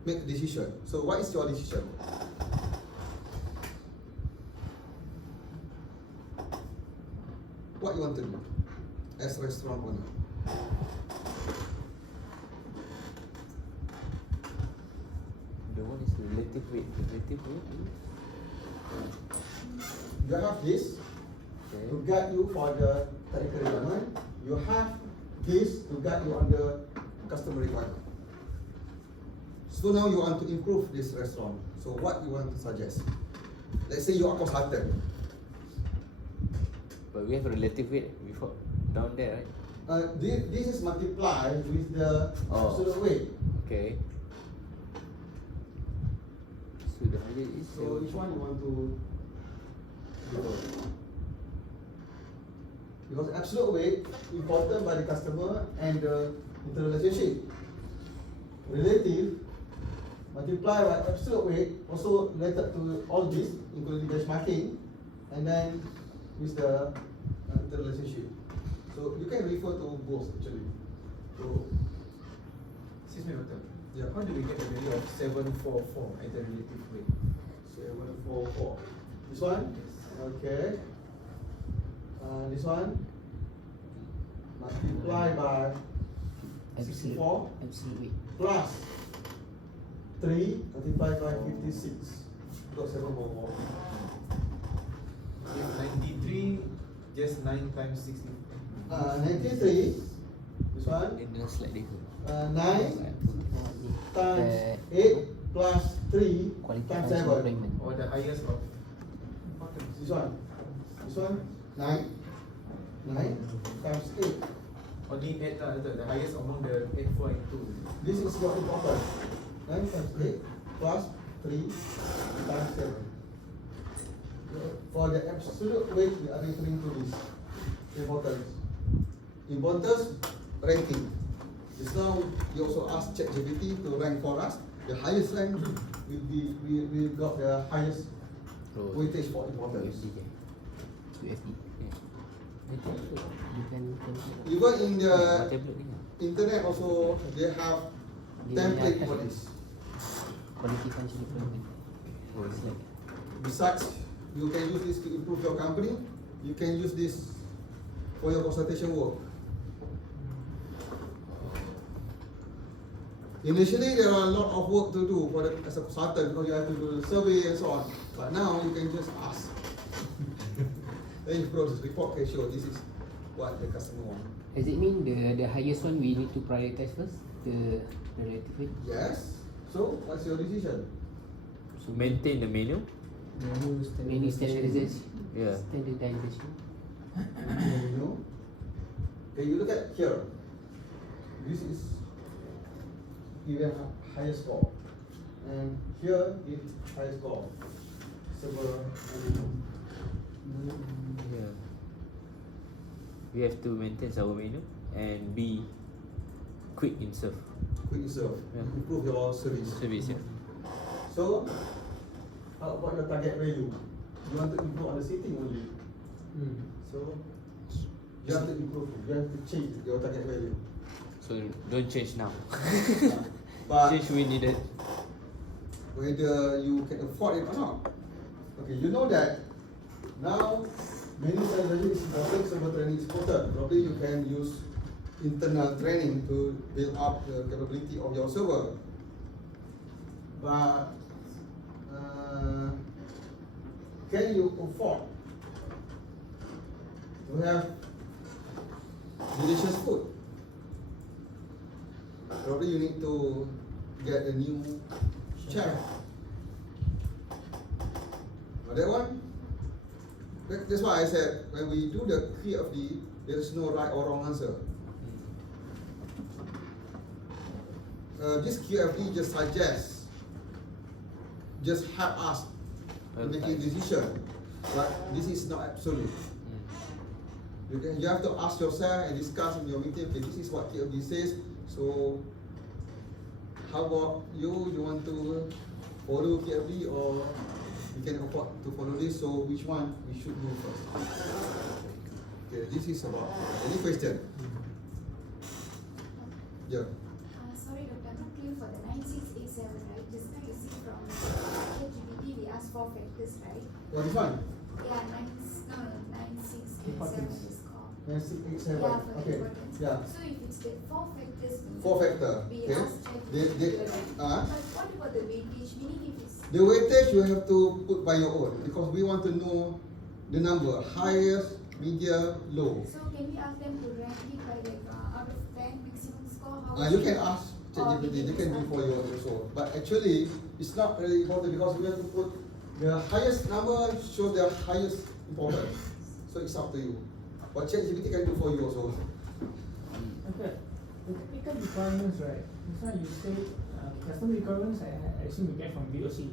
make a decision. So what is your decision? What you want to do as restaurant owner? The one is relative weight. Relative weight. You have this to guide you for the technical requirement. You have this to guide you on the customer requirement. So now you want to improve this restaurant. So what you want to suggest? Let's say you are consultant. But we have a relative weight before down there, right? This is multiplied with the absolute weight. Okay. So the higher is. So which one you want to do? Because absolute weight important by the customer and the interrelationship. Relative multiply by absolute weight also related to all this, including benchmarking, and then with the interrelationship. So you can refer to both actually. So, Excuse me, doctor. Yeah. How do we get the value of 744 at the relative weight? 744. This one? Okay. This one? Multiply by 64 plus 3 multiplied by 56. Got 744. 93, just 9 times 60. 93. This one? 9 times 8 plus 3 times 7. Or the highest of. This one? This one? 9 times 8. Only 8, the highest among the 8, 4 and 2. This is your important. 9 times 8 plus 3 times 7. For the absolute weight, we are referring to this importance. Importance ranking. Just now, you also asked ChatGPT to rank for us. The highest rank will be we got the highest weightage for importance. Even in the internet also they have template for this. Besides, you can use this to improve your company. You can use this for your consultation work. Initially, there are a lot of work to do for the, as a consultant because you have to do the survey and so on. But now you can just ask. Then you produce report can show this is what the customer wants. Does it mean the highest one we need to prioritize first? The relative weight? Yes. So, what's your decision? So maintain the menu. Menu standardization. Yeah. Standardization. Menu. Okay, you look at here. This is even higher score, and here is higher score. Server. Yeah. We have to maintain our menu and be quick in serve. Quick in serve. Yeah. Improve your service. Service, yeah. So, how about your target value? You want to improve on the setting only. So, you have to improve. You have to change your target value. So don't change now. But change we needed. Whether you can afford it or not. Okay, you know that now many standardization is important, server training is important. Probably you can use internal training to build up the capability of your server. But can you afford to have delicious food? Probably you need to get a new chef. That one, that's why I said when we do the QFD, there is no right or wrong answer. This QFD just suggests, just help us make a decision, but this is not absolute. You have to ask yourself and discuss in your meeting, okay, this is what QFD says, so how about you want to follow QFD or you can afford to follow this, so which one we should do first? Okay, this is about any question? Yeah. Sorry, Doctor, I'm not clear for the 9687, right? Just now you see from ChatGPT, we asked 4 factors, right? What is one? Yeah, 9687 is called. 9687. Yeah, for Okay. the importance. Yeah. So if it's the 4 factors, 4 factor. we Okay. ask ChatGPT, right? uh, But what about the weightage? Meaning if it's The weightage you have to put by your own because we want to know the number highest, medium, low. so can we ask them to rank it by like out of 10 maximum score? How You much? can ask ChatGPT, you can do for you also. But actually, it's not really important because we have to put the highest number show the highest importance. So it's up to you. What ChatGPT can do for you also. Okay. The technical requirements, right? This one you say customer requirements, I assume we get from VOC.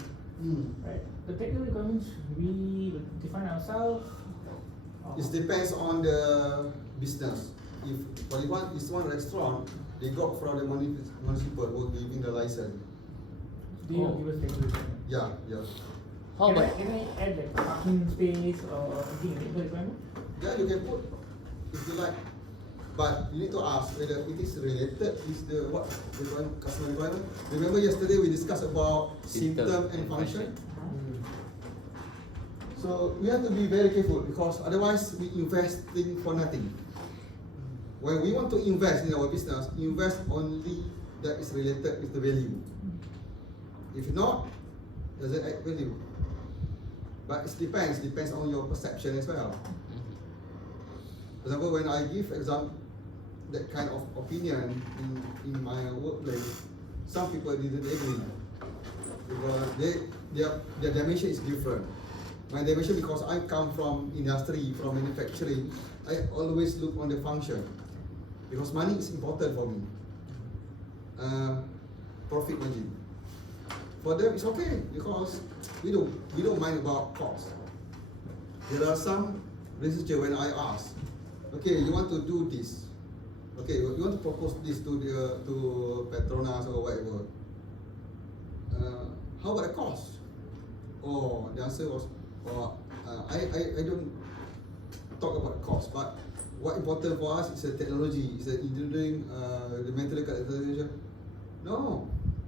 Right? The technical requirements we will define ourselves. It depends on the business. If for one restaurant, they got from the municipal who giving the license. Do you give us technical requirements? Yeah, yeah. Can I add like parking space or anything in technical requirement? Yeah, you can put if you like. But you need to ask whether it is related with the what customer requirement. Remember yesterday we discussed about symptom and function. So we have to be very careful because otherwise we investing for nothing. When we want to invest in our business, invest only that is related with the value. If not, doesn't add value. But it depends on your perception as well. For example, when I give that kind of opinion in my workplace, some people didn't agree because their dimension is different. My dimension, because I come from industry, from manufacturing, I always look on the function because money is important for me. Profit margin. For them, it's okay because we don't mind about cost. There are some researchers when I ask, okay, you want to do this, okay, you want to propose this to Petronas or whatever. How about the cost? Oh, the answer was, I don't talk about cost, but what important for us is the technology, is the engineering, the material characterization. No,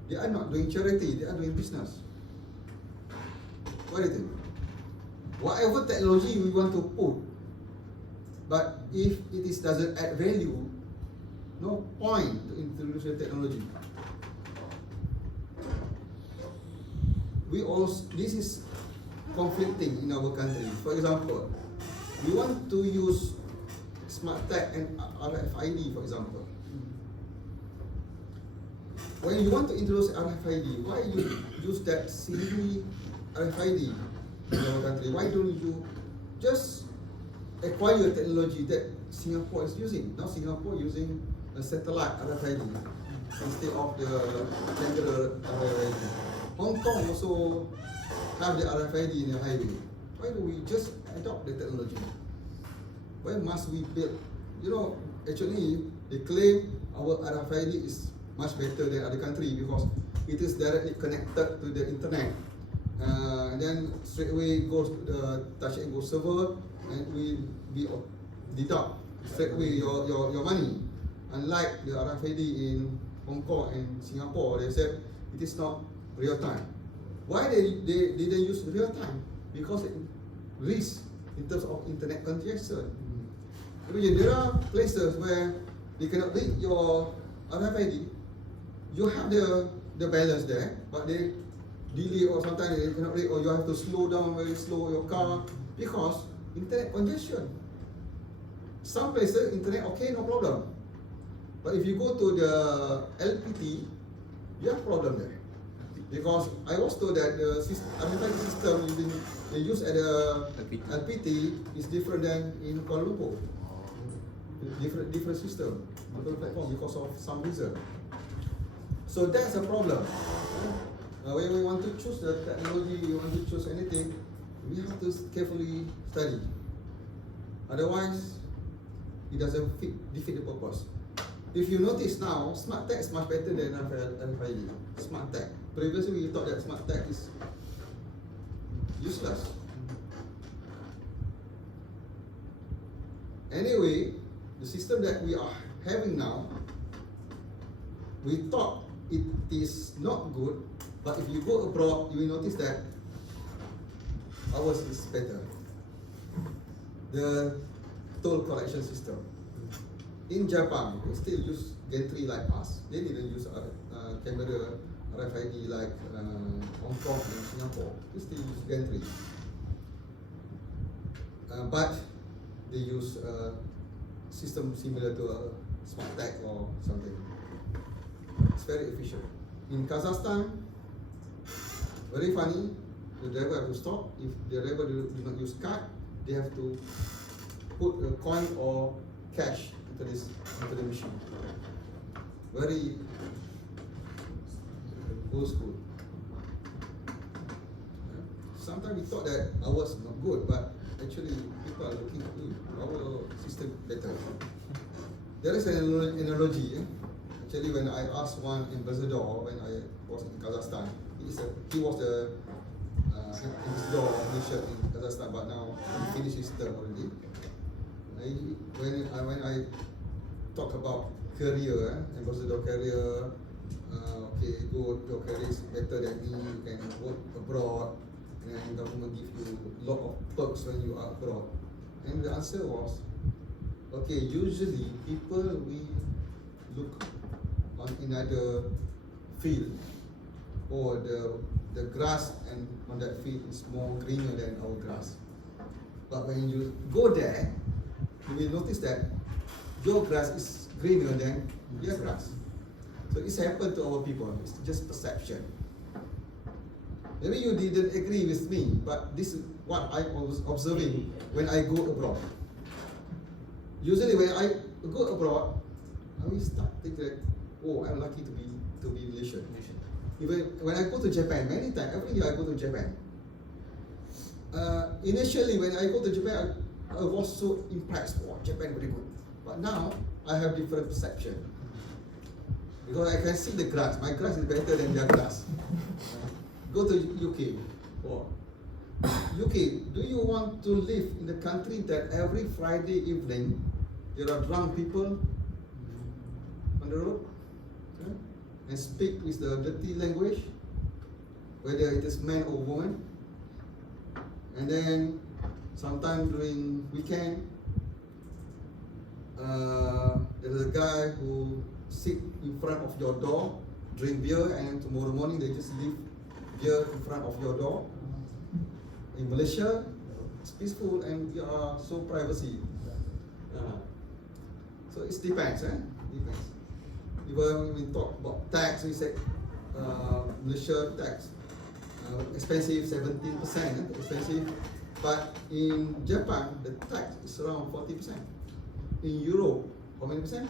they are not doing charity, they are doing business. What do you think? Whatever technology we want to put, but if it doesn't add value, no point to introduce the technology. This is conflicting in our country. For example, we want to use smart tag and RFID, for example. When you want to introduce RFID, why you use that silly RFID in our country? Why don't you just acquire technology that Singapore is using? Now Singapore using a satellite RFID instead of the regular RFID. Hong Kong also have the RFID in the highway. Why do we just adopt the technology? Why must we build? You know, actually they claim our RFID is much better than other country because it is directly connected to the internet. Then straight away goes to the touch and go server, and we deduct straight away your money. Unlike the RFID in Hong Kong and Singapore, they said it is not real time. Why they didn't use real time? Because it risks in terms of internet congestion. There are places where they cannot read your RFID. You have the balance there, but they delay or sometimes they cannot read, or you have to slow down very slow your car because internet congestion. Some places internet okay, no problem. But if you go to the LPT, you have problem there. Because I was told that the RFID system they use at the LPT is different than in Kuala Lumpur. Different system, different platform because of some reason. So that's a problem. When we want to choose the technology, we want to choose anything, we have to carefully study. Otherwise, it doesn't defeat the purpose. If you notice now, smart tag is much better than RFID. Smart tag. Previously, we thought that smart tag is useless. Anyway, the system that we are having now, we thought it is not good, but if you go abroad, you will notice that ours is better. The toll collection system. In Japan, they still use gantry like us. They didn't use camera RFID like Hong Kong and Singapore. They still use gantry. But they use a system similar to a smart tag or something. It's very efficient. In Kazakhstan, very funny, the driver have to stop. If the driver do not use card, they have to put a coin or cash into the machine. Very old school. Sometimes we thought that ours not good, but actually people are looking at our system better. There is an analogy. Actually, when I asked one ambassador when I was in Kazakhstan, he was the ambassador of Malaysia in Kazakhstan, but now he finished his term already. When I talk about career, ambassador career, okay, good, your career is better than me, you can work abroad, and then government give you a lot of perks when you are abroad. And the answer was, okay, usually people we look on another field, or the grass and on that field is more greener than our grass. But when you go there, you will notice that your grass is greener than their grass. So it's happened to our people. It's just perception. Maybe you didn't agree with me, but this is what I was observing when I go abroad. Usually when I go abroad, I will start thinking that, oh, I'm lucky to be Malaysian. Even when I go to Japan, many times, every year I go to Japan. Initially when I go to Japan, I was so impressed. Wow, Japan very good. But now I have different perception. Because I can see the grass. My grass is better than their grass. Go to UK. Oh. UK, do you want to live in the country that every Friday evening there are drunk people on the road and speak with the dirty language, whether it is man or woman? And then sometime during weekend, there's a guy who sit in front of your door, drink beer, and tomorrow morning they just leave beer in front of your door. In Malaysia, it's peaceful and you are so privacy. So it depends, depends. Even when we talk about tax, we say Malaysia tax expensive 17%, expensive. But in Japan, the tax is around 40%. In Europe, how many percent?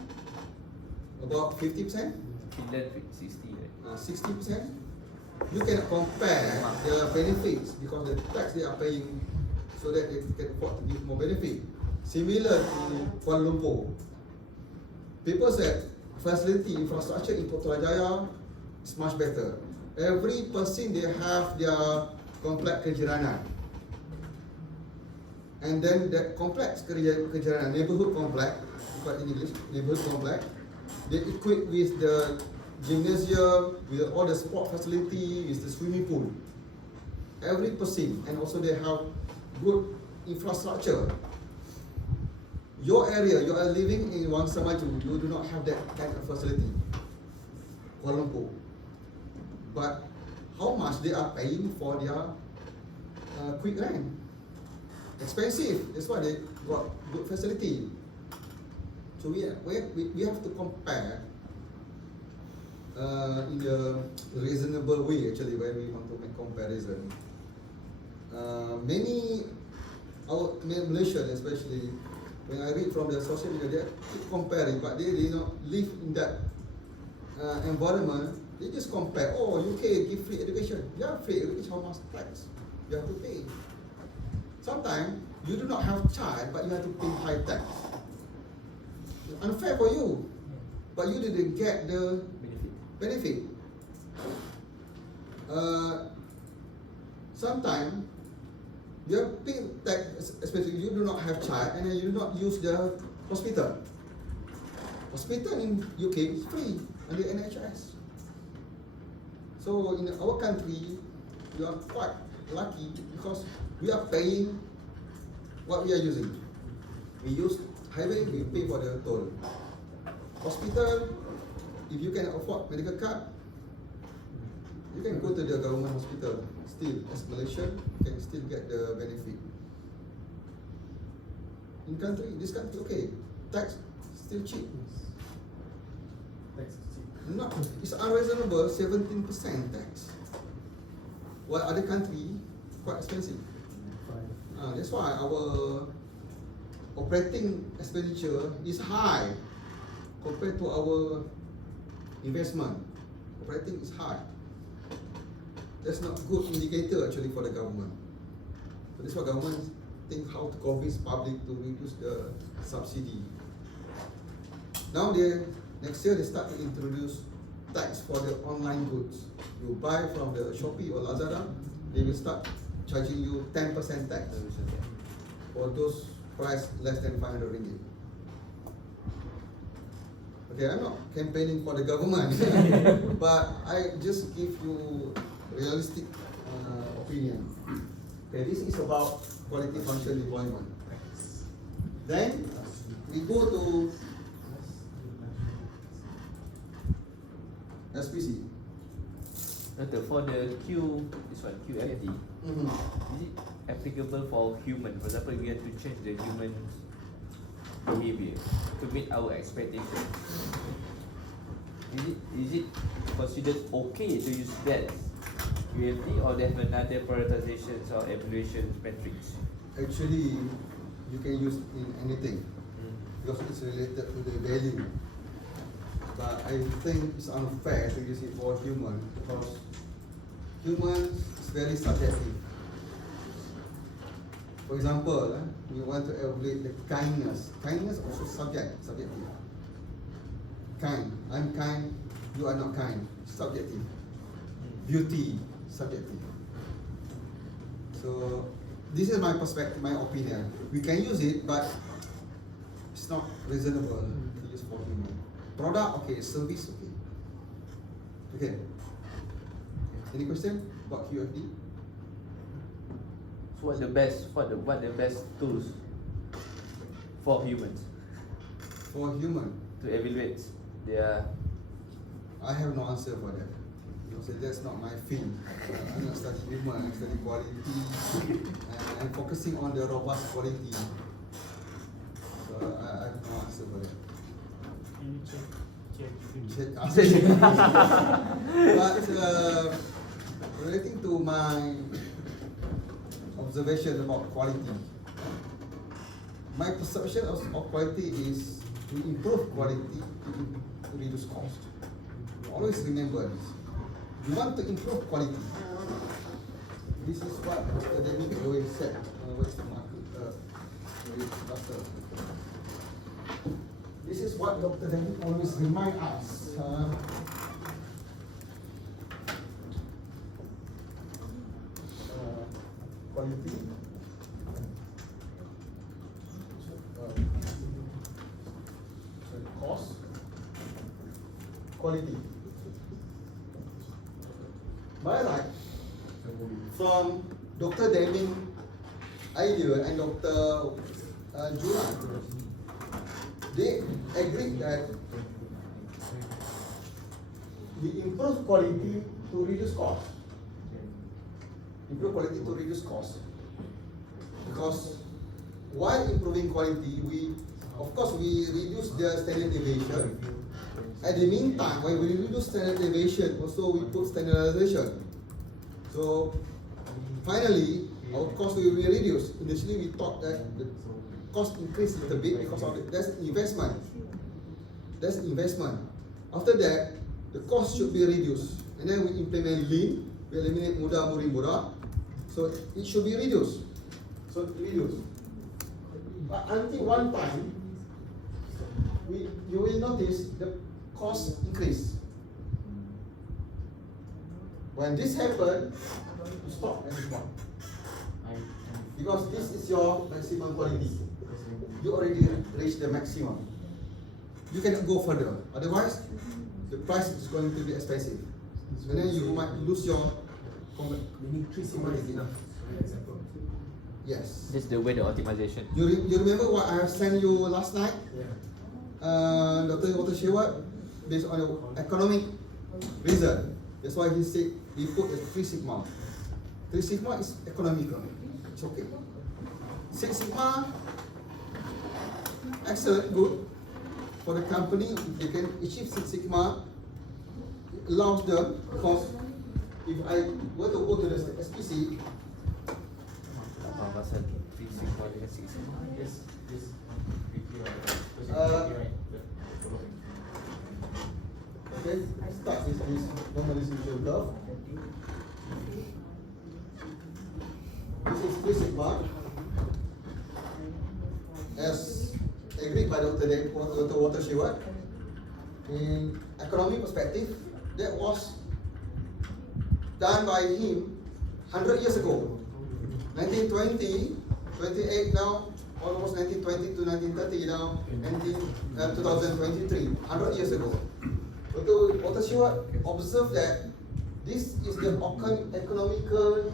About 50%? Finland 60, right? 60%. You can compare their benefits because the tax they are paying so that they can afford to give more benefit. Similar to Kuala Lumpur. People said facility infrastructure in Putrajaya is much better. Every person they have their complex kejiranan. And then that complex kejiranan, neighborhood complex, but in English, neighborhood complex, they equip with the gymnasium, with all the sport facility, with the swimming pool. Every person, and also they have good infrastructure. Your area, you are living in Wangsa Maju, you do not have that kind of facility. Kuala Lumpur. But how much they are paying for their quick rent? Expensive. That's why they got good facility. So we have to compare in a reasonable way actually when we want to make comparison. Many Malaysians especially, when I read from the social media, they keep comparing, but they did not live in that environment. They just compare. Oh, UK give free education. Yeah, free education. How much tax you have to pay? Sometimes you do not have child, but you have to pay high tax. It's unfair for you, but you didn't get the benefit. Sometimes You have paid tax, especially you do not have child and then you do not use the hospital. Hospital in UK is free under NHS. So in our country, we are quite lucky because we are paying what we are using. We use highway, we pay for the toll. Hospital, if you can afford medical card, you can go to the government hospital. Still, as Malaysian, you can still get the benefit. In this country, okay, tax still cheap. Tax is cheap. Not, it's unreasonable, 17% tax. While other country, quite expensive. That's why our operating expenditure is high compared to our investment. Operating is high. That's not good indicator actually for the government. So that's why government think how to convince public to reduce the subsidy. Now next year they start to introduce tax for the online goods. You buy from the Shopee or Lazada, they will start charging you 10% tax for those price less than 500 ringgit. Okay, I'm not campaigning for the government, but I just give you realistic opinion. Okay, this is about quality function deployment. Then we go to SPC. Doctor, for the QFD, is it applicable for human? For example, we have to change the human behavior to meet our expectation. Is it considered okay to use that QFD or they have another prioritizations or evaluation metrics? Actually, you can use in anything because it's related to the value. But I think it's unfair to use it for human because human is very subjective. For example, we want to evaluate the kindness. Kindness also subjective. Kind, I'm kind, you are not kind, subjective. Beauty, subjective. So this is my perspective, my opinion. We can use it, but it's not reasonable to use for human. Product, okay. Service, okay. Okay. Any question about QFD? So what the best tools for humans? For human to evaluate their. I have no answer for that. Because that's not my field. I'm not studying human, I'm studying quality. And I'm focusing on the robust quality. So I have no answer for that. Can you check? But relating to my observation about quality, my perception of quality is to improve quality to reduce cost. Always remember this. You want to improve quality. This is what Dr. David always said. Where's the market? This is what Dr. David always remind us. Quality. Cost. Quality. By right, from Dr. Deming idea and Dr. Juran, they agreed that we improve quality to reduce cost. Improve quality to reduce cost. Because while improving quality, we reduce the standard deviation. At the meantime, when we reduce standard deviation, also we put standardization. So finally, our cost will be reduced. Initially, we thought that the cost increased a little bit because of that's investment. That's investment. After that, the cost should be reduced. And then we implement lean, we eliminate mudah, muri, murah. So it should be reduced. So reduce. But until one time, you will notice the cost increase. When this happens, you stop and move on. because this is your maximum quality. You already reached the maximum. You cannot go further. Otherwise, the price is going to be expensive. And then you might lose your Meaning 3 sigma is enough, for example. Yes. That's the way the optimization. You remember what I have sent you last night? Yeah. Dr. Walter Sheward, based on the economic reason. That's why he said he put a 3 sigma. 3 sigma is economical. It's okay. 6 sigma, excellent, good. For the company, if they can achieve 6 sigma, it allows them, because if I were to go to the SPC, Pasal 3 sigma dengan 6 sigma. Yes. okay, start with this normal distribution curve. This is 3 sigma, as agreed by Dr. Walter Sheward. In economic perspective, that was done by him 100 years ago. 1920, 28 now, almost 1920 to 1930 now, 2023, 100 years ago. Dr. Walter Sheward observed that this is the economical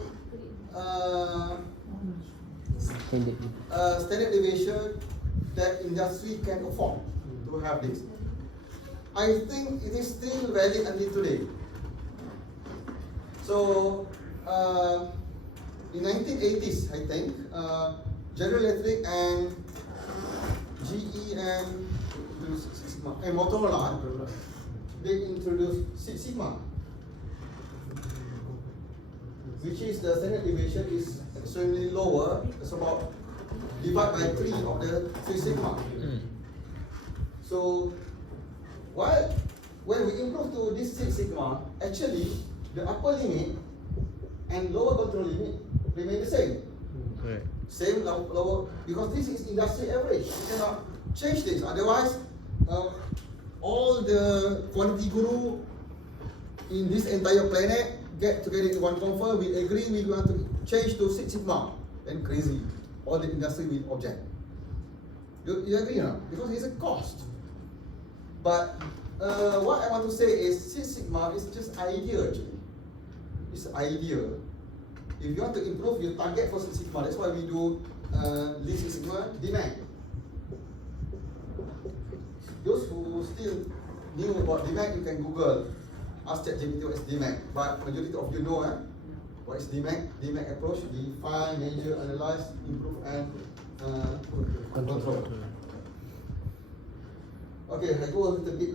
standard deviation that industry can afford to have this. I think it is still valid until today. So, in 1980s, I think, General Electric and GE and Motorola, they introduced 6 sigma, which is the standard deviation is extremely lower. It's about divide by 3 of the 3 sigma. So, when we improve to this 6 sigma, actually the upper limit and lower control limit remain the same. Correct. Same lower, because this is industry average. You cannot change this. Otherwise, all the quality guru in this entire planet get together in one conference. We agree we want to change to 6 sigma. Then crazy, all the industry will object. You agree, no? Because it's a cost. But what I want to say is 6 sigma is just idea actually. It's idea. If you want to improve your target for 6 sigma, that's why we do Lean Six Sigma DMAC. Those who still new about DMAC, you can Google, ask ChatGPT what is DMAC. But majority of you know what is DMAC. DMAC approach: define, measure, analyze, improve, and control. Okay, I go a little bit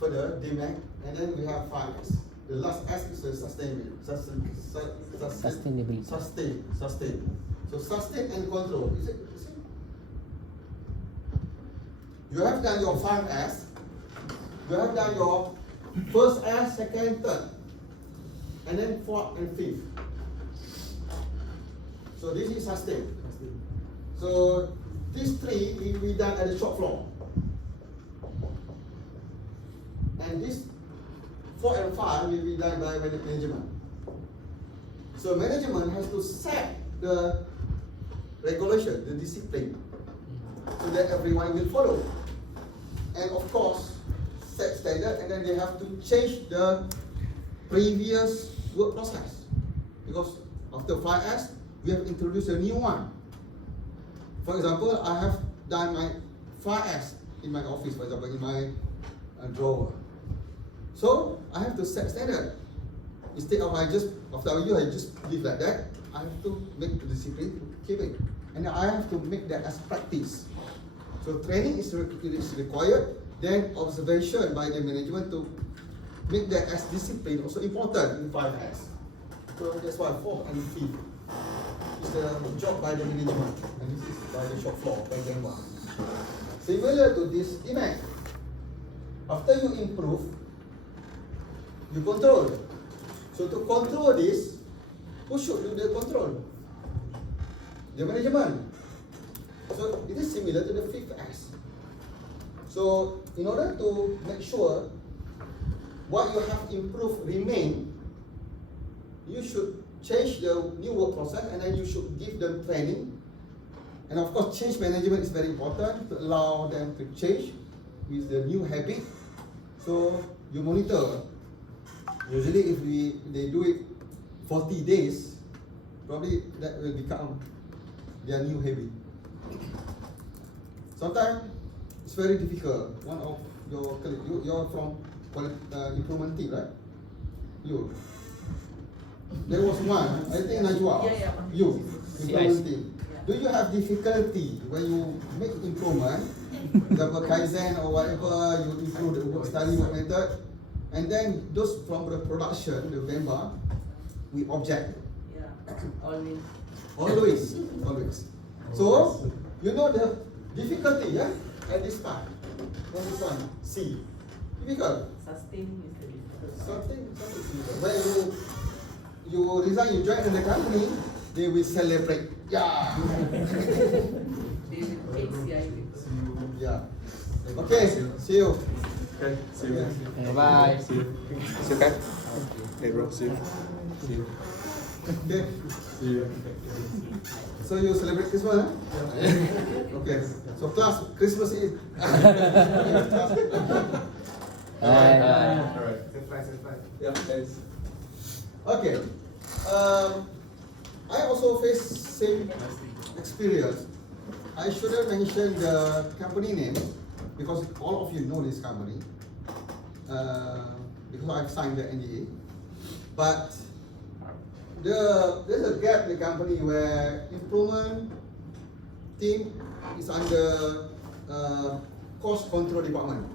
further, DMAC, and then we have 5S. The last S is the sustainability. Sustain. So sustain and control. Is it? You have done your 5S. You have done your first S, second, third, and then fourth and fifth. So this is sustain. So these 3 we done at the shop floor. And this 4 and 5 will be done by management. So management has to set the regulation, the discipline, so that everyone will follow. And of course, set standard, and then they have to change the previous work process. Because after 5S, we have introduced a new one. For example, I have done my 5S in my office, for example, in my drawer. So I have to set standard. Instead of after a year I just leave like that, I have to make the discipline to keep it. And I have to make that as practice. So training is required, then observation by the management to make that as discipline also important in 5S. So that's why 4th and 5th is the job by the management, and this is by the shop floor, by Gemba. Similar to this DMAC, after you improve, you control. So to control this, who should do the control? The management. So it is similar to the 5th S. So in order to make sure what you have improved remain, you should change the new work process, and then you should give them training. And of course, change management is very important to allow them to change with the new habit. So you monitor. Usually, if they do it 40 days, probably that will become their new habit. Sometimes it's very difficult. One of your colleagues, you're from improvement team, right? You. There was one, I think Najwa. Yeah. You, improvement team. Do you have difficulty when you make improvement, the Kaizen or whatever, you improve the work study work method, and then those from the production, the member, we object. Yeah, always. Always. So, you know the difficulty, yeah, at this part. On this one, C. Difficult. Sustaining is the difficult. Something difficult. When you resign, you join in the company, they will celebrate. Yeah. They will take CI. Yeah. Okay, see you. Okay, see you. Bye. See you. See you, okay? Okay, bro, see you. See you. Okay. See you. So you celebrate Christmas, huh? Okay. So class, Christmas Eve. Alright. Yeah, guys. Okay. I also face same experience. I shouldn't mention the company name because all of you know this company because I've signed the NDA. But there's a gap in the company where improvement team is under cost control department,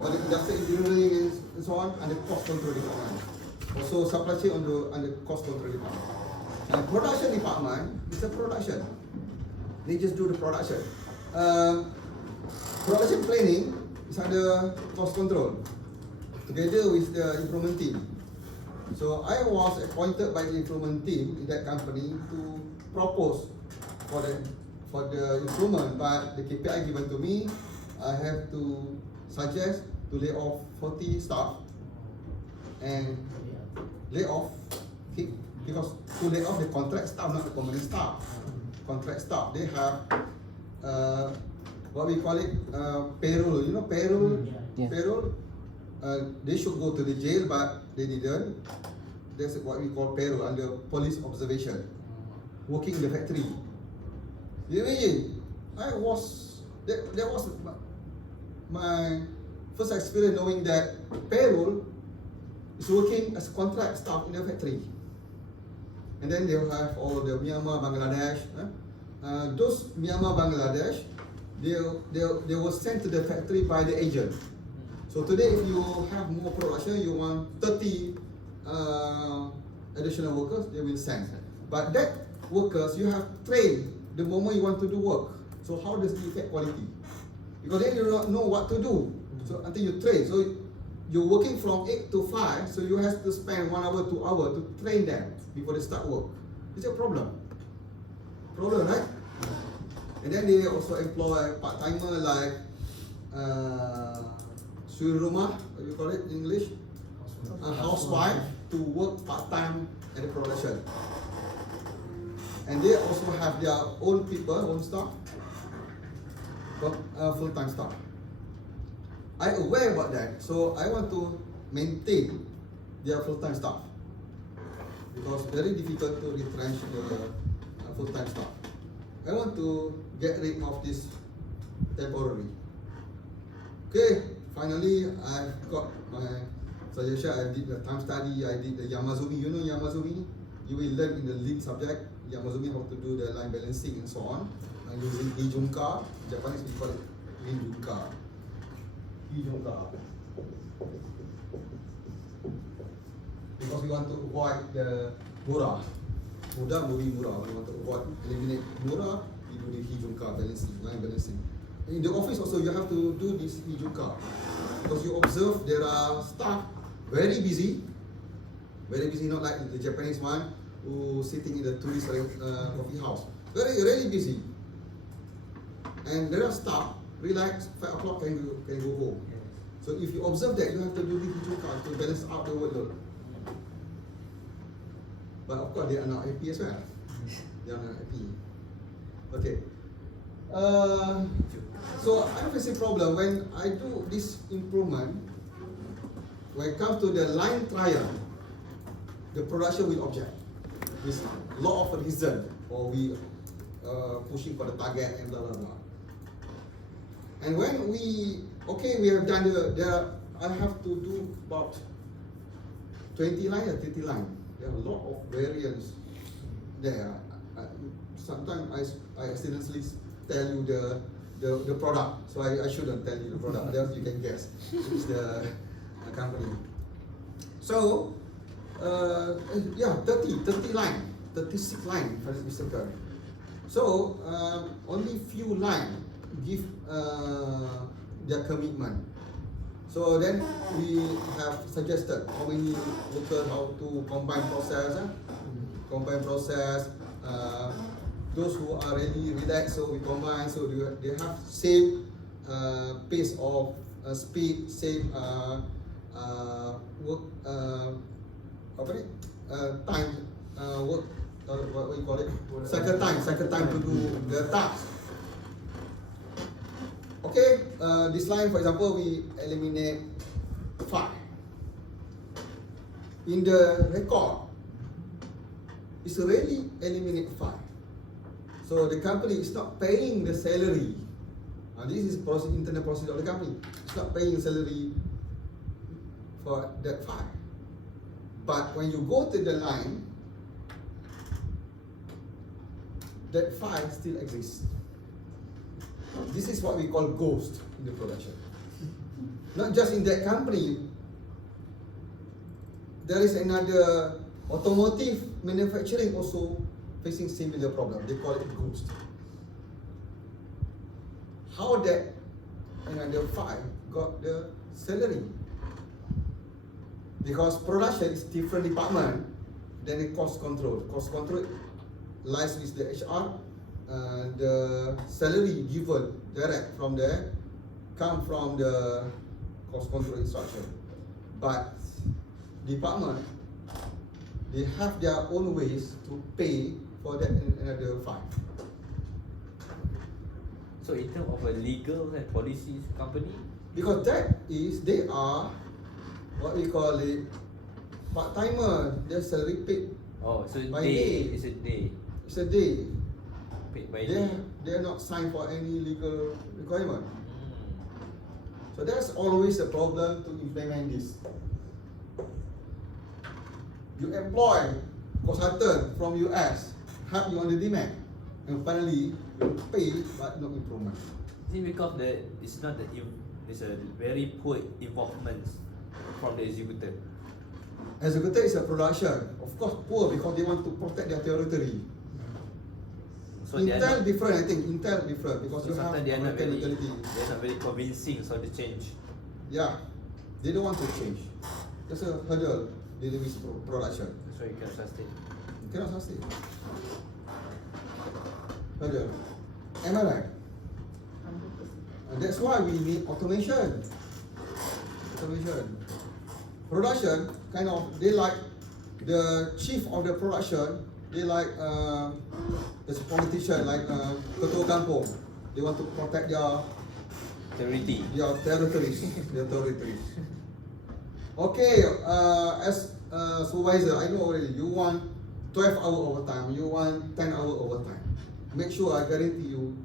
or the industrial engineering and so on under cost control department. Also supply chain under cost control department. And production department is a production. They just do the production. Production planning is under cost control, together with the improvement team. So I was appointed by the improvement team in that company to propose for the improvement, but the KPI given to me, I have to suggest to lay off 40 staff and lay off because to lay off the contract staff, not the permanent staff. Contract staff, they have what we call it payroll. You know payroll. Yeah. Payroll. They should go to the jail, but they didn't. That's what we call payroll under police observation. Working in the factory. You imagine? That was my first experience knowing that payroll is working as contract staff in the factory. And then they'll have all the Myanmar, Bangladesh. Those Myanmar, Bangladesh, they were sent to the factory by the agent. So today, if you have more production, you want 30 additional workers, they will send. But that workers, you have trained the moment you want to do work. So how does it affect quality? Because they do not know what to do. So until you train, so you're working from 8 to 5, so you have to spend 1 hour, 2 hours to train them before they start work. It's a problem. Problem, right? And then they also employ part-timer like suri rumah, what you call it in English? A housewife to work part-time at the production. And they also have their own people, own staff, full-time staff. I'm aware about that, so I want to maintain their full-time staff because very difficult to retrench the full-time staff. I want to get rid of this temporary. Okay, finally I've got my suggestion. I did the time study, I did the Yamazumi. You know Yamazumi? You will learn in the lead subject, Yamazumi, how to do the line balancing and so on. Using Hijunka, Japanese we call it Hijunka. Because we want to avoid the murah. Mudah movie murah. We want to avoid, eliminate murah, we do the Hijunka balancing, line balancing. In the office also you have to do this Hijunka. Because you observe there are staff very busy, not like the Japanese one who sitting in the tourist coffee house. Really busy. And there are staff, relax, 5 o'clock can go home. So if you observe that, you have to do the Hijunka to balance out the workload. But of course, they are not happy as well. They are not happy. Okay. So I face a problem when I do this improvement. When it comes to the line trial, the production will object. There's a lot of reason, or we pushing for the target and blah blah blah. And when we have done I have to do about 20 line or 30 line. There are a lot of variants there. Sometimes I accidentally tell you the product, so I shouldn't tell you the product. Else you can guess which the company. So 30 line, 36 line, for Mr. So only few line give their commitment. So then we have suggested how many workers, how to combine process. Those who are really relaxed, so we combine, so they have same pace of speed, same work, time, work, what you call it, cycle time to do the task. Okay, this line, for example, we eliminate 5. In the record, it's really eliminate 5. So the company is not paying the salary. This is internal procedure of the company. It's not paying salary for that 5. But when you go to the line, that 5 still exists. This is what we call ghost in the production. Not just in that company. There is another automotive manufacturing also facing similar problem. They call it ghost. How that another 5 got the salary? Because production is different department than the cost control. Cost control lies with the HR. The salary given direct from there come from the cost control instruction. But department, they have their own ways to pay for that another 5. So in terms of a legal and policy company? Because they are what we call it part-timer. Their salary paid. Oh, so by day. It's a day. It's a day. Paid by day. They are not signed for any legal requirement. So that's always a problem to implement this. You employ consultant from US, help you on the demand, and finally you pay but no improvement. Is it because it's a very poor involvement from the executor? Executor is a production, of course poor because they want to protect their territory. So Intel different, I think. Intel different because so you have they are not mentality. very convincing so the change. Yeah, they don't want to change. There's a hurdle dealing with production. So you cannot sustain. You cannot sustain. Hurdle. Am I right? 100%. That's why we need automation. Production, kind of, they like the chief of the production, they like there's a politician like Ketua Kampung. They want to protect their territories. Okay, as supervisor, I know already you want 12 hour overtime, you want 10 hour overtime. Make sure I guarantee you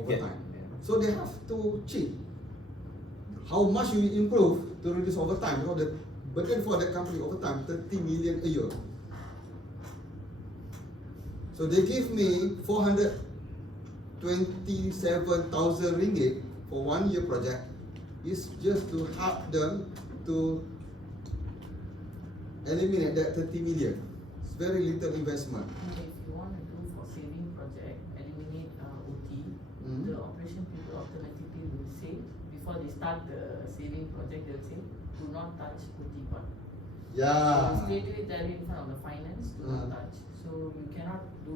overtime. So they have to cheat. How much you improve to reduce overtime? Because the burden for that company overtime 30 million a year. So they give me 427,000 ringgit for 1 year project. It's just to help them to eliminate that 30 million. It's very little investment. If you want to do for saving project, eliminate OT, the operation people automatically will say, before they start the saving project, they'll say, do not touch OT part. Yeah. So straight away tell you in front of the finance, do not touch. So you cannot do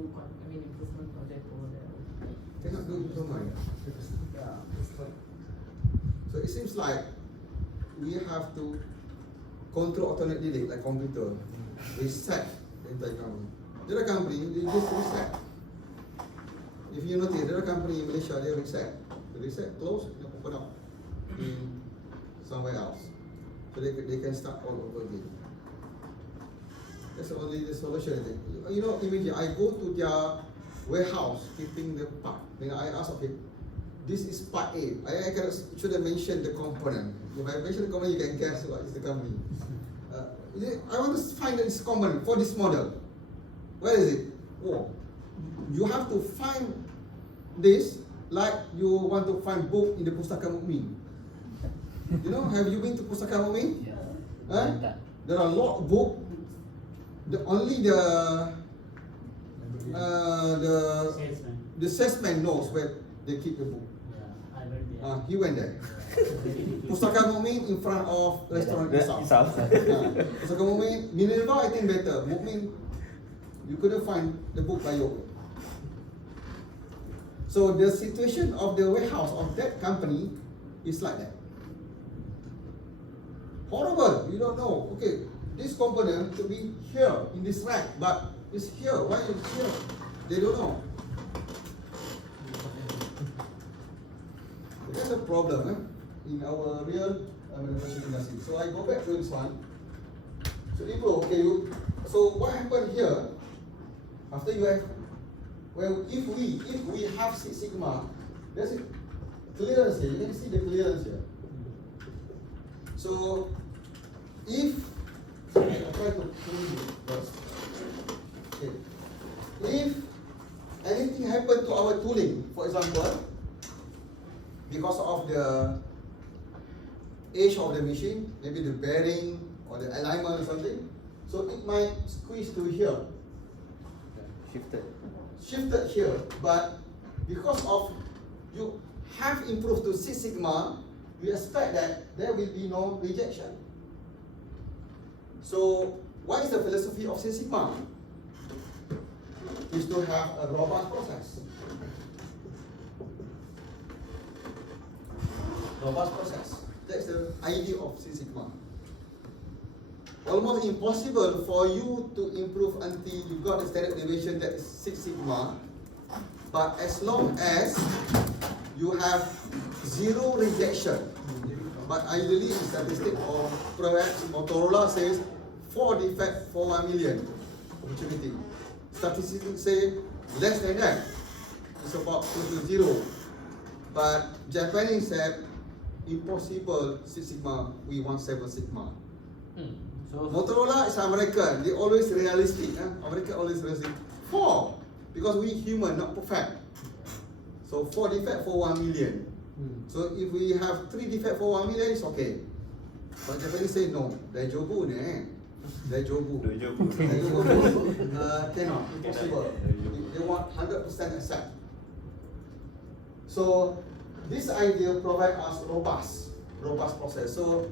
improvement project over there. Cannot do improvement. Yeah. So it seems like we have to control alternate delay like computer. We set the entire company. The other company, they just reset. If you notice, the other company in Malaysia, they reset. They reset, close, and open up in somewhere else. So they can start all over again. That's only the solution. You know, imagine I go to their warehouse keeping the part. Then I ask, okay, this is part A. I should have mentioned the component. If I mention the component, you can guess what is the company. I want to find this component for this model. Where is it? Oh, you have to find this like you want to find book in the Pustaka Mukmin. You know, have you been to Pustaka Mukmin? Yeah. There are a lot of books. Only the salesman knows where they keep the book. He went there. Pustaka Mukmin in front of restaurant itself. Pustaka Mukmin, Minerva I think better. Mukmin, you couldn't find the book by your. So the situation of the warehouse of that company is like that. Horrible. You don't know. Okay, this component should be here in this rack, but it's here. Why is it here? They don't know. There's a problem in our real manufacturing industry. So I go back to this one. So okay, so what happened here? After you have, well, if we have Six Sigma, there's a clearance here. You can see the clearance here. So if I try to show you first. Okay. If anything happened to our tooling, for example, because of the age of the machine, maybe the bearing or the alignment or something, so it might squeeze to here. Shifted here, but because of you have improved to Six Sigma, we expect that there will be no rejection. So what is the philosophy of Six Sigma? Is to have a robust process. Robust process. That's the idea of Six Sigma. Almost impossible for you to improve until you got the standard deviation that is Six Sigma. But as long as you have zero rejection, but ideally in statistic or perhaps Motorola says 4 defects for 1 million opportunity. Statistics say less than that. It's about close to zero. But Japanese said impossible Six Sigma, we want 7 Sigma. So Motorola is American, they always realistic. America always realistic. 4, because we human, not perfect. So 4 defect for 1 million. So if we have 3 defect for 1 million, it's okay. But Japanese say no, Daijobu ne. Daijobu. Cannot, impossible. They want 100% accept. So this idea provides us robust process. So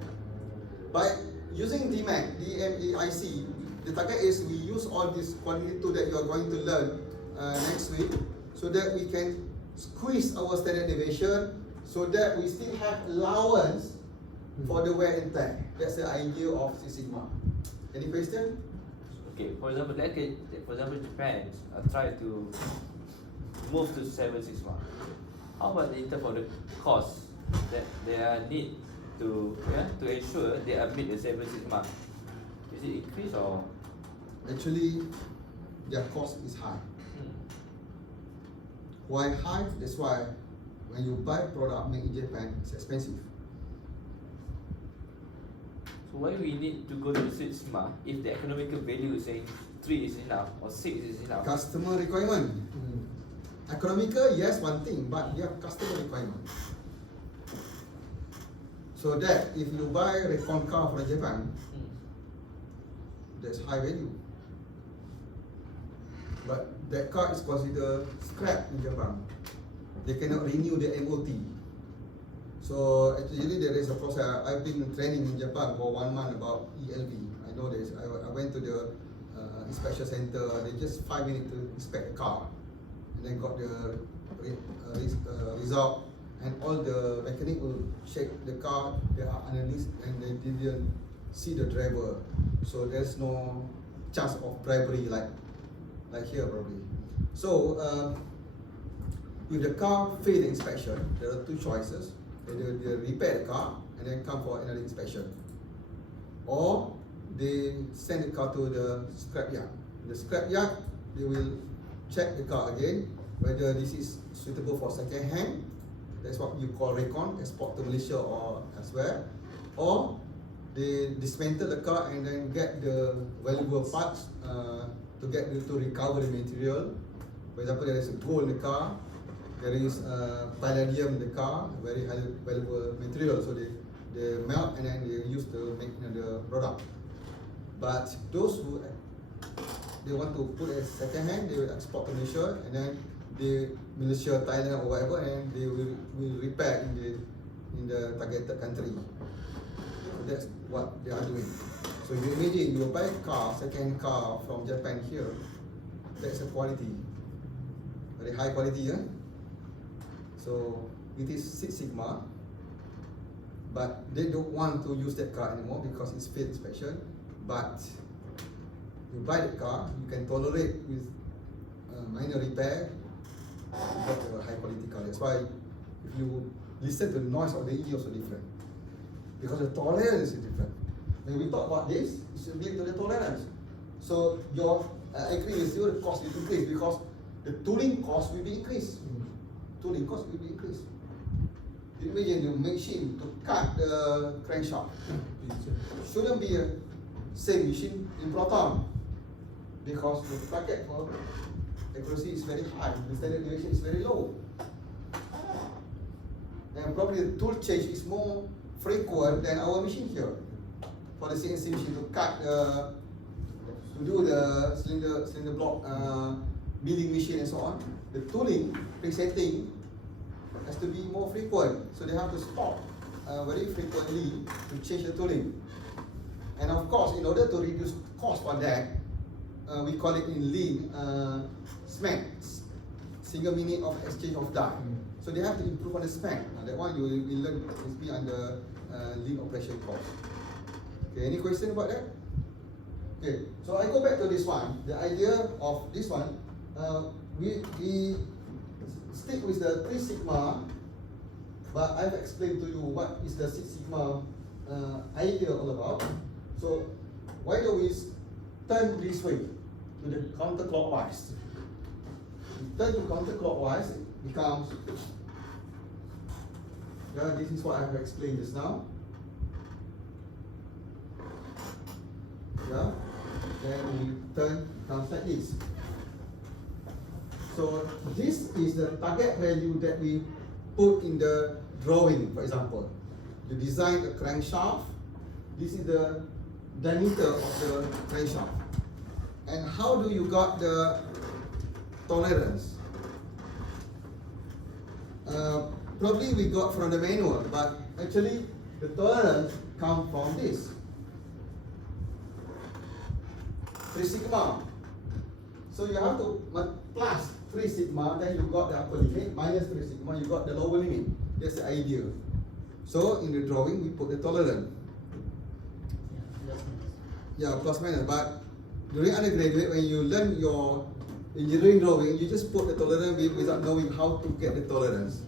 by using DMAIC, the target is we use all this quantity tool that you are going to learn next week, so that we can squeeze our standard deviation, so that we still have allowance for the wear and tear. That's the idea of Six Sigma. Any question? Okay, for example, Japan try to move to 7 Sigma. How about in terms of the cost that they need to ensure they meet the 7 Sigma? Is it increase or? Actually, their cost is high. Why high? That's why when you buy product made in Japan, it's expensive. So why we need to go to 6 Sigma if the economical value is saying 3 is enough or 6 is enough? Customer requirement. Economical, yes, one thing, but you have customer requirement. So that if you buy a recon car from Japan, that's high value. But that car is considered scrap in Japan. They cannot renew the MOT. So actually there is a process. I've been training in Japan for 1 month about ELV. I know this. I went to the inspection center. They just 5 minutes to inspect the car, and then got the result. And all the mechanic will check the car. They are analysts and they didn't see the driver. So there's no chance of bribery like here probably. So if the car fail the inspection, there are two choices. Either they repair the car and then come for another inspection, or they send the car to the scrap yard. In the scrap yard, they will check the car again whether this is suitable for second hand. That's what you call recon, export to Malaysia or elsewhere. Or they dismantle the car and then get the valuable parts to recover the material. For example, there is a gold in the car, there is palladium in the car, very highly valuable material. So they melt and then they use to make the product. But those who they want to put as second hand, they will export to Malaysia and then Malaysia, Thailand or whatever, and they will repair in the targeted country. So that's what they are doing. So you imagine you buy a car, second car from Japan here, that's a quality, very high quality, yeah? So it is Six Sigma, but they don't want to use that car anymore because it's failed inspection. But you buy the car, you can tolerate with minor repair, you got a high quality car. That's why if you listen to the noise of the engine also different, because the tolerance is different. When we talk about this, it's related to the tolerance. So I agree with you, the cost will increase because the tooling cost will be increased. Tooling cost will be increased. You imagine the machine to cut the crankshaft shouldn't be a same machine in Proton, because the target for accuracy is very high, the standard deviation is very low. And probably the tool change is more frequent than our machine here. For the CNC machine to cut to do the cylinder block milling machine and so on, the tooling presetting has to be more frequent. So they have to stop very frequently to change the tooling. And of course, in order to reduce cost for that, we call it in lean SMAC, single minute of exchange of die. So they have to improve on the SMAC. That one you will learn is be under lean operation cost. Okay, any question about that? Okay, so I go back to this one. The idea of this one, we stick with the 3 Sigma, but I've explained to you what is the 6 Sigma idea all about. So why don't we turn this way to the counterclockwise? Turn to counterclockwise, it becomes, this is what I have explained just now. Then we turn, comes like this. So this is the target value that we put in the drawing, for example. You design a crankshaft, this is the diameter of the crankshaft. And how do you got the tolerance? Probably we got from the manual, but actually the tolerance comes from this 3 Sigma. So you have to plus 3 Sigma, then you got the upper limit, minus 3 Sigma, you got the lower limit. That's the idea. So in the drawing we put the tolerance. Yeah, plus minus. But during undergraduate, when you learn your engineering drawing, you just put the tolerance without knowing how to get the tolerance.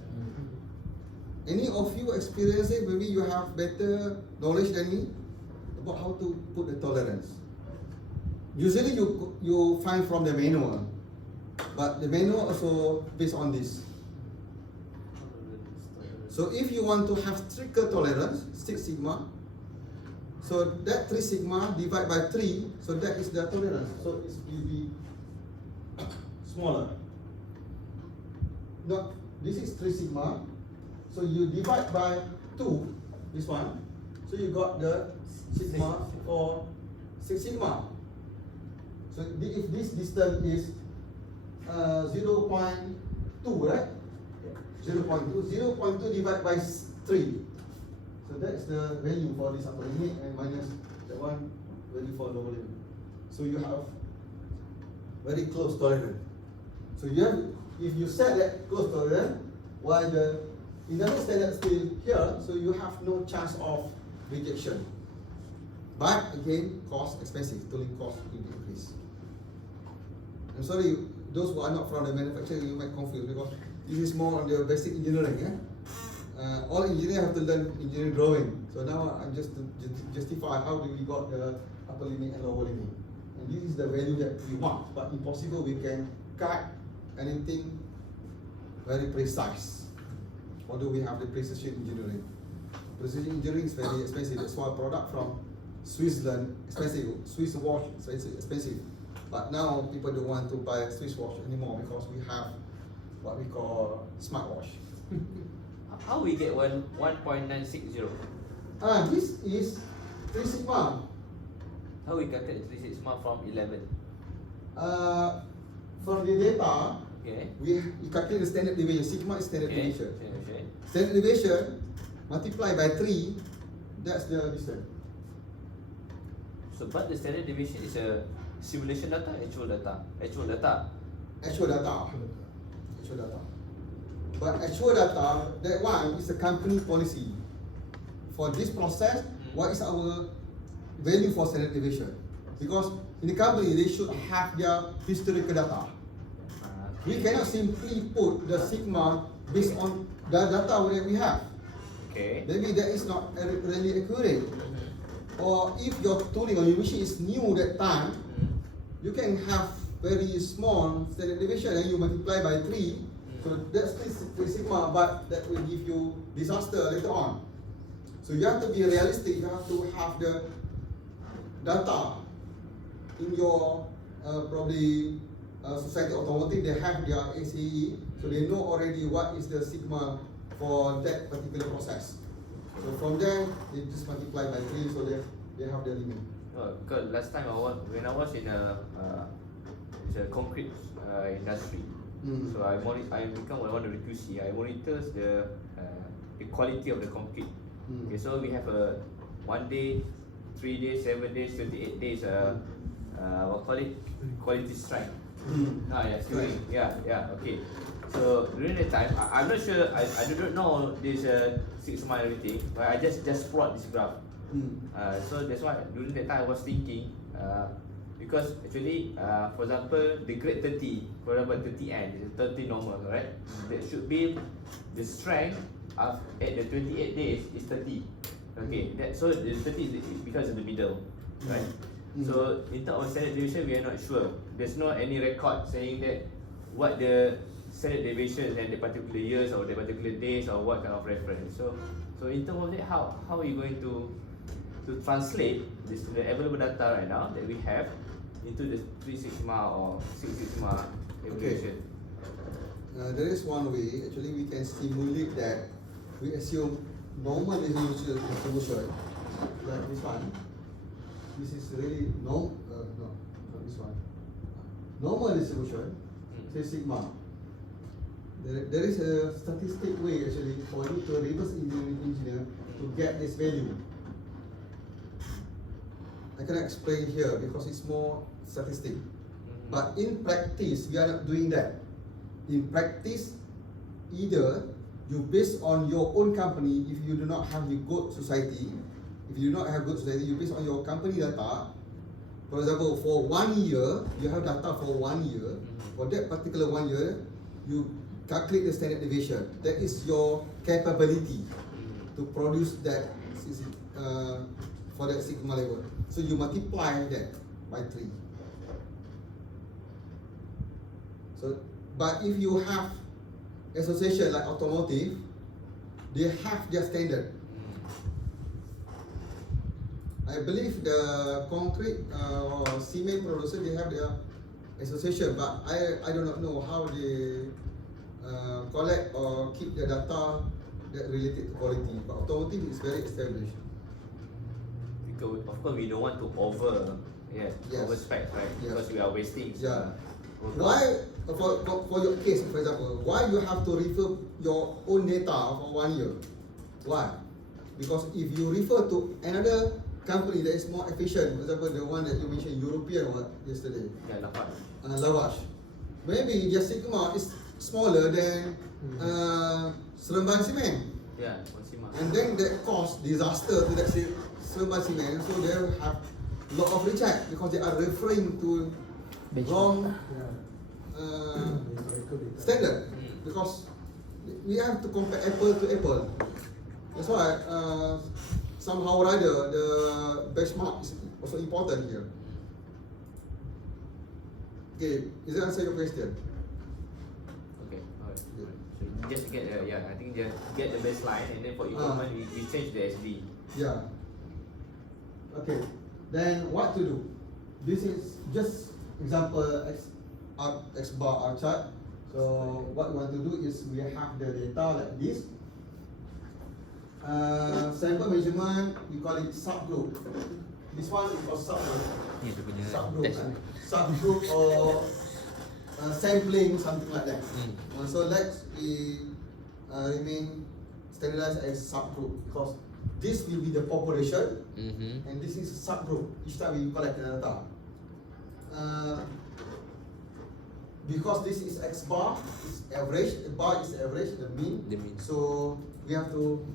Any of you experience it? Maybe you have better knowledge than me about how to put the tolerance. Usually you find from the manual, but the manual also based on this. So if you want to have stricter tolerance, 6 Sigma, so that 3 Sigma divided by 3, so that is the tolerance. So it will be smaller. No, this is 3 Sigma. So you divide by 2, this one. So you got the Sigma for 6 Sigma. So if this distance is 0.2, right? 0.2 divided by 3. So that's the value for this upper limit and minus the one value for lower limit. So you have very close tolerance. So you have, if you set that close tolerance, while the internal standard still here, so you have no chance of rejection. But again, cost expensive, tooling cost will increase. I'm sorry, those who are not from the manufacturing, you might confuse because this is more on the basic engineering. All engineers have to learn engineering drawing. So now I'm just to justify how do we got the upper limit and lower limit. And this is the value that we want, but impossible we can cut anything very precise. Although we have the precision engineering. Precision engineering is very expensive. That's why product from Switzerland expensive. Swiss watch is expensive. But now people don't want to buy Swiss watch anymore because we have what we call smartwatch. How we get 1.960? This is 3 sigma. How we calculate 3 sigma from 11? From the data, Okay. we calculate the standard deviation. Sigma is standard Okay. deviation. Okay. Standard deviation multiplied by 3, that's the distance. So, but the standard deviation is a simulation data, actual data. Actual data. Actual data. But actual data, that one is a company policy. For this process, what is our value for standard deviation? Because in the company, they should have their historical data. We cannot simply put the sigma based on the data that we have. Okay. Maybe that is not really accurate. Or if your tooling or your machine is new that time, you can have very small standard deviation and you multiply by 3. So that's 3 sigma, but that will give you disaster later on. So you have to be realistic, you have to have the data in your probably society automotive, they have their ACE, so they know already what is the sigma for that particular process. So from there, they just multiply by 3, so they have their limit. Because last time when I was in a concrete industry, so I become one of the QC. I monitor the quality of the concrete. Okay, so we have a 1 day, 3 days, 7 days, 28 days. What call it? Quality strike. Queuing. Okay. So during that time, I'm not sure. I don't know this 6 sigma everything, but I just plot this graph. So that's why during that time I was thinking, because actually, for example, the grade 30, for example 30N is 30 normal, right? That should be the strength at the 28 days is 30. Okay, so the 30 is because of the middle, right? So in terms of standard deviation, we are not sure. There's no any record saying that what the standard deviation and the particular years or the particular days or what kind of reference. So in terms of that, how are you going to translate this the available data right now that we have into the 3 sigma or 6 sigma evaluation? There is one way. Actually, we can simulate that. We assume normal resolution like this one. This is really not this one. Normal resolution, 3 sigma. There is a statistic way actually for you to reverse engineer to get this value. I cannot explain here because it's more statistic. But in practice, we are not doing that. In practice, either you base on your own company, if you do not have a good society, you base on your company data. For example, for 1 year, you have data for 1 year. For that particular 1 year, you calculate the standard deviation. That is your capability to produce that for that sigma level. So you multiply that by 3. So, but if you have association like automotive, they have their standard. I believe the concrete or cement producer, they have their association, but I do not know how they collect or keep the data that related to quality. But automotive is very established. Because of course we don't want to overspec, right? Because we are wasting. Why for your case, for example, why you have to refer your own data for 1 year? Why? Because if you refer to another company that is more efficient, for example, the one that you mentioned, European one yesterday, Lavash, maybe their sigma is smaller than Seremban Cement. Yeah, Seremban. And then that caused disaster to that Seremban Cement, so they have lot of reject because they are referring to wrong standard. Because we have to compare apple to apple. That's why somehow or other the benchmark is also important here. Okay, is that answer your question? Okay, alright. So just get I think just get the baseline, and then for improvement we change the SD. Yeah. Okay. Then what to do? This is just example X bar R chart. So what we want to do is we have the data like this. Sample measurement, we call it subgroup. This one is called subgroup. Subgroup or sampling, something like that. So let's remain standardized as subgroup because this will be the population and this is a subgroup. Each time we collect the data. Because this is X bar, is average, the bar is average, the mean. So we have to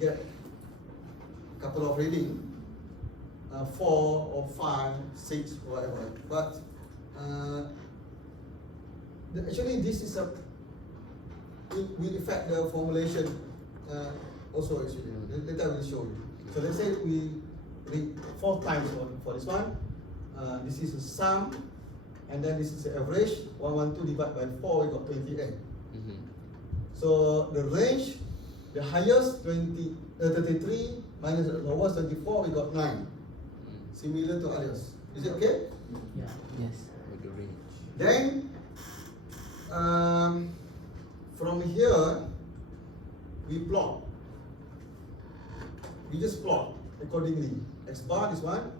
get a couple of reading, 4 or 5, 6, whatever. But actually this is it will affect the formulation also actually. Later I will show you. So let's say we read 4 times for this one. This is a sum, and then this is the average. 112 divided by 4, we got 28. So the range, the highest 33 minus the lowest 24, we got 9. Similar to others. Is it okay? Yeah. Yes. With the range. Then from here we plot. We just plot accordingly. X bar this one,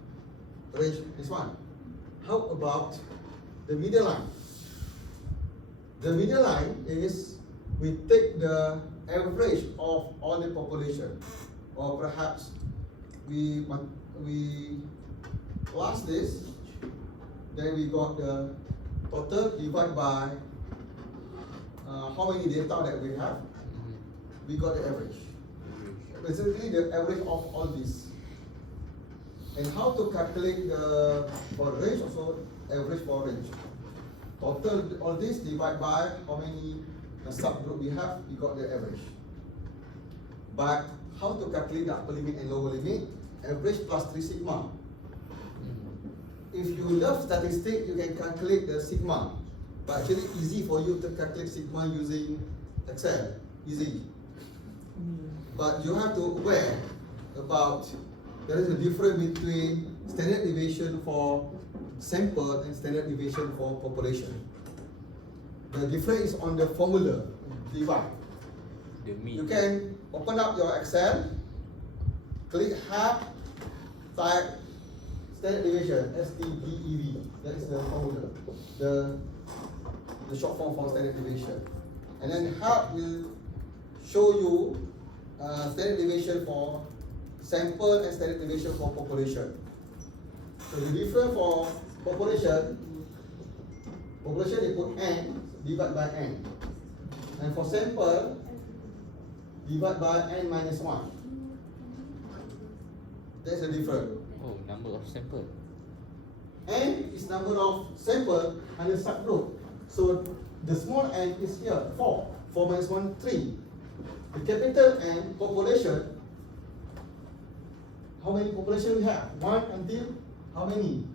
range this one. How about the middle line? The middle line is we take the average of all the population, or perhaps we plus this, then we got the total divided by how many data that we have. We got the average. Basically the average of all this. And how to calculate the for range, also average for range. Total all this divided by how many subgroup we have, we got the average. But how to calculate the upper limit and lower limit? Average plus 3 sigma. If you love statistics, you can calculate the sigma. But actually easy for you to calculate sigma using Excel. Easy. But you have to aware about there is a difference between standard deviation for sample and standard deviation for population. The difference is on the formula divide. You can open up your Excel, click half, type standard deviation, STDEV. That is the formula, the short form for standard deviation. And then half will show you standard deviation for sample and standard deviation for population. So the difference for population they put n divided by n, and for sample divide by n minus 1. That's the difference. Oh, number of sample. N is number of sample and the subgroup. So the small n is here 4. 4 minus 1, 3. The capital N population. How many population we have? 1 until how many?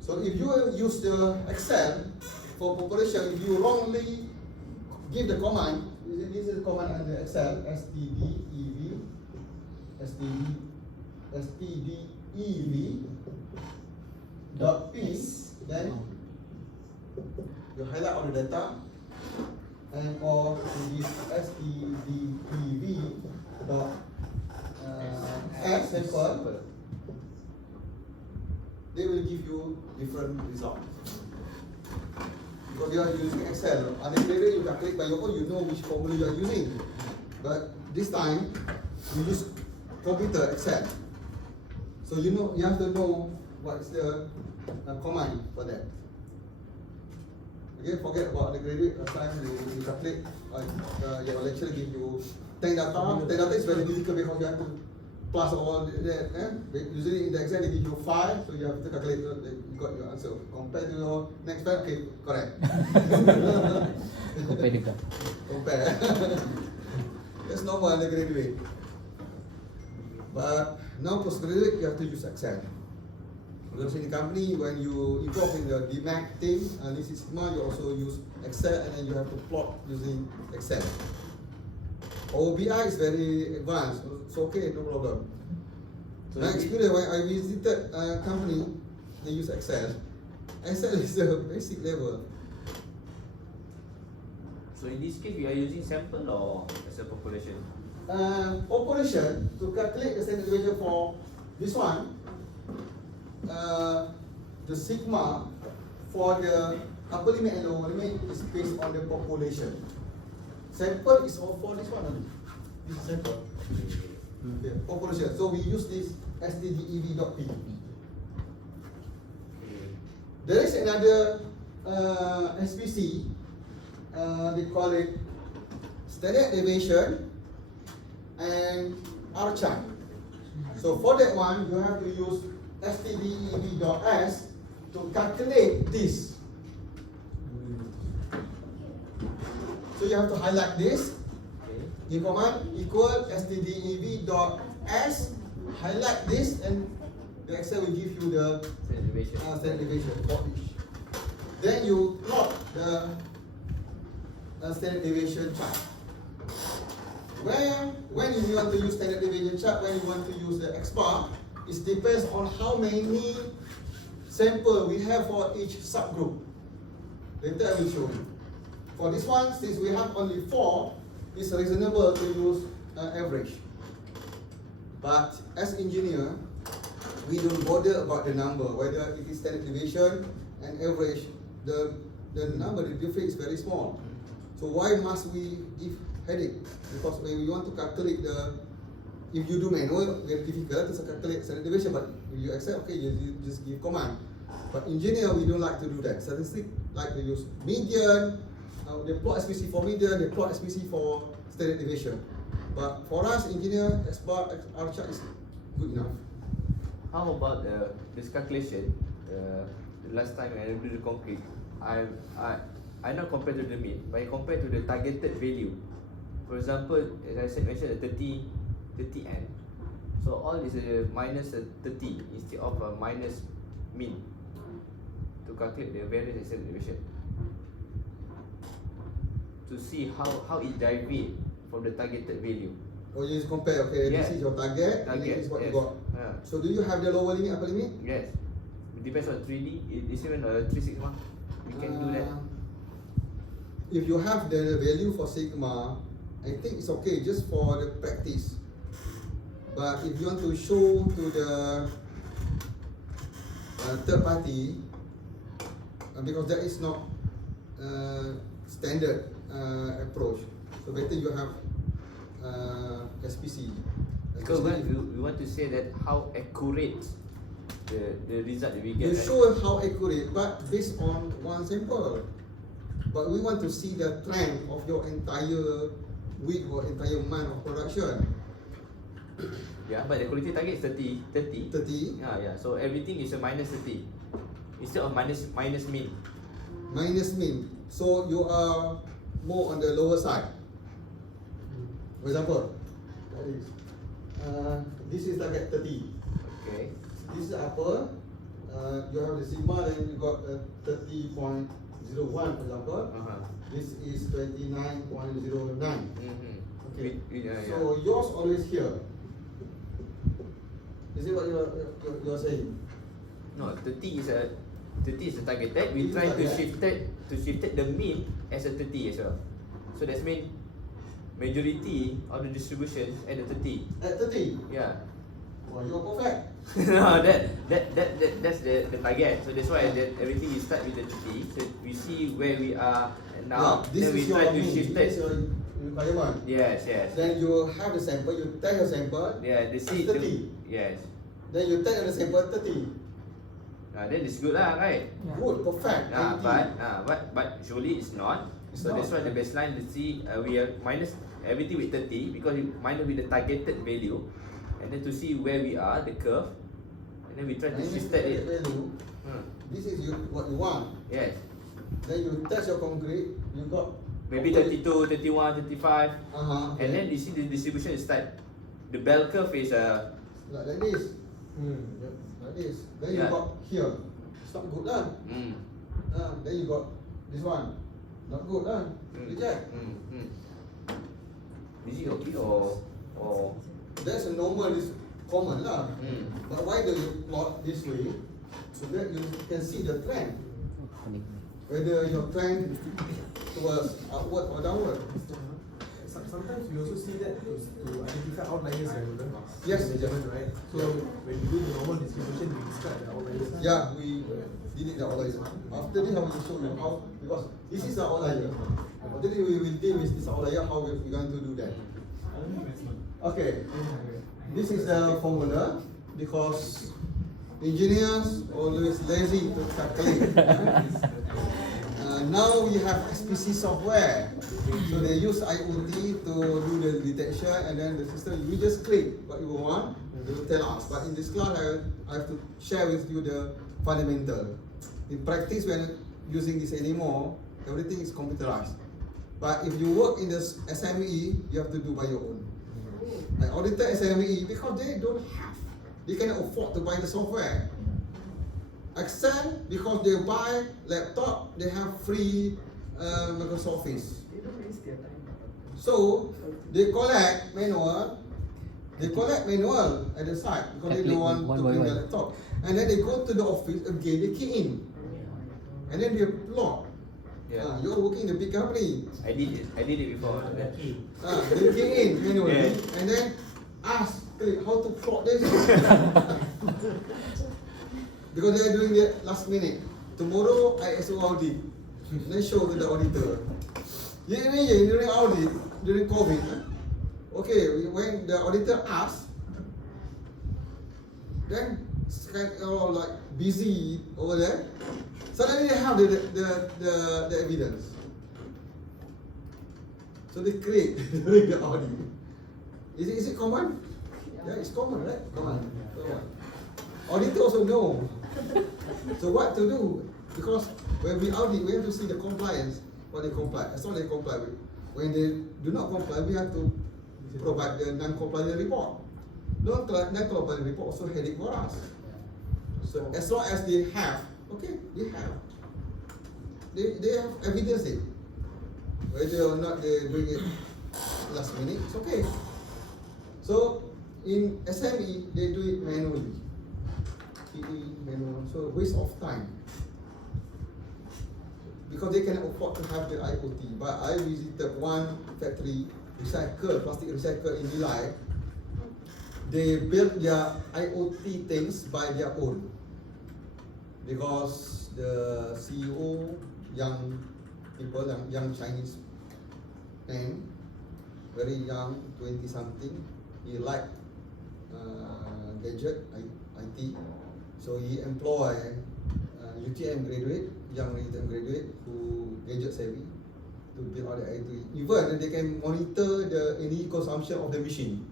So if you use the Excel for population, if you wrongly give the command, this is the command in the Excel, STDEV, dot P, then you highlight all the data, and or you give STDEV dot X sample, they will give you different results. Because you are using Excel, and then later you calculate by your own, you know which formula you are using. But this time, you use computer Excel. So you know, you have to know what is the command for that. Okay, forget about the graduate. Last time you calculate, your lecturer give you tank data is very difficult because you have to plus all that. Usually in the exam they give you 5, so you have to calculate. You got your answer. Compare to your next time, okay, correct. Compare. That's normal undergraduate. But now postgraduate, you have to use Excel. Because in the company, when you involve in the DMAC team, Lean Six Sigma, you also use Excel, and then you have to plot using Excel. OBI is very advanced, so okay, no problem. So My experience when I visited a company, they use Excel. Excel is a basic level. So in this case, we are using sample or as a population? Population, to calculate the standard deviation for this one, the sigma for the upper limit and lower limit is based on the population. Sample is all for this one only. This is sample. Okay. Population. So we use this stdev.p. There is another SPC. They call it standard deviation and R chart. So for that one, you have to use stdev.s to calculate this. So you have to highlight this. Give command equal stdev.s, highlight this, and the Excel will give you the standard deviation for each. Then you plot the standard deviation chart. When you want to use standard deviation chart, when you want to use the X bar, it depends on how many sample we have for each subgroup. Later I will show you. For this one, since we have only 4, it's reasonable to use average. But as engineer, we don't bother about the number, whether it is standard deviation and average. The number, the difference is very small. So why must we give headache? Because when we want to calculate if you do manual, very difficult to calculate standard deviation. But if you accept, okay, you just give command. But engineer, we don't like to do that. Statistics like to use median. They plot SPC for median, they plot SPC for standard deviation. But for us, engineer, X bar, R chart is good enough. How about this calculation? The last time I do the concrete, I not compare to the mean, but I compare to the targeted value. For example, as I said, mentioned the 30n. So all is a minus 30 instead of a minus mean to calculate the variance and standard deviation. To see how it deviates from the targeted value. Oh, you just compare, okay, this is your target, and this is what you got. So do you have the lower limit, upper limit? Yes. It depends on 3D, it's even 3 sigma. You can do that. If you have the value for sigma, I think it's okay just for the practice. But if you want to show to the third party, because that is not standard approach, so better you have SPC. Because we want to say that how accurate the result that we get. You show how accurate, but based on one sample. But we want to see the trend of your entire week or entire month of production. Yeah, but the quality target is 30. Yeah. So everything is a minus 30 instead of minus mean. Minus mean. So you are more on the lower side. For example, this is target 30. Okay. This is upper. You have the sigma, then you got 30.01, for example. This is 29.09. Okay. So yours always here. Is it what you're saying? No, 30 is a targeted. We try to shift the mean as a 30 as well. So that's mean majority of the distribution at the 30. At 30? Yeah. Well, you're perfect. No, that's the target. So that's why everything we start with the 30. So we see where we are now. This then we is try your to mean. shift This is it. your requirement. Yes. Then you have the sample, you take your sample. Yeah, they see 30. Yes. Then you take the sample 30. Then it's good lah, right? Good, perfect. But surely it's not. So that's why the baseline, let's see, we are minus everything with 30 because we minus with the targeted value, and then to see where we are, the curve, and then we try to twisted it. Value, this is what you want. Yes. Then you test your concrete, you got maybe 32, 31, 35, okay. And then you see the distribution is like the bell curve is like this. Like this. Then you got here. It's not good lah. Then you got this one. Not good lah. Reject. Is it okay or? That's a normal, is common lah. But why do you plot this way? So that you can see the trend. Whether your trend towards upward or downward. Sometimes we also see that to identify outliers. Yes, right? So when we do the normal distribution, we discard the outliers. Yeah, we delete the outliers. After this, I will show you how, because this is the outlier. After this, we will deal with this outlier, how we're going to do that. Okay, this is the formula because engineers always lazy to calculate. Now we have SPC software, so they use IoT to do the detection, and then the system, you just click what you want, they will tell us. But in this class, I have to share with you the fundamental. In practice, when using this anymore, everything is computerized. But if you work in the SME, you have to do by your own. Like auditor SME, because they cannot afford to buy the software. Excel, because they buy laptop, they have free Microsoft Office. So they collect manual at the site because they don't want to bring the laptop. And then they go to the office again, they key in. And then they plot. You're working in the big company. I did it before. They key in manually, and then ask how to plot this. Because they are doing it last minute. Tomorrow ISO audit. Then show to the auditor. During audit, during COVID, okay, when the auditor asks, then it's kind of like busy over there. Suddenly they have the evidence. So they create during the audit. Is it common? Yeah, it's common, right? Common. Auditor also know. So what to do? Because when we audit, we have to see the compliance, what they comply. As long as they comply with. When they do not comply, we have to provide the non-compliant report. Non-compliant report also headache for us. So as long as they have, they have evidence it. Whether or not they bring it last minute, it's okay. So in SME, they do it manually. Manual, so waste of time. Because they cannot afford to have the IoT. But I visited one factory, plastic recycle in Nilai. They built their IoT things by their own. Because the CEO, young people, young Chinese man, very young, 20 something, he liked gadget, IT. So he employ UTM graduate, young UTM graduate who gadget savvy to build all the IT. Even they can monitor the energy consumption of the machine.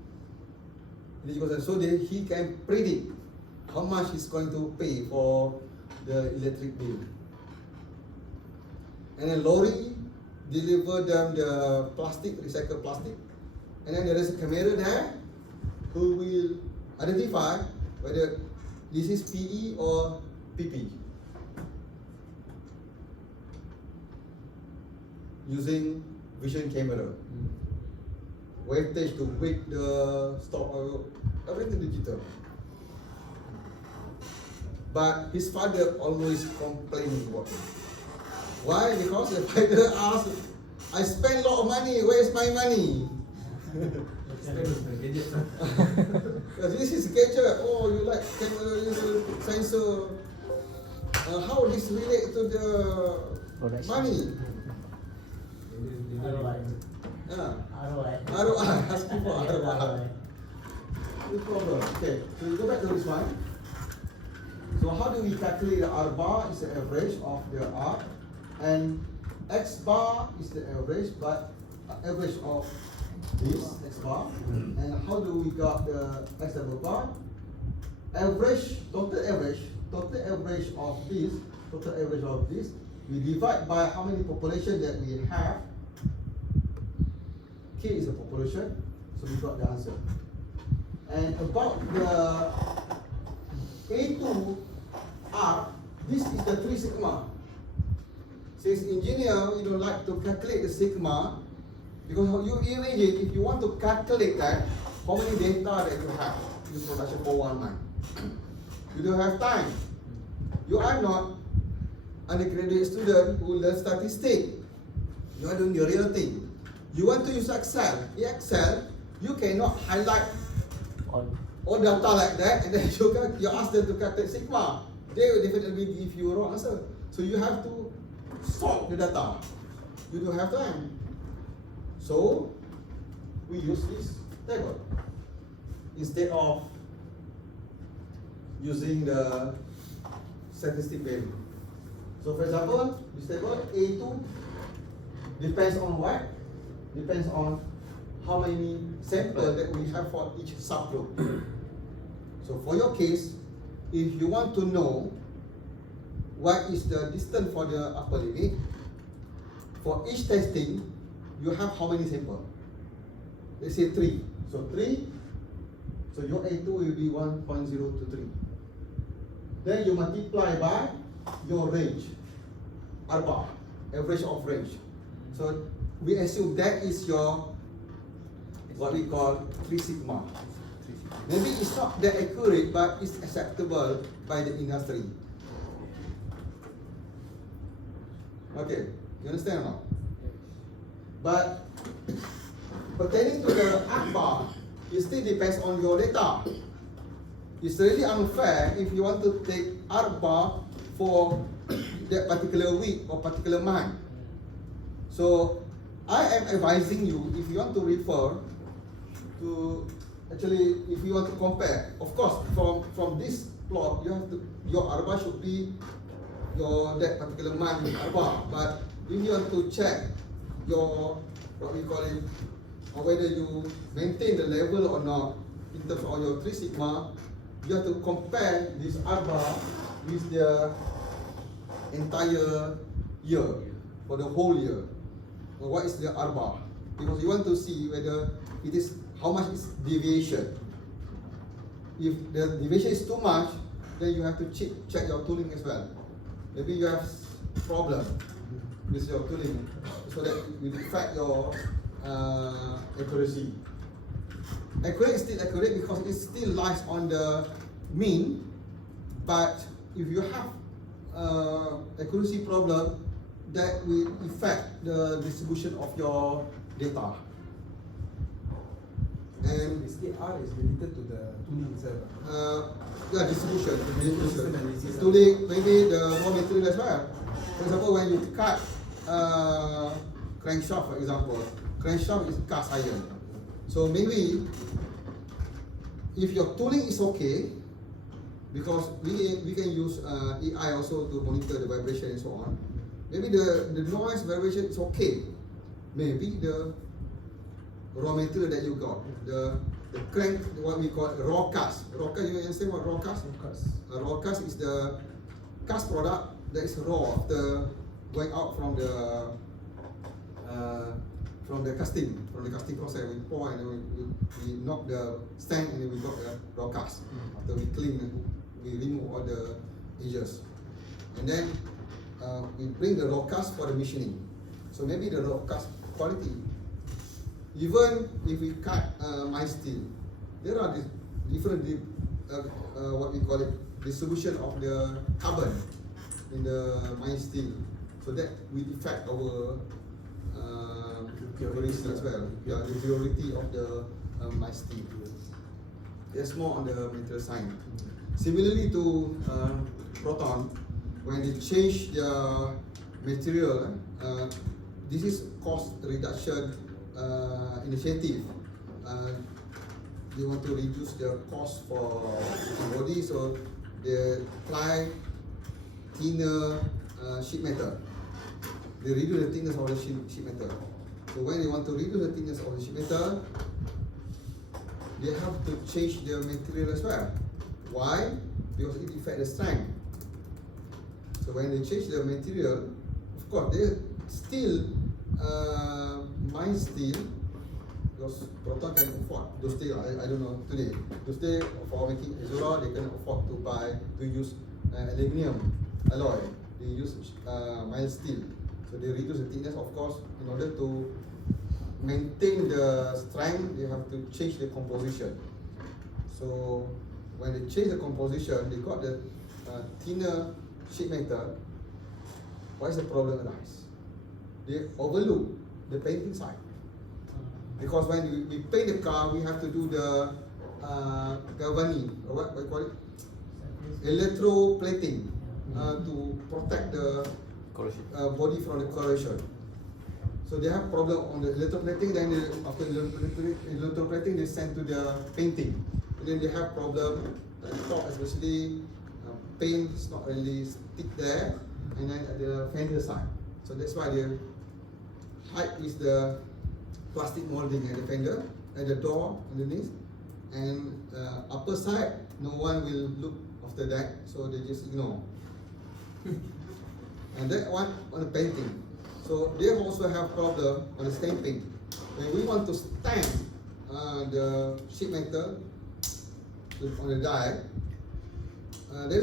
So he can predict how much he's going to pay for the electric bill. And then lorry deliver them the recycled plastic. And then there is a camera there who will identify whether this is PE or PP. Using vision camera. Weightage to weight the stock oil, everything digital. But his father always complaining about him. Why? Because the father asked, I spend a lot of money, where is my money? Because this is gadget, oh you like camera, sensor. How this relate to the money? ROI, asking for ROI. No problem. Okay, so we go back to this one. So how do we calculate the R bar is the average of the R, and X bar is the average, but average of this X bar. And how do we got the X double bar? Average, total average of this, we divide by how many population that we have. K is the population, so we got the answer. And about the A2R, this is the 3 sigma. Since engineer, we don't like to calculate the sigma, because you imagine if you want to calculate that, how many data that you have in production for 1 month. You don't have time. You are not undergraduate student who learn statistics. You are doing the real thing. You want to use Excel. In Excel, you cannot highlight all data like that, and then you ask them to calculate sigma. They will definitely give you a wrong answer. So you have to sort the data. You don't have time. So we use this table instead of using the statistic value. So for example, this table A2 depends on what? Depends on how many samples that we have for each subgroup. So for your case, if you want to know what is the distance for the upper limit, for each testing, you have how many samples? Let's say 3. So 3, so your A2 will be 1.023. Then you multiply by your range, R bar, average of range. So we assume that is your, what we call 3 sigma. Maybe it's not that accurate, but it's acceptable by the industry. Okay, you understand or not? But pertaining to the R bar, it still depends on your data. It's really unfair if you want to take R bar for that particular week or particular month. So I am advising you, if you want to refer to, actually, if you want to compare, of course, from this plot, you have to, your R bar should be your that particular month R bar. But if you want to check your, what we call it, or whether you maintain the level or not in terms of your 3 sigma, you have to compare this R bar with the entire year, for the whole year. What is the R bar? Because you want to see whether it is, how much is deviation. If the deviation is too much, then you have to check your tooling as well. Maybe you have problem with your tooling, so that it will affect your accuracy. Accurate is still accurate because it still lies on the mean, but if you have accuracy problem, that will affect the distribution of your data. And basically R is related to the tooling itself. Yeah, distribution. Tooling, maybe the raw material as well. For example, when you cut crankshaft, for example, crankshaft is cast iron. So maybe if your tooling is okay, because we can use AI also to monitor the vibration and so on. Maybe the noise vibration is okay. Maybe the raw material that you got, the crank, what we call raw cast. Raw cast, you understand what raw cast? Raw cast is the cast product that is raw after going out from the casting process. We pour and then we knock the stand and then we got the raw cast. After we clean and we remove all the edges, and then we bring the raw cast for the machining. So maybe the raw cast quality. Even if we cut mild steel, there are different what we call it, distribution of the carbon in the mild steel. So that will affect our purity as well. Yeah, the purity of the mild steel. There's more on the material side. Similarly to proton, when they change their material, this is cost reduction initiative. They want to reduce the cost for the body, so they try thinner sheet metal. They reduce the thickness of the sheet metal. So when they want to reduce the thickness of the sheet metal, they have to change the material as well. Why? Because it affects the strength. So when they change the material, of course they still mild steel, because Proton can afford those steel. I don't know today. Those steel for making Azolla, they can afford to use aluminium alloy. They use mild steel. So they reduce the thickness, of course, in order to maintain the strength, they have to change the composition. So when they change the composition, they got the thinner sheet metal. What is the problem arise? They overlook the painting side. Because when we paint the car, we have to do the galvani, or what we call it? Electroplating to protect the body from the corrosion. So they have problem on the electroplating, then after electroplating they send to the painting. And then they have problem at the top, especially paint is not really stick there, and then at the fender side. So that's why the height is the plastic molding at the fender, at the door underneath, and upper side no one will look after that, so they just ignore. And that one on the painting. So they also have problem on the stamping. When we want to stamp the sheet metal on the die, there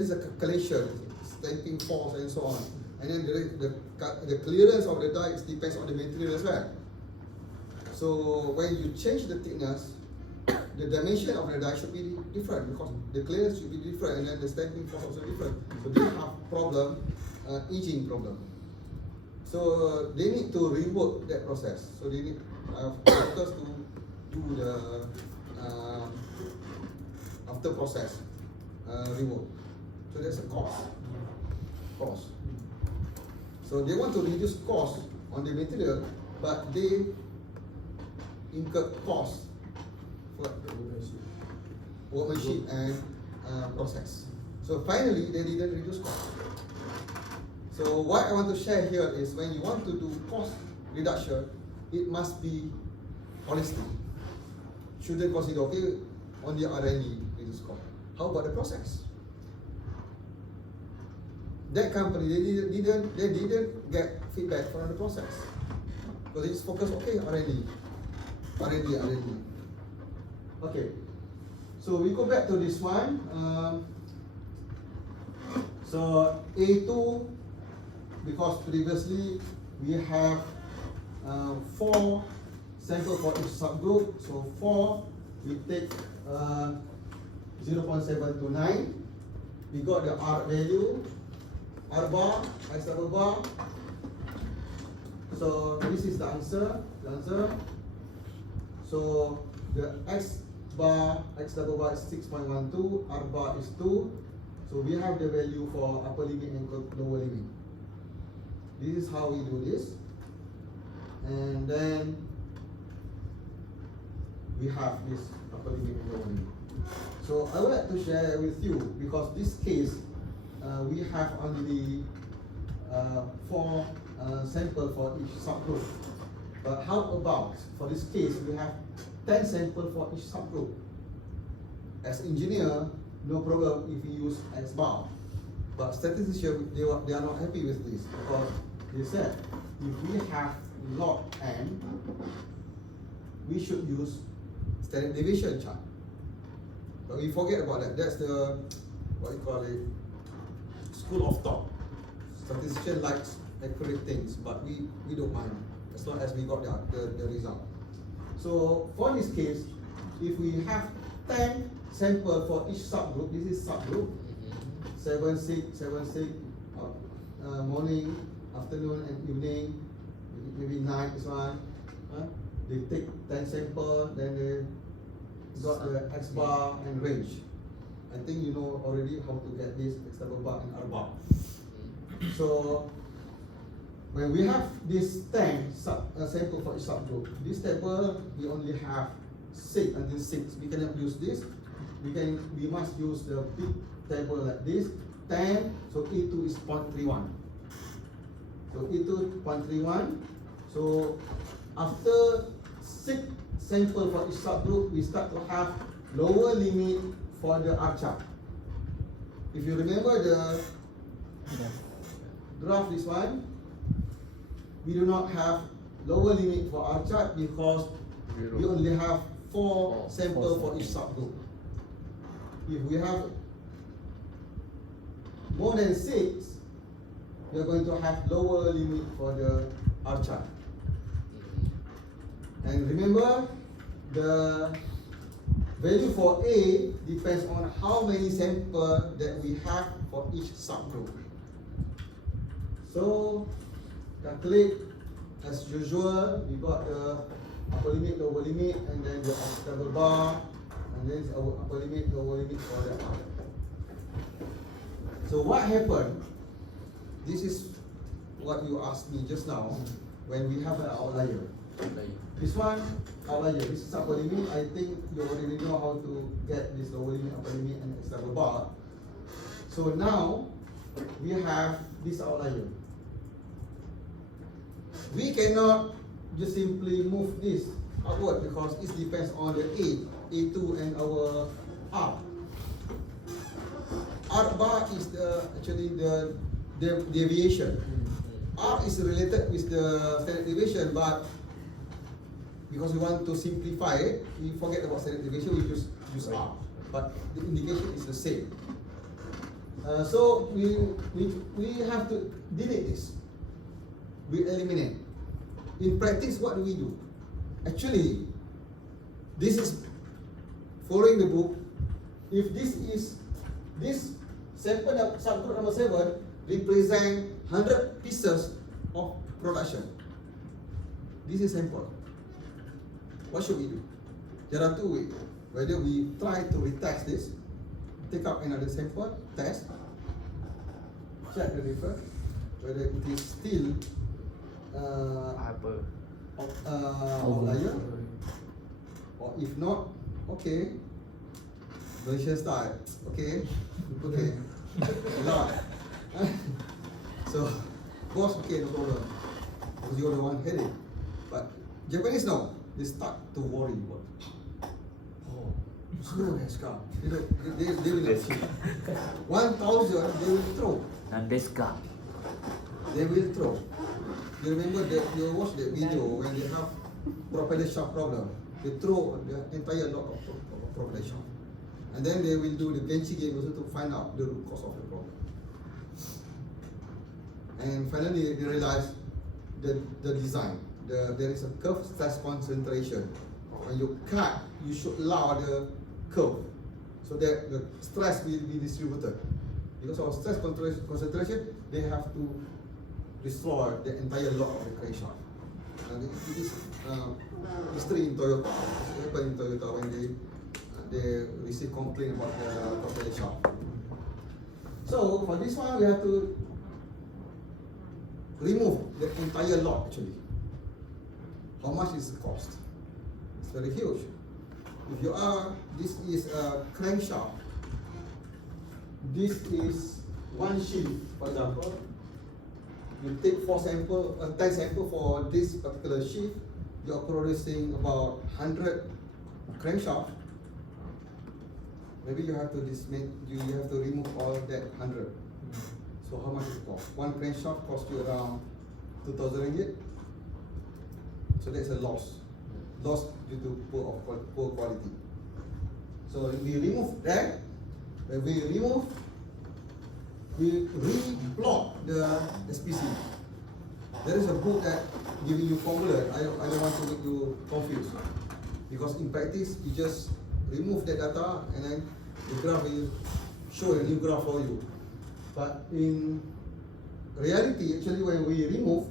is a calculation, stamping force and so on. And then the clearance of the die depends on the material as well. So when you change the thickness, the dimension of the die should be different, because the clearance should be different, and then the stamping force also different. So they have problem, aging problem. So they need to rework that process. So they need workers to do the after process rework. So there's a cost. So they want to reduce cost on the material, but they incur cost for workmanship and process. So finally, they didn't reduce cost. So what I want to share here is, when you want to do cost reduction, it must be holistic. Shouldn't consider, okay, only R&D reduce cost. How about the process? That company, they didn't get feedback from the process, because it's focused, okay, R&D. Okay, so we go back to this one. So A2, because previously we have 4 samples for each subgroup. So 4, we take 0.729. We got the R value, R bar, X double bar. So this is the answer. So the X double bar is 6.12, R bar is 2. So we have the value for upper limit and lower limit. This is how we do this. And then we have this upper limit and lower limit. So I would like to share with you, because this case we have only 4 samples for each subgroup. But how about for this case we have 10 samples for each subgroup? As engineer, no problem if you use X bar. But statisticians, they are not happy with this, because they said if we have log n, we should use standard deviation chart. But we forget about that. That's the, what you call it, school of thought. Statistician likes accurate things, but we don't mind, as long as we got the result. So for this case, if we have 10 samples for each subgroup, this is subgroup, 7, 6, morning, afternoon and evening, maybe night is one. They take 10 samples, then they got the X bar and range. I think you know already how to get this X double bar and R bar. So when we have this 10 sample for each subgroup, this table we only have 6 until 6. We cannot use this. We must use the big table like this, 10, so E2 is 0.31. So E2 0.31. So after 6 samples for each subgroup, we start to have lower limit for the R chart. If you remember the graph, this one, we do not have lower limit for R chart because we only have 4 samples for each subgroup. If we have more than 6, we are going to have lower limit for the R chart. And remember, the value for A depends on how many samples that we have for each subgroup. So, calculate as usual. We got the upper limit, lower limit, and then the double bar, and then our upper limit, lower limit for the R. So what happened? This is what you asked me just now when we have an outlier. This one, outlier, this is upper limit. I think you already know how to get this lower limit, upper limit, and X double bar. So now we have this outlier. We cannot just simply move this upward because it depends on the A2 and our R. R bar is actually the deviation. R is related with the standard deviation, but because we want to simplify it, we forget about standard deviation, we just use R. But the indication is the same. So we have to delete this. We eliminate. In practice, what do we do? Actually, this is following the book. If this sample subgroup number 7 represent 100 pieces of production. This is sample. What should we do? There are 2 ways. Whether we try to retest this, take out another sample, test, check the difference, whether it is still outlier, or if not, okay, Malaysia style, okay, lot. So, boss, okay, no problem, because you're the one heading. But Japanese no, they start to worry about. Oh, screw that car. You know, they will 1,000 they will throw. And this car. They will throw. You remember that you watch that video when they have propeller shaft problem. They throw the entire lot of propeller shaft. And then they will do the Genchi game also to find out the root cause of the problem. And finally they realize the design. There is a curve stress concentration. When you cut, you should allow the curve so that the stress will be distributed. Because of stress concentration, they have to destroy the entire lot of the crankshaft. And it is history in Toyota. It happened in Toyota when they receive complaint about the propeller shaft. So for this one, we have to remove the entire lot actually. How much is the cost? It's very huge. If you are, this is a crankshaft. This is one sheet, for example. You take 10 samples for this particular sheet. You are producing about 100 crankshaft. Maybe you have to you have to remove all that 100. So how much it cost? One crankshaft costs you around 2,000 ringgit. So that's a loss due to poor quality. So if we remove that, when we remove, we re-plot the SPC. There is a book that giving you formula. I don't want to make you confused, because in practice you just remove the data and then the graph will show a new graph for you. But in reality, actually, when we remove,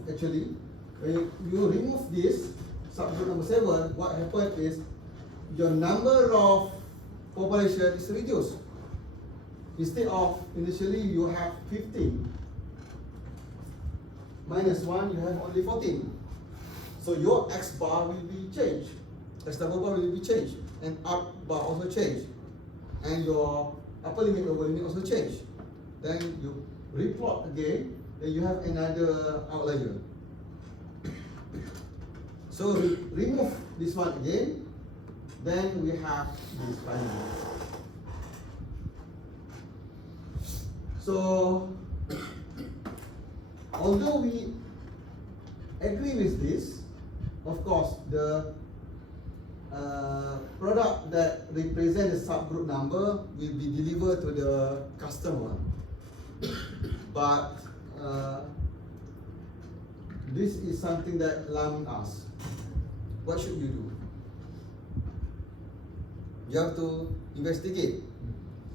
when you remove this subgroup number 7, what happens is your number of population is reduced. Instead of initially you have 15, minus 1, you have only 14. So your X bar will be changed, X double bar will be changed, and up bar also changed, and your upper limit, lower limit also change. Then you replot again, then you have another outlier. So remove this one again, then we have this final. So although we agree with this, of course the product that represent the subgroup number will be delivered to the customer. But this is something that alarming us. What should you do? You have to investigate,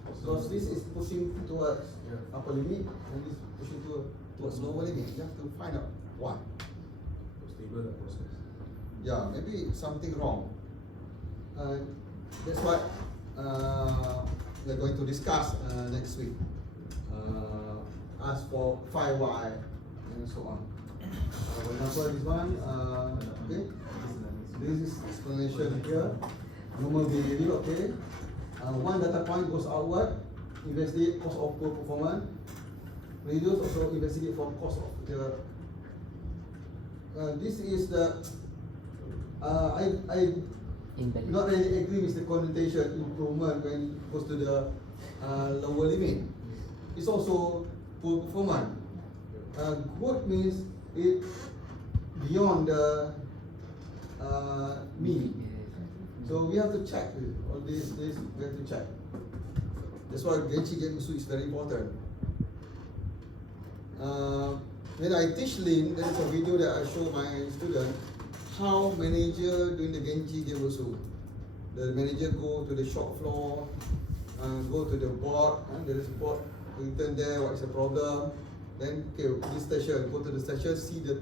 because this is pushing towards upper limit and this is pushing towards lower limit. You have to find out why. Stable the process. Yeah, maybe something wrong. That's what we're going to discuss next week. As for 5Y and so on. For example, this one, okay. This is explanation here. Normal behavior, okay. One data point goes outward, investigate cause of poor performance. Reduce also investigate for cause of the. This is the. I not really agree with the connotation improvement when it goes to the lower limit. It's also poor performance. Good means it beyond the mean. So we have to check all this. We have to check. That's why Genchi Genmusu is very important. When I teach Lean, there is a video that I show my student how manager doing the Genchi Genmusu. The manager go to the shop floor, go to the board, and there is a board written there. What is the problem? Then okay, this station, go to the station, see the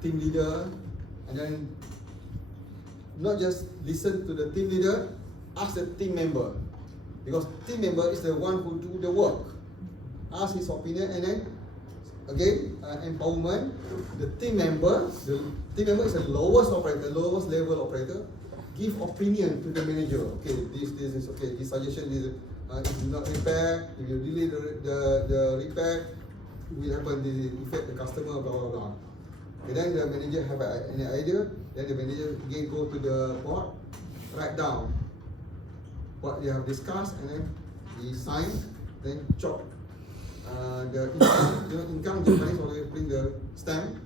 team leader, and then not just listen to the team leader, ask the team member, because team member is the one who do the work. Ask his opinion, and then again empowerment. The team member is the lowest operator, lowest level operator. Give opinion to the manager. Okay, this is okay. This suggestion is not repair. If you delay the repair, it will happen. This affect the customer. Blah blah blah. Okay, then the manager have any idea. Then the manager again go to the board, write down what they have discussed, and then he sign. Then chop the income. Japanese always bring the stamp.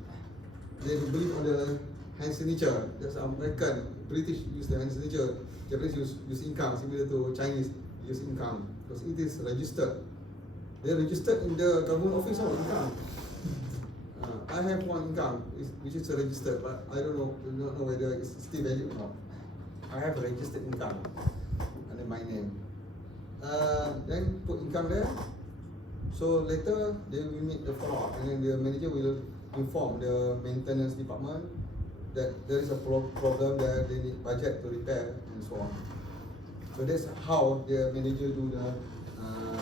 They believe on the hand signature. That's American. British use the hand signature. Japanese use income. Similar to Chinese use income because it is registered. They registered in the government office of income. I have one income which is registered, but I don't know whether it's still valid or not. I have a registered income under my name. Then put income there. So later they will make the follow-up, and then the manager will inform the maintenance department that there is a problem that they need budget to repair and so on. So that's how the manager do the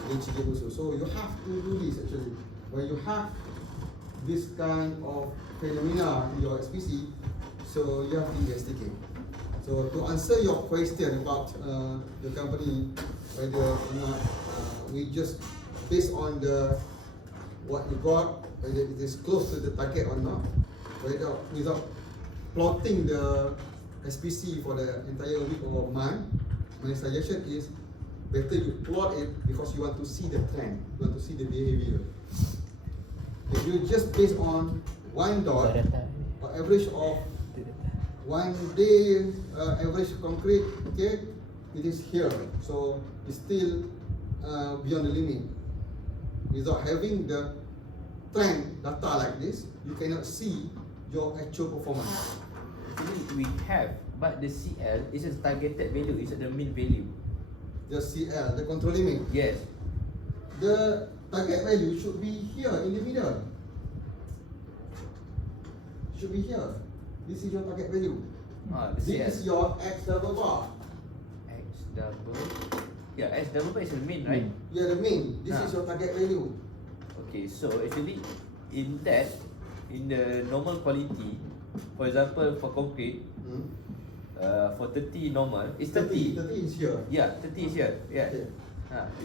HG also. So you have to do this actually. When you have this kind of phenomena in your SPC, so you have to investigate. So to answer your question about the company, whether or not we just based on the what you got, whether it is close to the target or not, whether without plotting the SPC for the entire week or month, my suggestion is better you plot it because you want to see the trend, you want to see the behavior. If you just based on one dot or average of 1 day average concrete, okay, it is here, so it's still beyond the limit. Without having the trend data like this, you cannot see your actual performance. Actually, we have, but the CL is a targeted value, it's the mean value. The CL, the control limit. Yes. The target value should be here in the middle. Should be here. This is your target value. The this CL. is your X double bar. X double. Yeah, X double bar is the mean, right? Yeah, the mean. This is your target value. Okay, so actually in that, in the normal quality, for example for concrete, for 30 normal, it's 30. 30 is here. Yeah, 30 is here. Yeah. Okay.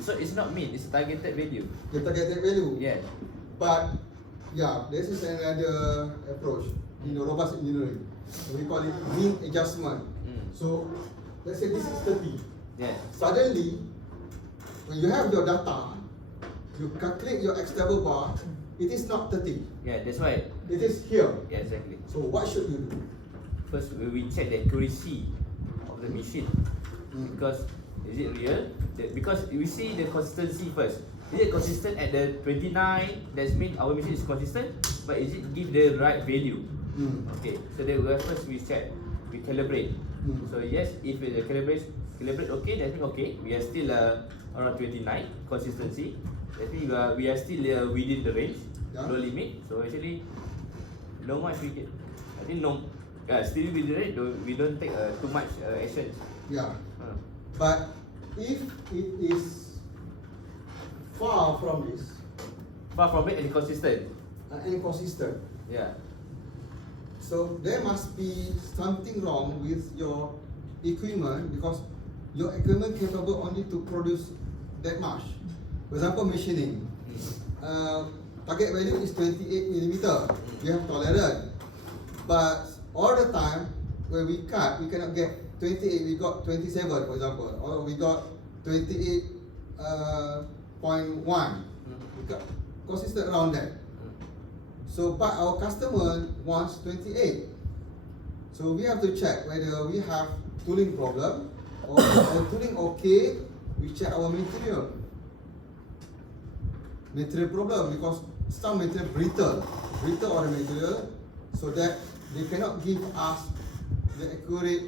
So it's not mean, it's targeted value. The targeted value. Yeah. But yeah, this is another approach in robust engineering. We call it mean adjustment. So let's say this is 30. Yeah. Suddenly, when you have your data, you calculate your external bar, it is not 30. Yeah, that's why. It is here. Yeah, exactly. So what should you do? First, we check the accuracy of the machine. Because is it real? Because we see the consistency first. Is it consistent at the 29? That means our machine is consistent. But is it give the right value? Okay. So then first we check, we calibrate. So yes, if the calibrate okay, that means okay. We are still around 29 consistency. That means we are still within the range, no limit. So actually, no much we get. I think no. Still within the range. We don't take too much actions. Yeah. But if it is far from this, far from it and inconsistent. Inconsistent. Yeah. So there must be something wrong with your equipment because your equipment capable only to produce that much. For example, machining. Target value is 28mm. We have tolerance. But all the time when we cut, we cannot get 28, we got 27 for example, or we got 28.1. We got consistent around that. So but our customer wants 28. So we have to check whether we have tooling problem or our tooling okay. We check our material problem because some material brittle or material, so that they cannot give us the accurate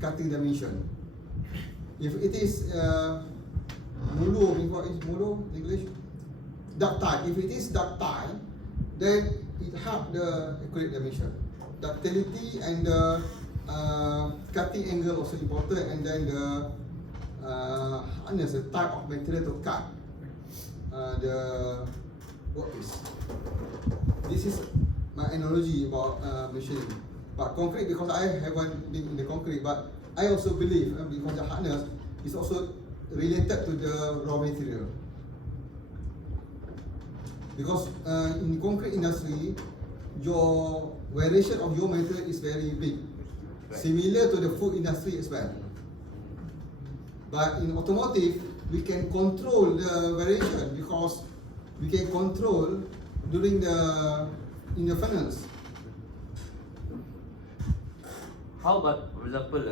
cutting dimension. If it is mulu, what is mulu in English? Ductile. If it is ductile, then it have the accurate dimension. Ductility and the cutting angle also important, and then the hardness, the type of material to cut the workpiece. This is my analogy about machining. But concrete, because I haven't been in the concrete, but I also believe because the hardness is also related to the raw material. Because in concrete industry, your variation of your material is very big, similar to the food industry as well. But in automotive, we can control the variation because we can control during in the funnels. How about, for example,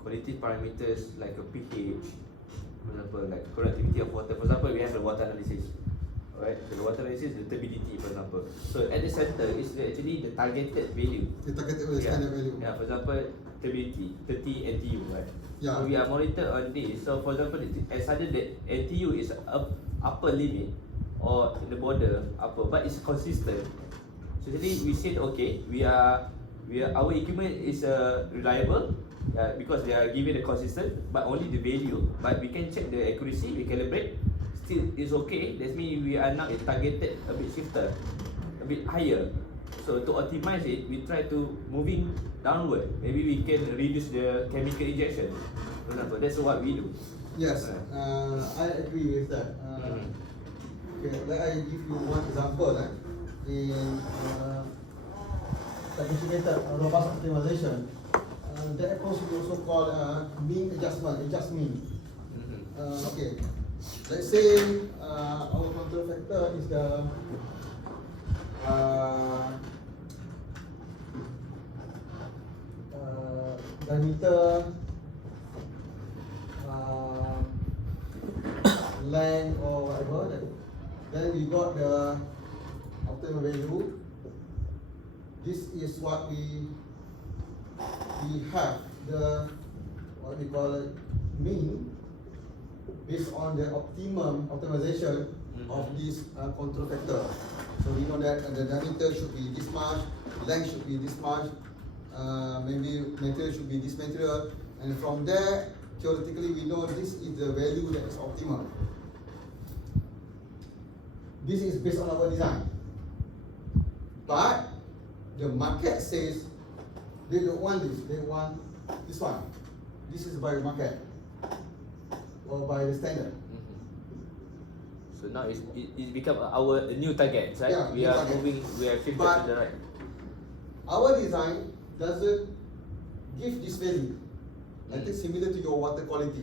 quality parameters like a pH, for example, like conductivity of water. For example, we have the water analysis, right? So the water analysis is the turbidity, for example. So at the center is actually the targeted value. The targeted value, standard value. Yeah, for example, turbidity, 30 NTU, right? Yeah. So we are monitored on this. So for example, as sudden that NTU is upper limit or in the border upper, but it's consistent. So actually we said okay, our equipment is reliable because they are giving the consistent, but only the value. But we can check the accuracy, we calibrate, still is okay. That means we are now targeted a bit shifter, a bit higher. So to optimize it, we try to moving downward. Maybe we can reduce the chemical injection. For example, that's what we do. Yes, I agree with that. Okay, let I give you one example. In technical method, robust optimization, that approach we also call mean adjustment, adjust mean. Okay, let's say our control factor is the diameter, length or whatever. Then we got the optimal value. This is what we have the what we call it mean based on the optimization of this control factor. So we know that the diameter should be this much, length should be this much, maybe material should be this material, and from there theoretically we know this is the value that is optimal. This is based on our design, but the market says they don't want this, they want this one. This is by market. or by the standard. So now it's become our new target, right? Yeah, we new are target. moving, we are shifted But to the right. Our design doesn't give this value. I think similar to your water quality.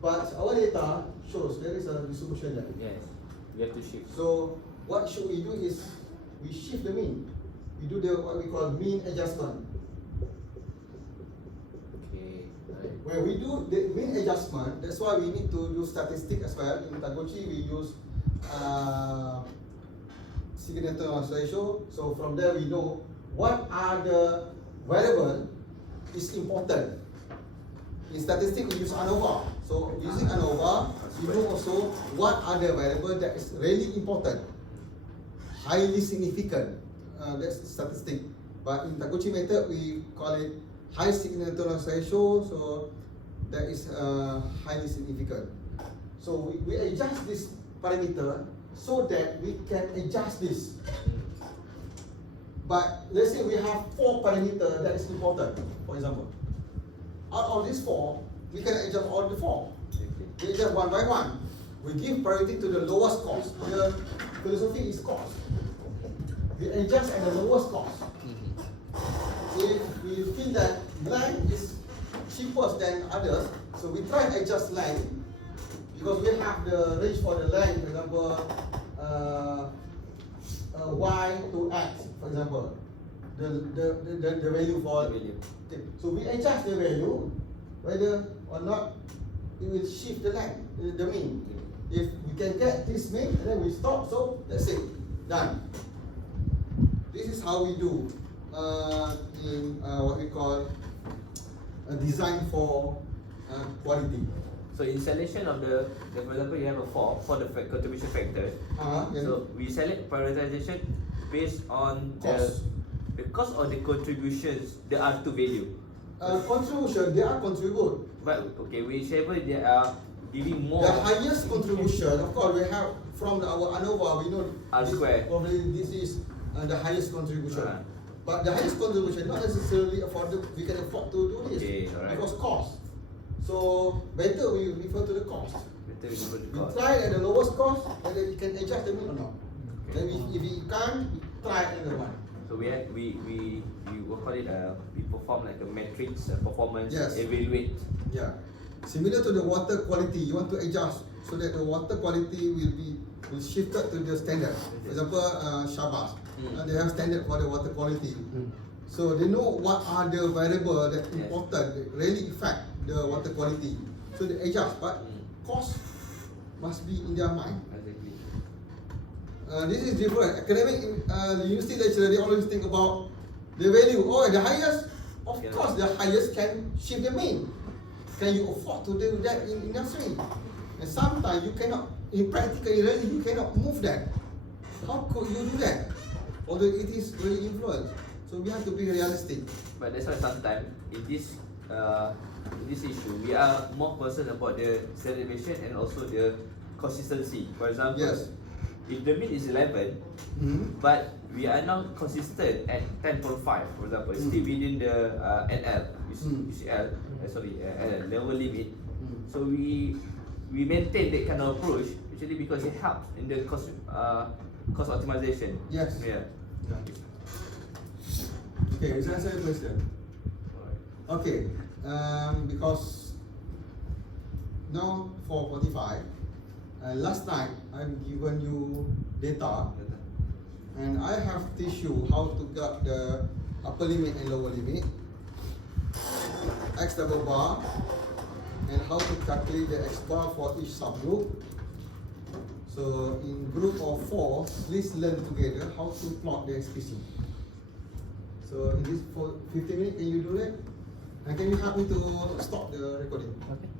But our data shows there is a distribution there. Yes, we have to shift. So what should we do is we shift the mean. We do the what we call mean adjustment. Okay, right. When we do the mean adjustment, that's why we need to do statistics as well. In Taguchi, we use signature noise ratio. So from there, we know what are the variable is important. In statistics, we use ANOVA. So using ANOVA, we know also what are the variable that is really important, highly significant. That's statistic. But in Taguchi method, we call it high signature noise ratio. So that is highly significant. So we adjust this parameter so that we can adjust this. But let's say we have 4 parameters that is important, for example. Out of these 4, we can adjust all the 4. We adjust one by one. We give priority to the lowest cost. The philosophy is cost. We adjust at the lowest cost. If we feel that length is cheaper than others, so we try to adjust length because we have the range for the length, for example, Y to X, for example, the value for value. Okay. So we adjust the value, whether or not it will shift the length, the mean. If we can get this mean, and then we stop. So that's it, done. This is how we do in what we call a design for quality. So in selection of the for example, you have a 4 for the contribution factors. Yeah. So we select prioritization based on Cost. the cost or the contributions, the R2 value. Contribution, they are contribute. But okay, whichever they are giving more. The highest contribution, of course, we have from our ANOVA, we know R square. Probably this is the highest contribution. But the highest contribution not necessarily we can afford to do this because cost. So better we refer to the cost. Better we refer to We cost. try at the lowest cost, whether we can adjust the mean or not. Then if we can't, we try another one. So we call it we perform like a metrics performance Yes. evaluate. Yeah. Similar to the water quality, you want to adjust so that the water quality will shifted to the standard. For example, Shabas, they have standard for the water quality. So they know what are the variable that important, that really affect the water quality. So they adjust, but cost must be in their mind. This is different. Academic university lecturer, they always think about the value. Oh, the highest, of course, the highest can shift the mean. Can you afford to do that in industry? And sometimes you cannot, in practically, really, you cannot move that. How could you do that? Although it is really influenced. So we have to be realistic. But that's why sometimes in this issue, we are more concerned about the celebration and also the consistency. For example, if the mean is 11, but we are now consistent at 10.5, for example, still within the NL, UCL, level limit. So we maintain that kind of approach actually because it helps in the cost optimization. Yes. Yeah. Okay, let's answer the question. Okay, because now 4:45. Last night I've given you data, and I have teach you how to get the upper limit and lower limit, X double bar, and how to calculate the X bar for each subgroup. So in group of 4, please learn together how to plot the SPC. So in this 15 minutes, can you do that? And can you help me to stop the recording? Okay.